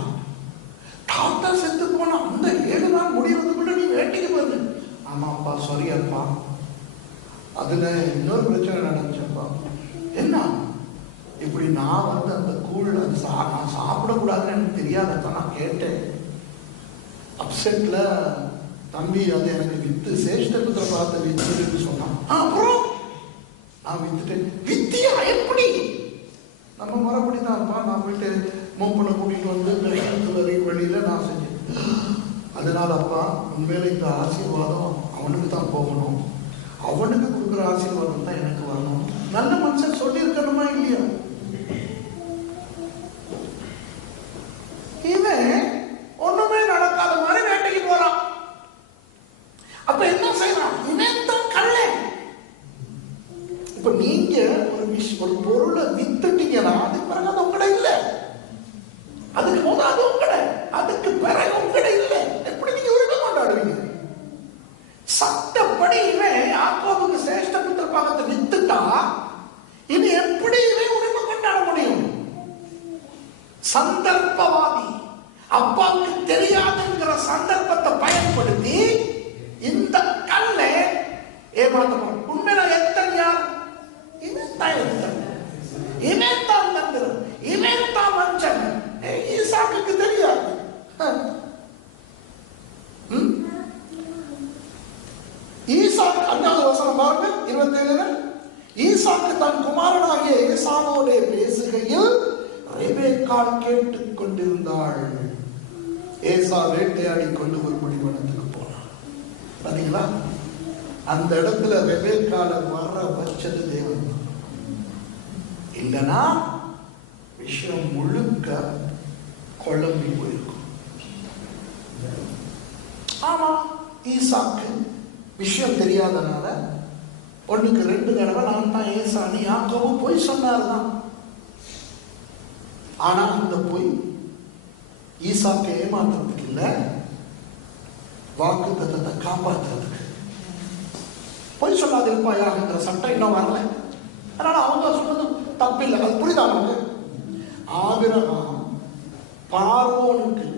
தாத்தா செத்து போன அந்த 7 நாள் முடிவதுக்குள்ள நீ வேட்டைக்கு போயிருந்த? ஆமா அப்பா, சாரி அப்பா. அதுல இன்னொரு பிரச்சனை நடந்துச்சப்பா. என்ன, இப்படி நான் வந்து அந்த கூழ் அது நான் சாப்பிடக்கூடாதுன்னு எனக்கு தெரியாதப்ப நான் கேட்டேன். அப்செட்ல தம்பி அதை எனக்கு வித்து சேஷ்டபுத்திர பார்த்து வித்துட்டு சொன்னான். அப்புறம் நான் வித்துட்டேன். வித்தியா எப்படி? நம்ம முறைப்படிதான்ப்பா. நான் போயிட்டு மூப்பனை கூட்டிட்டு வந்து வழியில நான் செஞ்சேன். அதனால அப்பா உண்மையில இந்த ஆசீர்வாதம் அவனுக்கு தான் போகணும், அவனுக்கு கொடுக்குற ஆசீர்வாதம் தான் எனக்கு வரணும். நல்ல மனுஷன் சொல்லி இருக்கணுமா இல்லையா? இவன் ஒண்ணுமே நடக்காத மாதிரி வேட்டைக்கு போறான். அப்ப என்ன செய்யறான்? இவன் தான் கள்ளன். இப்ப நீங்க ஒரு பொருளை வித்துட்டீங்கன்னா அதுக்கு பிறகு அது உங்கட இல்ல, அதுக்கு முதல் அது உங்கட, அதுக்கு பிறகு உங்கட இல்ல. எப்படி நீங்க உரிமை கொண்டாடுவீங்க? சட்டப்படி இவன் யாக்கோபுக்கு சேஷ்ட புத்திர பாகத்தை வித்துட்டா இனி எப்படி இவன் உரிமை கொண்டாட முடியும்? சந்தர்ப்பவாதி, அப்பாவுக்கு தெரியாதுங்கிற சந்தர்ப்பத்தை பயன்படுத்தி இந்த கல்லை ஏமாத்தப்படும். உண்மையில எத்தனை யார்? இவன் தான் எத்தனை, இவன் தான் தந்திரம், இவன் தான் வஞ்சன். ஈசாக்குக்கு தெரியாது. ஈசாக்கு 5வது வசனம் பாருங்க, 27. ஈசாக்கு தன் குமாரனாகிய ஏசாவோட பேசுகையில் ரெபெக்காள் கேட்டுக் கொண்டிருந்தாள். ஏசா வேட்டையாடி கொண்டு ஒரு வனத்துக்கு போனான். பாத்தீங்களா, அந்த இடத்துல ரெபெக்காள வர வச்சது தேவன். இல்லைன்னா விஷயம் முழுக்க குழம்பி போயிருக்கும். ஆமா, ஈசாக்கு விஷயம் தெரியாதனால 1க்கு 2 தடவை நான் தான் ஏசானி யாக்கோபு போய் சொன்னார்தான். ஆனா அந்த போய் ஈசாக்கை ஏமாத்துறதுக்கு இல்ல, வாக்கு தத்தத்தை காப்பாற்றுறதுக்கு. போய் சொல்லாது இருப்பாயாகிற சட்டம் இன்னும் வரல. அதனால அவங்க சொன்னது தப்பில்லை, அது புரியுதா நமக்கு? ஆபிரகாம் பார்வோனுக்கு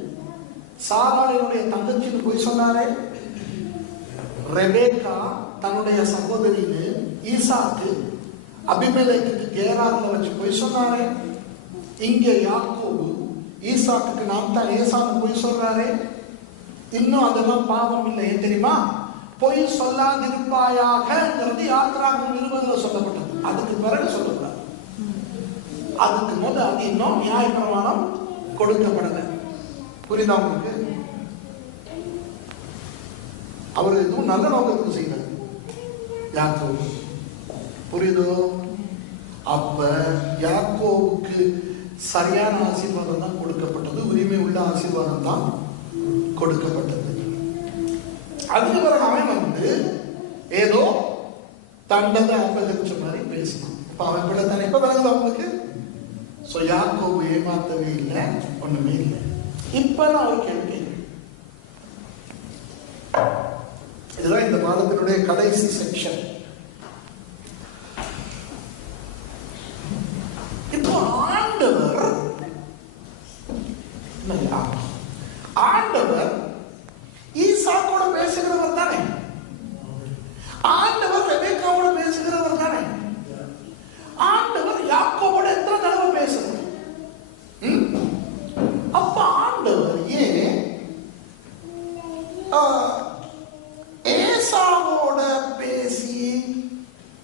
சாராளினுடைய தங்கச்சின்னு போய் சொன்னாரே, ரெபெக்கா தன்னுடைய சகோதரின்னு ஈசாக்கு அபிமெலேக்குக்கு கேரார்ல வச்சு போய் சொன்னாரே, இங்க யாக்கோபு ஈசாக்குக்கு நான் தான் ஏசான்னு போய் சொல்றாரு. இன்னும் அதெல்லாம் பாவம் இல்லை தெரியுமா? பொய் சொல்லாதிருப்பாயாகங்கிறது யாத்திராகமம் 20 சொல்லப்பட்டது. அதுக்கு பிறகு சொல்லக்கூடாது. அதுக்கு முதல் அது இன்னும் நியாயப்பிரமாணம் கொடுக்கப்படல. புரியுதா உங்களுக்கு? அவர் எதுவும் நல்ல நோக்கத்துக்கு செய்யல யாக்கோபு. புரியுதோ? அப்ப யாக்கோவுக்கு சரியான ஆசீர்வாதம் தான் கொடுக்கப்பட்டது, உரிமை உள்ள ஆசீர்வாதம் தான் கொடுக்கப்பட்டது. அதுக்கு பிறகு அவன் வந்து ஏதோ தண்டனை அபகரிச்ச மாதிரி பேசினான். இப்ப அவன் பிள்ளை தானே. இப்ப பிறகு அவங்களுக்கு யாக்கோபு ஏமாத்தவே இல்லை, ஒண்ணுமே இல்லை. இப்ப நான் ஒரு கேள்வி கேட்கிறேன். இதுதான் இந்த பாடத்தினுடைய கடைசி செக்ஷன். இப்போ ஆண்டவர் ஈசாக்கோட பேசுகிறவர் தானே, ஆண்டவர் ரெபேக்காவோட பேசுகிறவர் தானே, ஆண்டவர் யாக்கோவோட எத்தனை தடவை பேசுறார்? அப்ப ஆண்டவர் ஏன் ஏசாவோட பேசி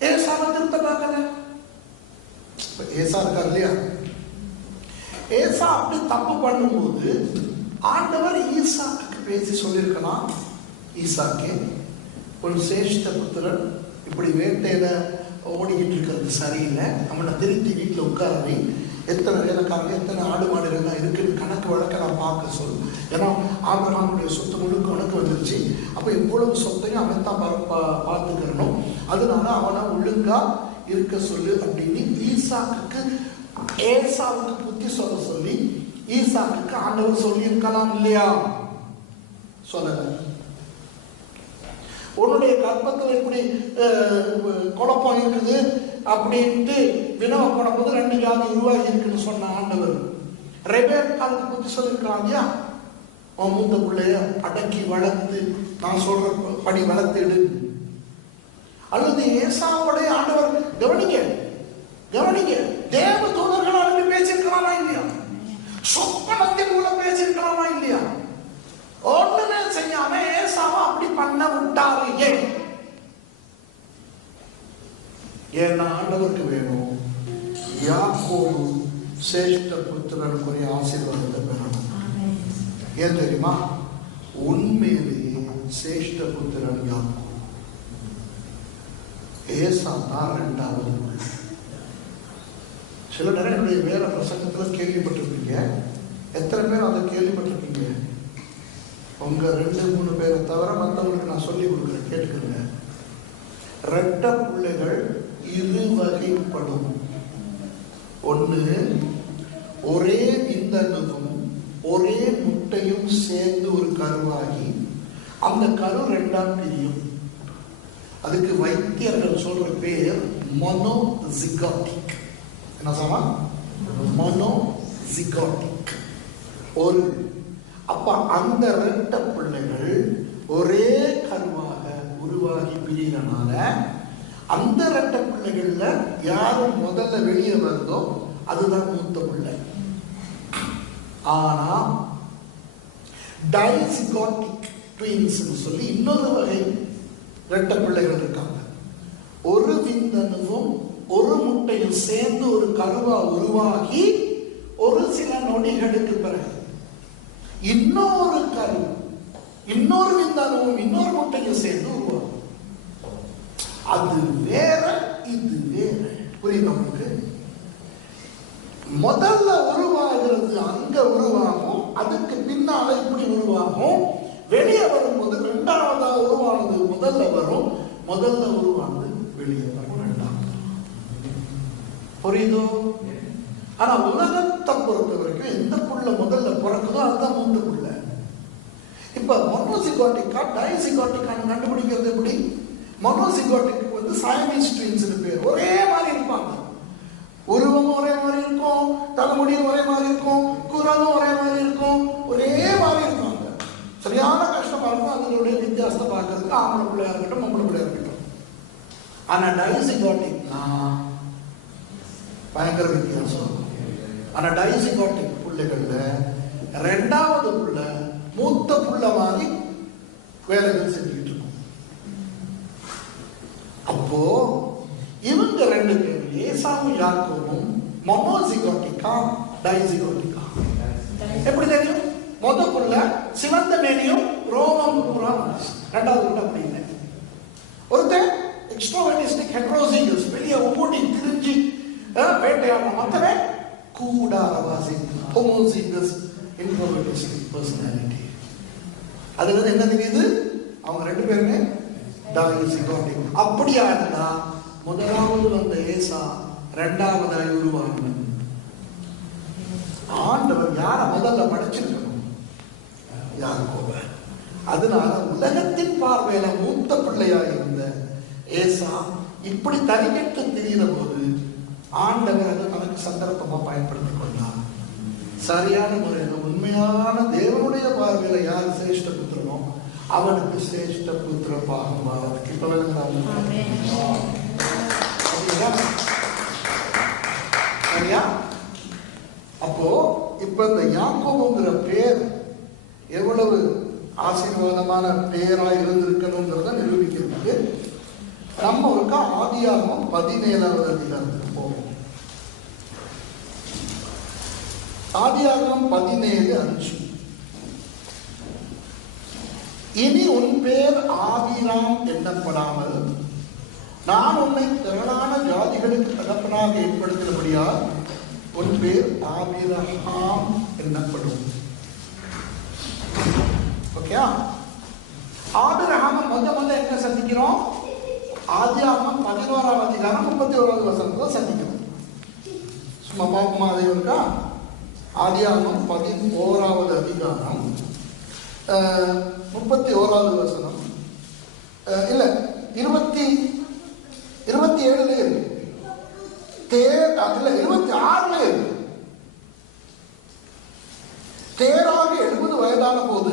ஏசாவை திருத்த பார்க்கல? ஏசா இருக்கார் இல்லையா, ஏசா அப்படி தப்பு பண்ணும்போது ஆண்டவர் ஈசாக்கு பேசி சொல்லியிருக்கலாம், ஈசாக்கே ஒரு சேஷ்ட புத்திரன் இப்படி வேட்டையில ஓடிக்கிட்டு இருக்கிறது சரியில்லை, அவனை திருத்தி வீட்டில் உட்காரவை, எத்தனை வேலைக்காரங்க எத்தனை ஆடு மாடுகள்லாம் இருக்குன்னு கணக்கு வழக்க நான் பார்க்க சொல்லு. ஏன்னா ஆபிரகாமுடைய சொத்து முழுக்க உனக்கு வந்துருச்சு. அப்போ இவ்வளவு சொத்தையும் அவன் தான் பார்த்துக்கிறணும். அதனால அவனை ஒழுங்கா இருக்க சொல்லு அப்படின்னு ஈசாக்கு ஏசாவுக்கு புத்தி சொல்ல சொல்லி ஈசாக்கு ஆண்டவர் சொல்லி இருக்கலாம் இல்லையா? சொல்லல. உன்னுடைய கர்ப்பத்தில் இப்படி குழப்பம் இருக்குது அப்படின்ட்டு வினவ போடும்போது 2 ஜாதி உருவாகி இருக்குன்னு சொன்ன ஆண்டவர் ரெபேக்காவுக்கு புத்தி சொல்லியிருக்கலாம் இல்லையா? உன் மூத்த பிள்ளைய அடக்கி வளர்த்து நான் சொல்ற படி வளர்த்துடு. அல்லது ஏசாவுடைய ஆண்டவர் கவனிங்க கவனிங்க, தேவ தூதர்கள் அனுப்பி பேசியிருக்கலாமா இல்லையா? சொப்பனத்தின் மூலம் பேசியிருக்கலாமா இல்லையா? ஒண்ணுமே செய்யாம ஏசாவை அப்படி பண்ண விட்டாரு. ஏன்னா ஆண்டவருக்கு வேணும் யாக்கோபு சேஷ்ட புத்திரனுக்குரிய ஆசீர்வாதத்தை பெறணும். ஏன் தெரியுமா? உண்மையிலேயே சேஷ்ட புத்திரன் யாக்கோபு, ஏசா தான் 2வது. சில நேரம் என்னுடைய வேற பிரசங்கத்துல கேள்விப்பட்டிருப்பீங்க. எத்தனை பேர் அதை கேள்விப்பட்டிருக்கீங்க? உங்க 2-3 பேரை தவிர மற்றவங்களுக்கு நான் சொல்லி கொடுக்குறேன், கேட்டுக்கிறேங்க. 2 பிள்ளைகள் 2 வகைப்படும். ஒண்ணு ஒரே விந்தணுவும் ஒரே முட்டையும் சேர்ந்து ஒரு கருவாகி அந்த கரு 2ஆ பிரியும். அதுக்கு வைத்தியர்கள் சொல்ற பேர் மோனோசிகாட்டிக். என்ன சொன்னா? மோனோசிகாட்டிக். ஒரு அப்ப அந்த 2 பிள்ளைகள் ஒரே கருவாக உருவாகி பிரியனால அந்த 2 பிள்ளைகள்ல யாரும் முதல்ல வெளியே வருதோ அதுதான் மூத்த பிள்ளை. ஆனா டைசிகாட்டிக் ட்வின்ஸ் சொல்லி இன்னொரு வகை 2 பிள்ளைகள் இருக்காங்க. ஒரு விந்தணுவும் ஒரு முட்டையும் சேர்ந்து ஒரு கருவா உருவாகி ஒரு சில நொடிகளுக்கு பிறகு இன்னொரு கரு இன்னொரு விந்தணுவும் இன்னொரு முட்டையும் சேர்ந்து உருவாகும். அது வேற, இது வேற. புரியுது உங்களுக்கு? முதல்ல உருவாகிறது அங்க உருவாகும், அதுக்கு பின்னால இப்படி உருவாகும். வெளியே வரும்போது 2ஆவதா உருவானது முதல்ல வரும், முதல்ல உருவானது வெளியே வரும் 2ஆவது. புரியுதோ? ஆனா உலகத்தை பொறுத்த வரைக்கும் எந்த புள்ள முதல்ல பிறக்குதோ அதுதான் மூத்த புள்ள. இப்ப மோனோசிகாட்டிக்கா டைசிகாட்டிக்கான்னு கண்டுபிடிக்கிறது எப்படி? மோனோசிகாட்டிக் வந்து சயமீஸ் ட்வின்ஸ் பேர். ஒரே மாதிரி இருப்பாங்க, உருவமும் ஒரே மாதிரி இருக்கும், தலைமுடியும் ஒரே மாதிரி இருக்கும், குரலும் ஒரே மாதிரி இருக்கும், ஒரே மாதிரி இருப்பாங்க. சரியான கஷ்டமா இருக்கும் அதனுடைய வித்தியாசத்தை பார்க்கறதுக்கு, ஆம்பளை பிள்ளையா இருக்கட்டும் பொம்பளை பிள்ளையா இருக்கட்டும். ஆனா டைசிகாட்டிக்னா பயங்கர வித்தியாசம். ஆனா டைசிகாட்டிக் பிள்ளைகள்ல ரெண்டாவது புள்ள மூத்த புள்ள மாதிரி வேலைகள் செஞ்சுக்கிட்டு இருக்கும். அப்போ இவங்க ரெண்டு பேரும் ஏசாவும் யாக்கோபும் மொனோசிகாட்டிக்கா டைசிகாட்டிக்கா? எப்படி தெரியும்? முத புள்ள சிவந்த மேனியும் ரோமம் பூரா, ரெண்டாவது புள்ள அப்படி இல்லை. ஒருத்தன் எக்ஸ்ட்ரோவர்டிஸ்டிக் ஹெட்ரோசிகஸ், வெளியே ஓடி திரிஞ்சு வேட்டையாடுற, மற்றவன் கூடாரவாசி ஹோமோசிகஸ் இன்ட்ரோவர்டிஸ்டிக் பர்சனாலிட்டி. அதுல இருந்து என்ன தெரியுது? அவங்க ரெண்டு பேருமே டைசிகாட்டிக். அப்படியா இருந்தா முதலாவது வந்த ஏசா இரண்டாவதாய் உருவானவன். ஆண்டவர் யார முதல்ல படைச்சிருக்கணும்? யாக்கோப. அதனால உலகத்தின் பார்வையில மூத்த பிள்ளையா இருந்த ஏசா இப்படி தனிக்கட்டு தெரிகிற போது ஆண்டவர் அதை தனக்கு சந்தர்ப்பமா பயன்படுத்திக் கொண்டார். சரியான முறையில் உண்மையான தேவனுடைய பார்வையில யார் சிரேஷ்ட புத்திரனோ அவனுக்கு சிரேஷ்ட புத்திர பாகமாவதுக்கு இப்ப சரியா? அப்போ இப்ப இந்த யாக்கோபுங்கிற பேர் எவ்வளவு ஆசீர்வாதமான பேரா இருந்திருக்கணுங்கிறத நிரூபிக்கிறதுக்கு நம்ம ஒருக்கா ஆதியாகமம் 17வது அதிகாரத்துக்கு போவோம். ஆதியாகமம் 17:5. இனி உன் பேர் ஆபிராம் எண்ணப்படாமல் நான் உன்னை திரளான ஜாதிகளுக்கு தகப்பனாக ஏற்படுத்தினபடியால் உன் பேர் ஆபிரகாம் என்னப்படும். ஓகே, ஆபிரகாம் முதல்ல எங்க சந்திக்கிறோம்? ஆதியாகமம் 11வது அதிகாரம் 31வது வசனத்துல சந்திக்கிறோம். சும்மா பார்ப்போமா? அதை இருக்கா? ஆதியாகமம் 11வது அதிகாரம் 31வது வசனம் இல்ல 27 இருக்கு. 26 இருக்கு. தேராக 70 வயதான போது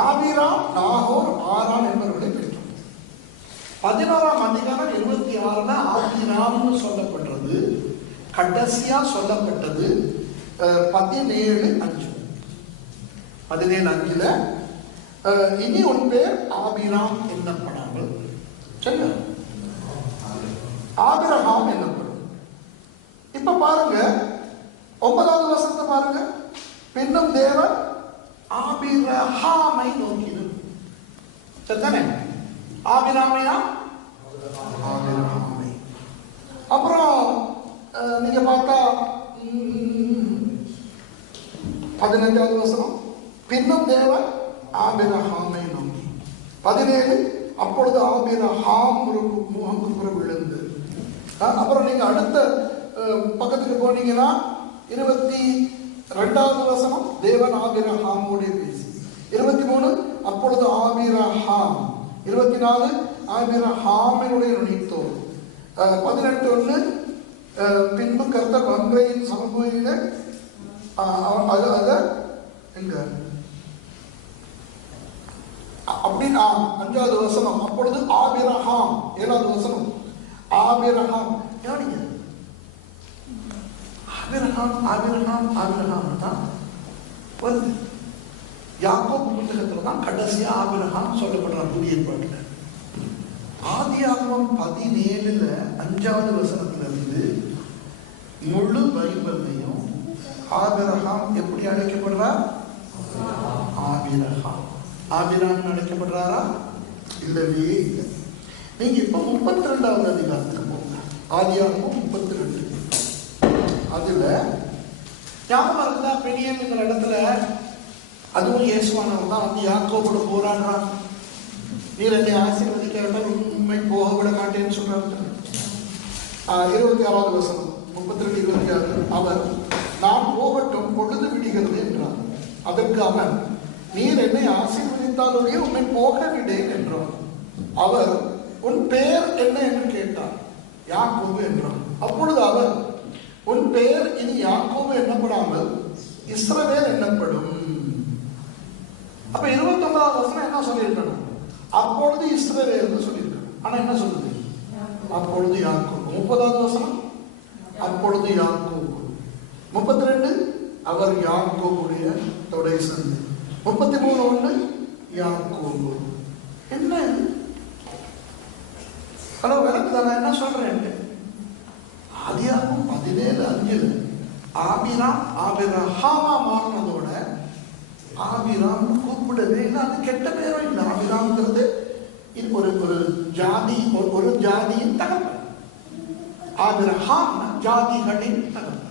ஆபிராம், நாகோர், ஆரான் என்பவர்களை பெற்றார். 11ஆம் அதிகாரம் 26 ஆபிராம்னு சொல்லப்படுறது. கடைசியா சொல்லப்பட்டது 17:5. 17:5 இனி உன் பேர் ஆபிராம் என்னப்படாமல் சொல்ல ஆபிரகாம் என்னப்படும். இப்ப பாருங்க 9வது வசனத்தை பாருங்க. பின்னும் தேவன் ஆபிரகாமை நோக்கினார். சரிதானே? ஆபிராமையா? ஆபிரகாமை. அப்புறம் நீங்க பார்த்தா 15வது வசனம் பின்னும் தேவன் ஆபிரகாமை நோக்கி. 17 அப்பொழுது ஆபிரகாம் முகங்குப்புற விழுந்து. அப்புறம் நீங்க அடுத்த பக்கத்துக்கு போனீங்கன்னா 22வது வசனம் தேவன் ஆபிரகாமோட பேசி. 23 அப்பொழுது ஆபிரகாம். 24 ஆபிரகாமினுடைய நுனித்தோர். 18:1 பின்பு கர்த்தர் மந்தையின் சமபூமியில எங்க அப்படி 5வது வசனம் அப்பொழுது ஆபிரகாம். 7வது வசனம் ஆபிரகாம். யாருங்க ஆபிரகாம்? ஆபிரகாம் தான் வருது. யாக்கோபு புத்தகத்துல தான் கடைசியா ஆபிரகாம் சொல்லப்படுறார் புதிய ஏற்பாட்டுல. ஆதியாகமம் 17 5வது வசனத்துல இருந்து முழு பைபிள்லையும் ஆபிரகாம் எப்படி அழைக்கப்படுறார்? ஆபிரகாம். ஆபிராம் அழைக்கப்படுறாரா? இல்லவே இல்லை. நீங்க இப்ப 32வது அதிகாரத்துக்கு போங்க. ஆதியாகமம் 32. அதுல ஞாபகம் இருக்குதா? பெரியங்கிற இடத்துல அதுவும் இயேசுவானவர் தான் வந்து யாக்கோபோட போராடுறான். நீர் என்னை ஆசீர்வதிக்காவிட்டால் உண்மை போக விட மாட்டேன்னு சொல்றாரு. 26வது வசனம் 32:26 அவர் நான் போகட்டும் பொழுது விடுகிறது என்றார். அதற்கு அவன் நீர் என்னை ஆசீர்வதித்தாலுடைய உன்னை போக விடேன் என்றார். அவர் உன் பெயர் என்ன என்று கேட்டார். யாக்கோபு என்றார். அப்பொழுது அவர் உன் பெயர் இனி யாக்கோபு எண்ணப்படாமல் இஸ்ரவேல் எண்ணப்படும். அப்ப 29வது வசனம் என்ன சொல்லியிருக்கணும்? அப்பொழுது இஸ்ரவேல் சொல்லியிருக்கணும். ஆனா என்ன சொல்லுது? அப்பொழுது யாக்கோபு. 30வது வசனம் அப்பொழுது யாக்கோபு. 32 அவர் யாக்கோபுடைய தொடை சந்தை. 33:1 யாக்கோபு. என்ன ஹலோ விளக்குதானே என்ன சொல்றேன்? ஆதியாகமம் 17:5 ஆபிராம் ஆபிரஹாமா மாறினதோட ஆபிராம் கூப்பிடவே இல்லை. அது கெட்ட பேரும் இல்லை. ஆபிராம்ங்கிறது இது ஒரு ஜாதி, ஒரு ஜாதியின் தகவல். ஆபிரஹாம் ஜாதிகளின் தகவல்.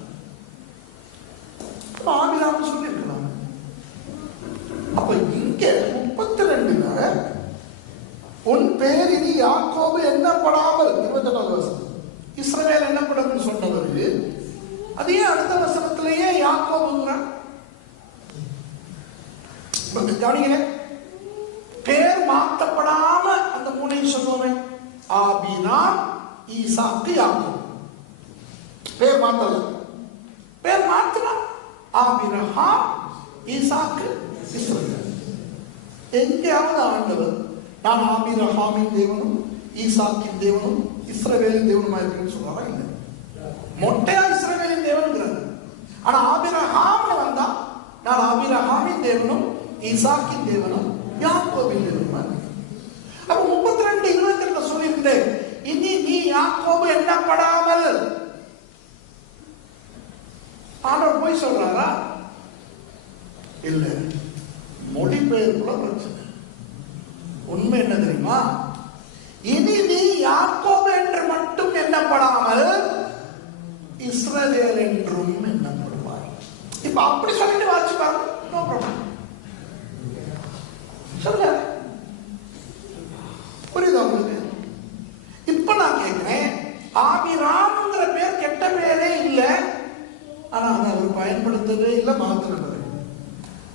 ஆபிராம் சொல்லியிருக்கிறாங்க. அப்ப இங்க 32ல உன் பேர் இனி யாக்கோபு எண்ணப்படாமல் 28வது வசனம் இஸ்ரவேல் எண்ணப்படும் சொன்னவரு அதே அடுத்த வசனத்திலேயே யாக்கோபுங்கிறான். கவனிக்கிறேன், பேர் மாற்றப்படாம அந்த மூணையும் சொல்லுவோமே, ஆபிராம் ஈசாக்கு யாக்கோபு. பேர் மாத்தல, பேர் மாற்றலாம். ஆபிரஹாம் ஈசாக்கு இஸ்ரவேல். எங்கேயாவது ஆண்டவர் நான் ஆபிரஹாமின் தேவனும் ஈசாக்கின் தேவனும் இஸ்ரவேலின் தேவனுமா இருக்குன்னு சொல்றாரா? இல்லை. மொட்டையா இஸ்ரவேலின் தேவன். ஆனா ஆபிரஹாம்ல வந்தா நான் ஆபிரஹாமின் தேவனும் ஈசாக்கின் தேவனும் யாக்கோபின் தேவனுமா இருக்கு. அப்ப 32:22 சொல்லியிருந்தேன், இனி நீ யாக்கோபு எண்ணப்படாமல். ஆண்டவர் போய் சொல்றாரா? இல்ல, மொழிபெயர்ப்புல பிரச்சனை. உண்மை என்ன தெரியுமா? இனி நீ யாக்கோபு என்று மட்டும் எண்ணப்படாமல் இஸ்ரவேல் என்றும் எண்ணப்படுவார். இப்ப அப்படி சொல்லிட்டு வாசிச்சு பாருங்க, நோ ப்ராப்ளம். சொல்லுங்க, புரியுதா உங்களுக்கு? இப்ப நான் கேட்கிறேன், ஆபிராம்ங்கிற பேர் கெட்ட பேரே இல்லை, ஆனா அதை அவர் பயன்படுத்தவே இல்லை, மாத்திரவே.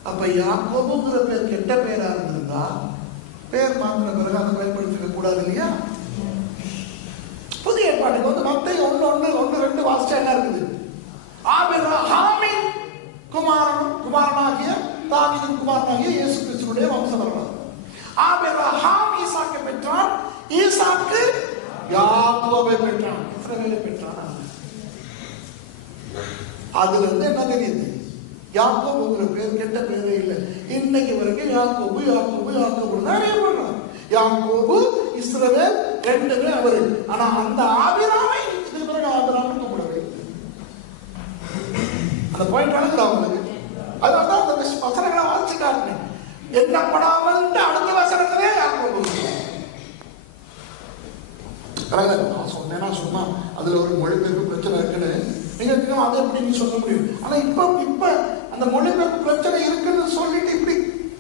அப்ப யாக்கோபுங்கிற பேர் கெட்ட பேரா இருந்திருந்தா பேர் மாத்திர பிறகு அதை பயன்படுத்திக்க கூடாது இல்லையா? புதிய ஏற்பாட்டுக்கு வந்து மத்தேயு 1:1-2 வாசிச்சா என்ன இருக்குது? ஆபிரஹாமின் குமாரனாகிய தாவீதின் குமாரனாகிய இயேசு கிறிஸ்துவுடைய வம்சவரலாறு. ஆபிரஹாம் ஈசாக்கை பெற்றான், ஈசாக்கு யாக்கோபை பெற்றான், இஸ்ரவேலை பெற்றான். அதுல இருந்து என்ன தெரியுது? யாக்கோபுங்கிற பேர் கெட்ட பேரே இல்லை. இன்னைக்கு வரைக்கும் யாக்கோபு யாக்கோபு யாக்கோபு நிறைய பண்றாங்க. யாக்கோபு இஸ்ரவேல் ரெண்டுமே அவரு. ஆனா அந்த ஆபிராமை இதுக்கு பிறகு ஆபிராமை கூப்பிடவே இல்லை. அந்த பாயிண்ட் நடக்குது அவங்களுக்கு. அதனால அந்த வசனங்களை வாசிச்சுட்டாங்க. எண்ணப்படாமல் அடுத்த வசனத்திலே யாக்கோபு. நான் சொன்னேன்னா சும்மா அதுல ஒரு மொழிபெயர்ப்பு பிரச்சனை இருக்குன்னு நீங்க அதை எப்படி நீ சொல்ல முடியும்? ஆனா இப்ப அந்த மொழிபெயர்ப்பு பிரச்சனை இருக்குன்னு சொல்லிட்டு இப்படி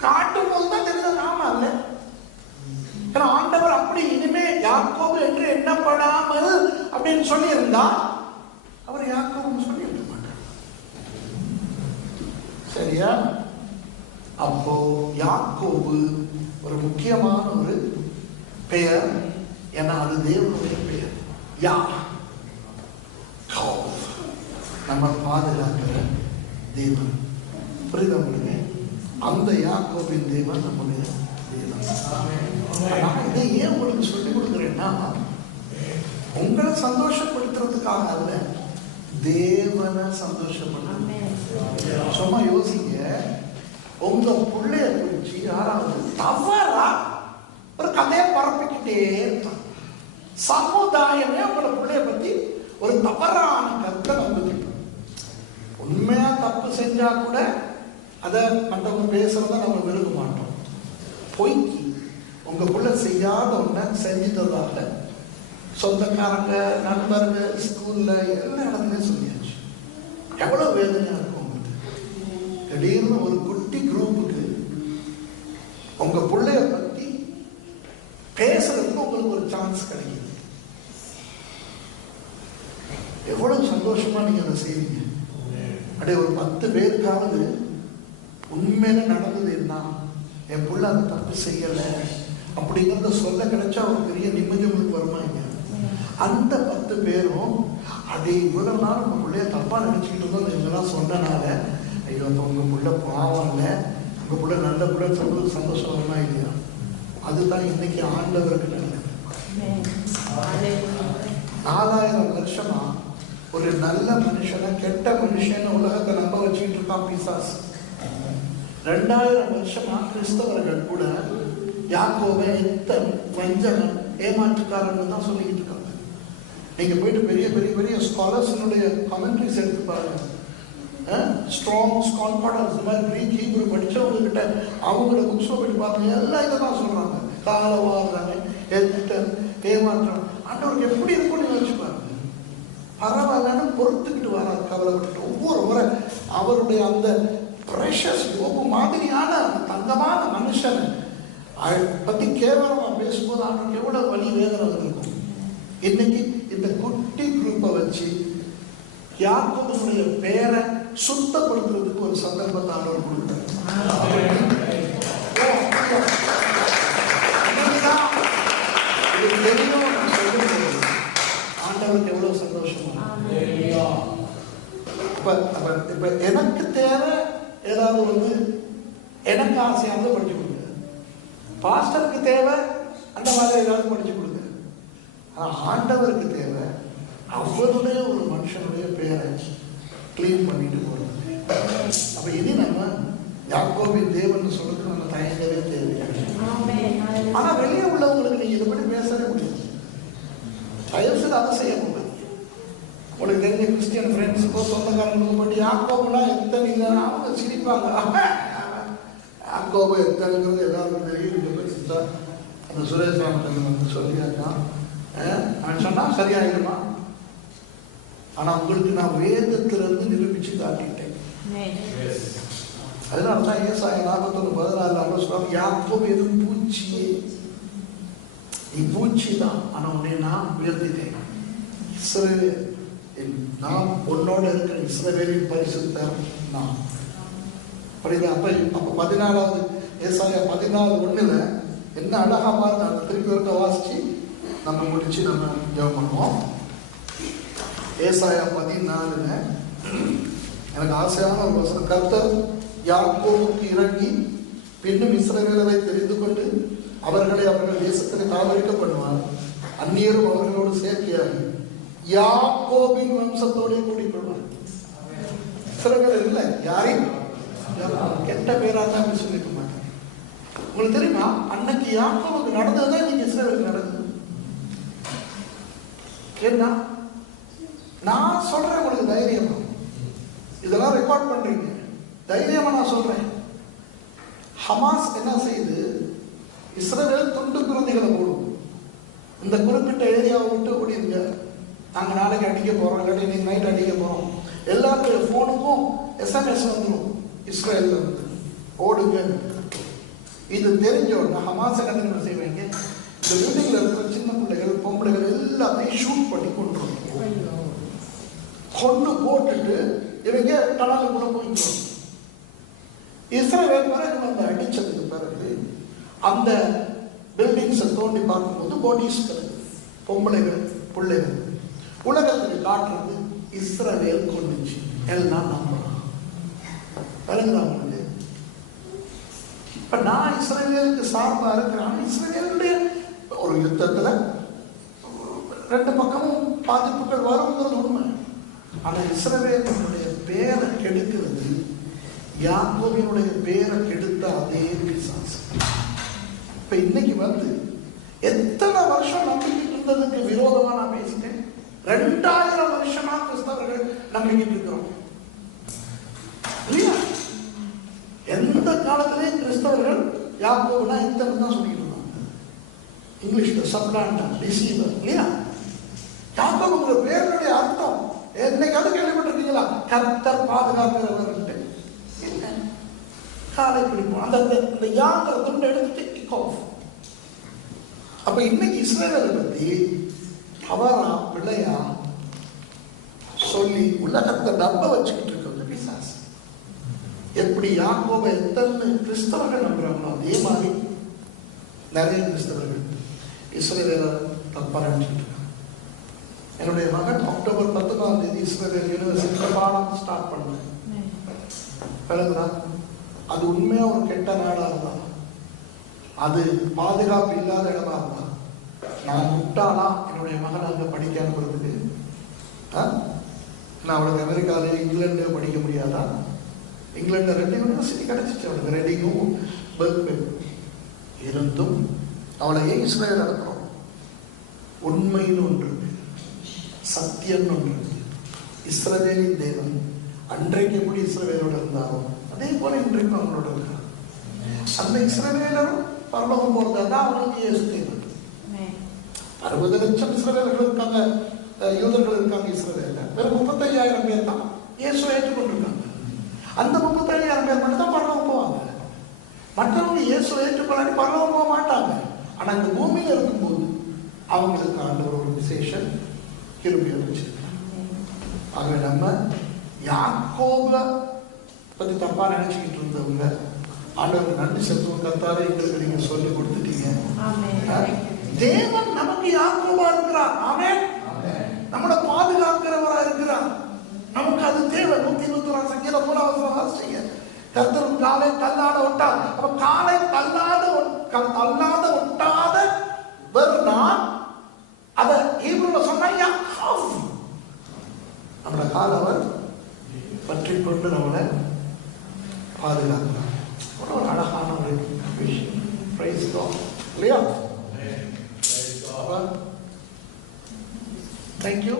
காட்டும் போதுதான் தெரியுது ஆமா இல்ல. ஏன்னா ஆண்டவர் அப்படி இனிமே யாக்கோபு என்று எண்ணப்படாமல் அப்படின்னு சொல்லி இருந்தா அவர் யாக்கோபுன்னு சொல்லி இருக்க மாட்டார். சரியா? அப்போ யாக்கோபு ஒரு முக்கியமான ஒரு பெயர். ஏன்னா அது தேவனுடைய பெயர். யா நம்ம பாதுகாக்கிற தேவன். புரியுதா உங்களுக்கு? அந்த யாக்கோபின் தேவன் நம்முடைய தேவன். நான் இதை ஏன் உங்களுக்கு சொல்லிக் கொடுக்குறேன்னா உங்களை சந்தோஷப்படுத்துறதுக்காக அல்ல, தேவனை சந்தோஷப்படுத்த. சும்மா யோசிங்க, உங்க பிள்ளைய குறிச்சு யாராவது தவறா ஒரு கதையை பரப்பிக்கிட்டே இருப்பாங்க. சமுதாயமே உங்களை பிள்ளைய பத்தி ஒரு தவறான கருத்தை நம்பிக்கிட்டு, உண்மையா தப்பு செஞ்சா கூட அதை மற்றவங்க பேசுறத நம்ம விரும்ப மாட்டோம். பொய்க்கு உங்க பிள்ளை செய்யாத ஒன்ன செஞ்சிட்டதாக சொந்தக்காரங்க நண்பர்கள் ஸ்கூல்ல எல்லா இடத்துலயும் சொல்லியாச்சு. எவ்வளவு வேதனையா இருக்கும் உங்களுக்கு. திடீர்னு ஒரு குட்டி குரூப்புக்கு உங்க பிள்ளைய பத்தி பேசுறதுக்கு உங்களுக்கு ஒரு சான்ஸ் கிடைக்குது. எவ்வளவு சந்தோஷமா நீங்க அதை செய்வீங்க. அப்படியே ஒரு 10 பேருக்காவது உண்மையில நடந்தது என்ன, என் புள்ள அந்த தப்பு செய்யல அப்படிங்கிறத சொல்ல கிடைச்சா ஒரு பெரிய நிம்மதி உங்களுக்கு வருமா? அந்த 10 பேரும் அதே இவ்வளவு நாள் உங்க பிள்ளைய தப்பா நினைச்சுக்கிட்டு இருந்தோம் இவங்கெல்லாம் சொன்னனால, ஐயோ அப்ப உங்க புள்ள பாவம் இல்லை, உங்க புள்ள நல்ல புள்ள சொல்றது சந்தோஷம் வருமா இல்லையா? அதுதான் இன்னைக்கு ஆண்டவருக்கு நல்லது. 4000 வருஷமா ஒரு நல்ல மனுஷனை கெட்ட மனுஷன் உலகத்தை நம்ப வச்சுக்கிட்டு இருக்கான் பிசாசு. 2000 வருஷமா கிறிஸ்தவர்கள் கூட யாக்கோபை எத்தன் வஞ்சகன் ஏமாற்றுக்காரன்னு தான் சொல்லிக்கிட்டு இருக்காங்க. நீங்க போயிட்டு பெரிய பெரிய பெரிய ஸ்காலர்ஸினுடைய கமெண்ட்ரிஸ் எடுத்து பாருங்க. ஸ்ட்ராங் ஸ்காலர்ஸ் இந்த மாதிரி கிரீக் ஹீப்ரு படிச்சவங்க கிட்ட அவங்களோட புக்ஸ் போயிட்டு பாருங்க, எல்லாம் இதை தான் சொல்றாங்க. காலவாடுறாங்க, எத்தன் ஏமாற்றம். ஆண்டவருக்கு எப்படி இருக்கும்னு யோசிச்சு பாருங்க. பரவாயில்லன்னு பொறுத்துக்கிட்டு வராது, கவலைப்பட்டு ஒவ்வொரு முறை அவருடைய அந்த ப்ரெஷஸ் யோபு மாதிரியான தங்கமான மனுஷனை பத்தி கேவலமா பேசும்போது அவனுக்கு எவ்வளவு வலி வேதனை வந்திருக்கும். இன்னைக்கு இந்த குட்டி குரூப்பை வச்சு யாக்கோபுடைய பேரை சுத்தப்படுத்துறதுக்கு ஒரு சந்தர்ப்பத்தை ஆண்டவர் கொடுத்தார். ஆண்டவருக்கு எவ்வளவு சந்தோஷமா. இப்ப எனக்கு தேவை ஏதாவது எனக்கு ஆசையாக படிச்சு கொடுங்க, பாஸ்டருக்கு தேவை அந்த மாதிரி ஏதாவது படிச்சு கொடுங்க. ஆனா ஆண்டவருக்கு தேவை அவருடைய ஒரு மனுஷனுடைய பேரை கிளீன் பண்ணிட்டு போறது. அப்ப இனி நம்ம யாக்கோபின் தேவன் சொல்றது நம்ம தயங்கவே தேவையில்லை. ஆனா வெளியே உள்ளவங்களுக்கு நீங்க இதை பற்றி பேசவே முடியாது. தயவு செய்து அதை செய்ய முடியாது. உங்களுக்கு தெரிஞ்ச கிறிஸ்டியன் ஃப்ரெண்ட்ஸுக்கோ சொந்தக்காரங்களுக்கோ போட்டு யாக்கோபுனா எத்தனை அவங்க சிரிப்பாங்க. யாக்கோபு எத்தனைங்கிறது எல்லாருக்கும் தெரியும். அந்த சுரேஷ் ராமச்சந்திரன் சொல்லியாச்சான் அவன் சொன்னா சரியாயிடுமா. ஆனா உங்களுக்கு நான் வேதத்திலிருந்து நிரூபிச்சு காட்டிட்டேன். அதனாலதான் ஏசாயா 41:14 சொல்றாங்க, யாக்கோபு எதுவும் பூச்சியே, நீ பூச்சி தான், ஆனா உன்னை நான் உயர்த்திட்டேன். இஸ்ரவேல் நான் உன்னோட இருக்கிற இஸ்ரவேலின் பரிசுத்தர் நான். அப்ப 14வது ஏசாயா 14:1 என்ன அழகா பாருங்க. அந்த திருப்பி ஒருக்க வாசிச்சு நம்ம முடிச்சு நம்ம ஜெபம் பண்ணுவோம். ஏசாயா 14 எனக்கு ஆசையான ஒரு வசனம். கர்த்தர் யாக்கோபுக்கு இறங்கி பின்னும் இஸ்ரவேலரை தெரிந்து கொண்டு அவர்களை அவர்கள் தேசத்தில் தாவரிக்க பண்ணுவார். அந்நியரும் அவர்களோடு சேர்க்கையாகி யாக்கோபின் வம்சத்தோட கூடிக்கொள்வார். இஸ்ரவேலர் இல்லை, யாரையும் கெட்ட பேராக தான் சொல்லிக்க மாட்டேன். உங்களுக்கு தெரியுமா, அன்னைக்கு யாக்கோபுக்கு நடந்ததுதான் இன்னைக்கு இஸ்ரவேலுக்கு நடந்தது. ஏன்னா நான் சொல்றேன் உங்களுக்கு தைரியமா, இதெல்லாம் ரெக்கார்ட் பண்றீங்க, தைரியமா நான் சொல்றேன். ஹமாஸ் என்ன செய்யுது, இஸ்ரவேல் துண்டு குருதிகளை போடும். இந்த குறிப்பிட்ட ஏரியாவை விட்டு ஓடிங்க, நாங்க நாளைக்கு அடிக்க போறோம், இல்லாட்டி இன்னைக்கு நைட் அடிக்க போறோம். எல்லாருடைய போனுக்கும் SMS வந்துடும், இஸ்ரேல்ல இருந்து ஓடுங்க. இது தெரிஞ்சோன்னா ஹமாஸ் என்ன செய்வாங்க, இந்த பில்டிங்ல இருக்கிற சின்ன பிள்ளைகள் பொம்பளைகள் எல்லாத்தையும் ஷூட் பண்ணி கொண்டு போட்டுட்டு இவங்க டனலுக்குள்ள போயிடுவாங்க. இஸ்ரவேல் பிறகு வந்து அடிச்சதுக்கு பிறகு அந்த பில்டிங்ஸை தோண்டி பார்க்கும்போது பாடிஸ் கிடக்கு, பொம்பளைகள் பிள்ளைகள். உலகத்துக்கு காட்டுறது இஸ்ரவேல் கொண்டுச்சு, எல்லாம் நம்பலாம். விளங்குதான். இப்ப நான் இஸ்ரவேலுக்கு சார்பா இருக்கிறேன். இஸ்ரவேலுடைய ஒரு யுத்தத்துல 2 பக்கமும் பாதிப்புகள் வருங்கிறது உண்மை. ஆனா இஸ்ரவேலுடைய பேரை கெடுக்கிறது யாக்கோபினுடைய பேரை கெடுத்த அதே பிசாசு. இப்ப இன்னைக்கு எத்தனை வருஷம் நம்பிக்கிட்டு இருந்ததுக்கு விரோதமா நான் பேசிட்டேன். 2000 வருஷமா கிறிஸ்தவர்கள் நம்பிக்கிட்டு இருக்கிறோம். எந்த காலத்திலேயும் கிறிஸ்தவர்கள் யாக்கோபுனா இத்தனை தான் சொல்லிட்டு இருந்தாங்க. இங்கிலீஷ்ல சப்ளாண்டா, டிசீவர் இல்லையா. யாக்கோபுங்கிற பேருடைய அர்த்தம் என்னைக்காவது கேள்விப்பட்டிருக்கீங்களா? கர்த்தர் பாதுகாக்கிறவர். காலை பிடிப்போம், அந்த யாங்கிற துண்டை எடுத்துட்டு கிக் ஆஃப். அப்ப இன்னைக்கு இஸ்ரவேலை பத்தி அவரா பிள்ளையா சொல்லி உலகத்தை நம்ப வச்சுக்கிட்டு இருக்க பிசாசு. எப்படி யாக்கோபை எத்தனை கிறிஸ்தவர்கள் நம்புறாங்களோ அதே மாதிரி நிறைய கிறிஸ்தவர்கள் இஸ்ரவேலை தப்பா நினைச்சிட்டு இருக்காங்க. என்னுடைய மகன் அக்டோபர் 19ஆம் தேதி இஸ்ரவேல் யூனிவர்சிட்டியில பாடம் ஸ்டார்ட் பண்ணேன். பிறகுதான் அது உண்மையா ஒரு கெட்ட நாடா இருந்தா, அது பாதுகாப்பு இல்லாத இடமா இருந்தா, நான் முட்டாளா என்னுடைய மகன் அங்க படிக்க அனுப்புறது ஏன்னா அவளுக்கு அமெரிக்காவிலே இங்கிலாண்டு படிக்க முடியாதா? இங்கிலாண்டில் 2 யூனிவர்சிட்டி கிடைச்சிச்சு அவளுக்கு, ரெடிங்கும் பெர்க்லியும். இருந்தும் அவளை ஏன் இஸ்ரேல் நடத்துறோம்? உண்மைன்னு ஒன்று இருக்கு, சத்தியம்னு ஒன்று இருக்கு. இஸ்ரவேலின் தேவன் அன்றைக்கு எப்படி இஸ்ரவேலோடு இருந்தாரோ அதே போல இன்றைக்கும் அவங்களோட இருக்கிறார். அந்த இஸ்ரவேலரும் பரலோகம் போறதுதான் அவங்களுக்கு இயேசு தேவன். 60 லட்சம் இஸ்ரவேலர்கள் இருக்காங்க, யூதர்கள் இருக்காங்க இஸ்ரவேல்ல. வெறும் 35,000 பேர் தான் இயேசுவை ஏற்றுக்கொண்டிருக்காங்க. அந்த 35,000 பேர் மட்டும் தான் பரலோகம் போவாங்க. மற்றவங்க இயேசுவை ஏற்றுக்கொள்ளாடி பரலோகம் போக மாட்டாங்க. ஆனா இந்த பூமியில இருக்கும்போது அவங்களுக்கு ஆண்டவர் ஒரு விசேஷ கிருபையை வச்சிருக்காங்க. ஆகவே நம்ம யாக்கோபை பத்தி தப்பா நினைச்சுக்கிட்டு இருந்தவங்க ஆண்டவர் நன்றி செலுத்துவோம். கர்த்தாவே எங்களுக்கு நீங்க சொல்லி கொடுத்துட்டீங்க. தேவன் நமக்கு யாக்கோபா இருக்கிறார். ஆமென். நம்மளை பாதுகாக்கிறவரா இருக்கிறார். நமக்கு அது தேவை. 121 சங்கீதம் 3 வாசிங்க. கர்த்தர் காலை தள்ளாட ஒட்டார். அப்ப காலை தள்ளாத ஒட்டாத நான் அத ஹீப்ரூல சொன்னா யாக்கோப். நம்மளோட கால் அவர் பற்றி கொண்டு நம்மளை பாதுகாக்கிறார். ஒரு அழகான ஒரு விஷயம். Praise God. இல்லையா? Thank you.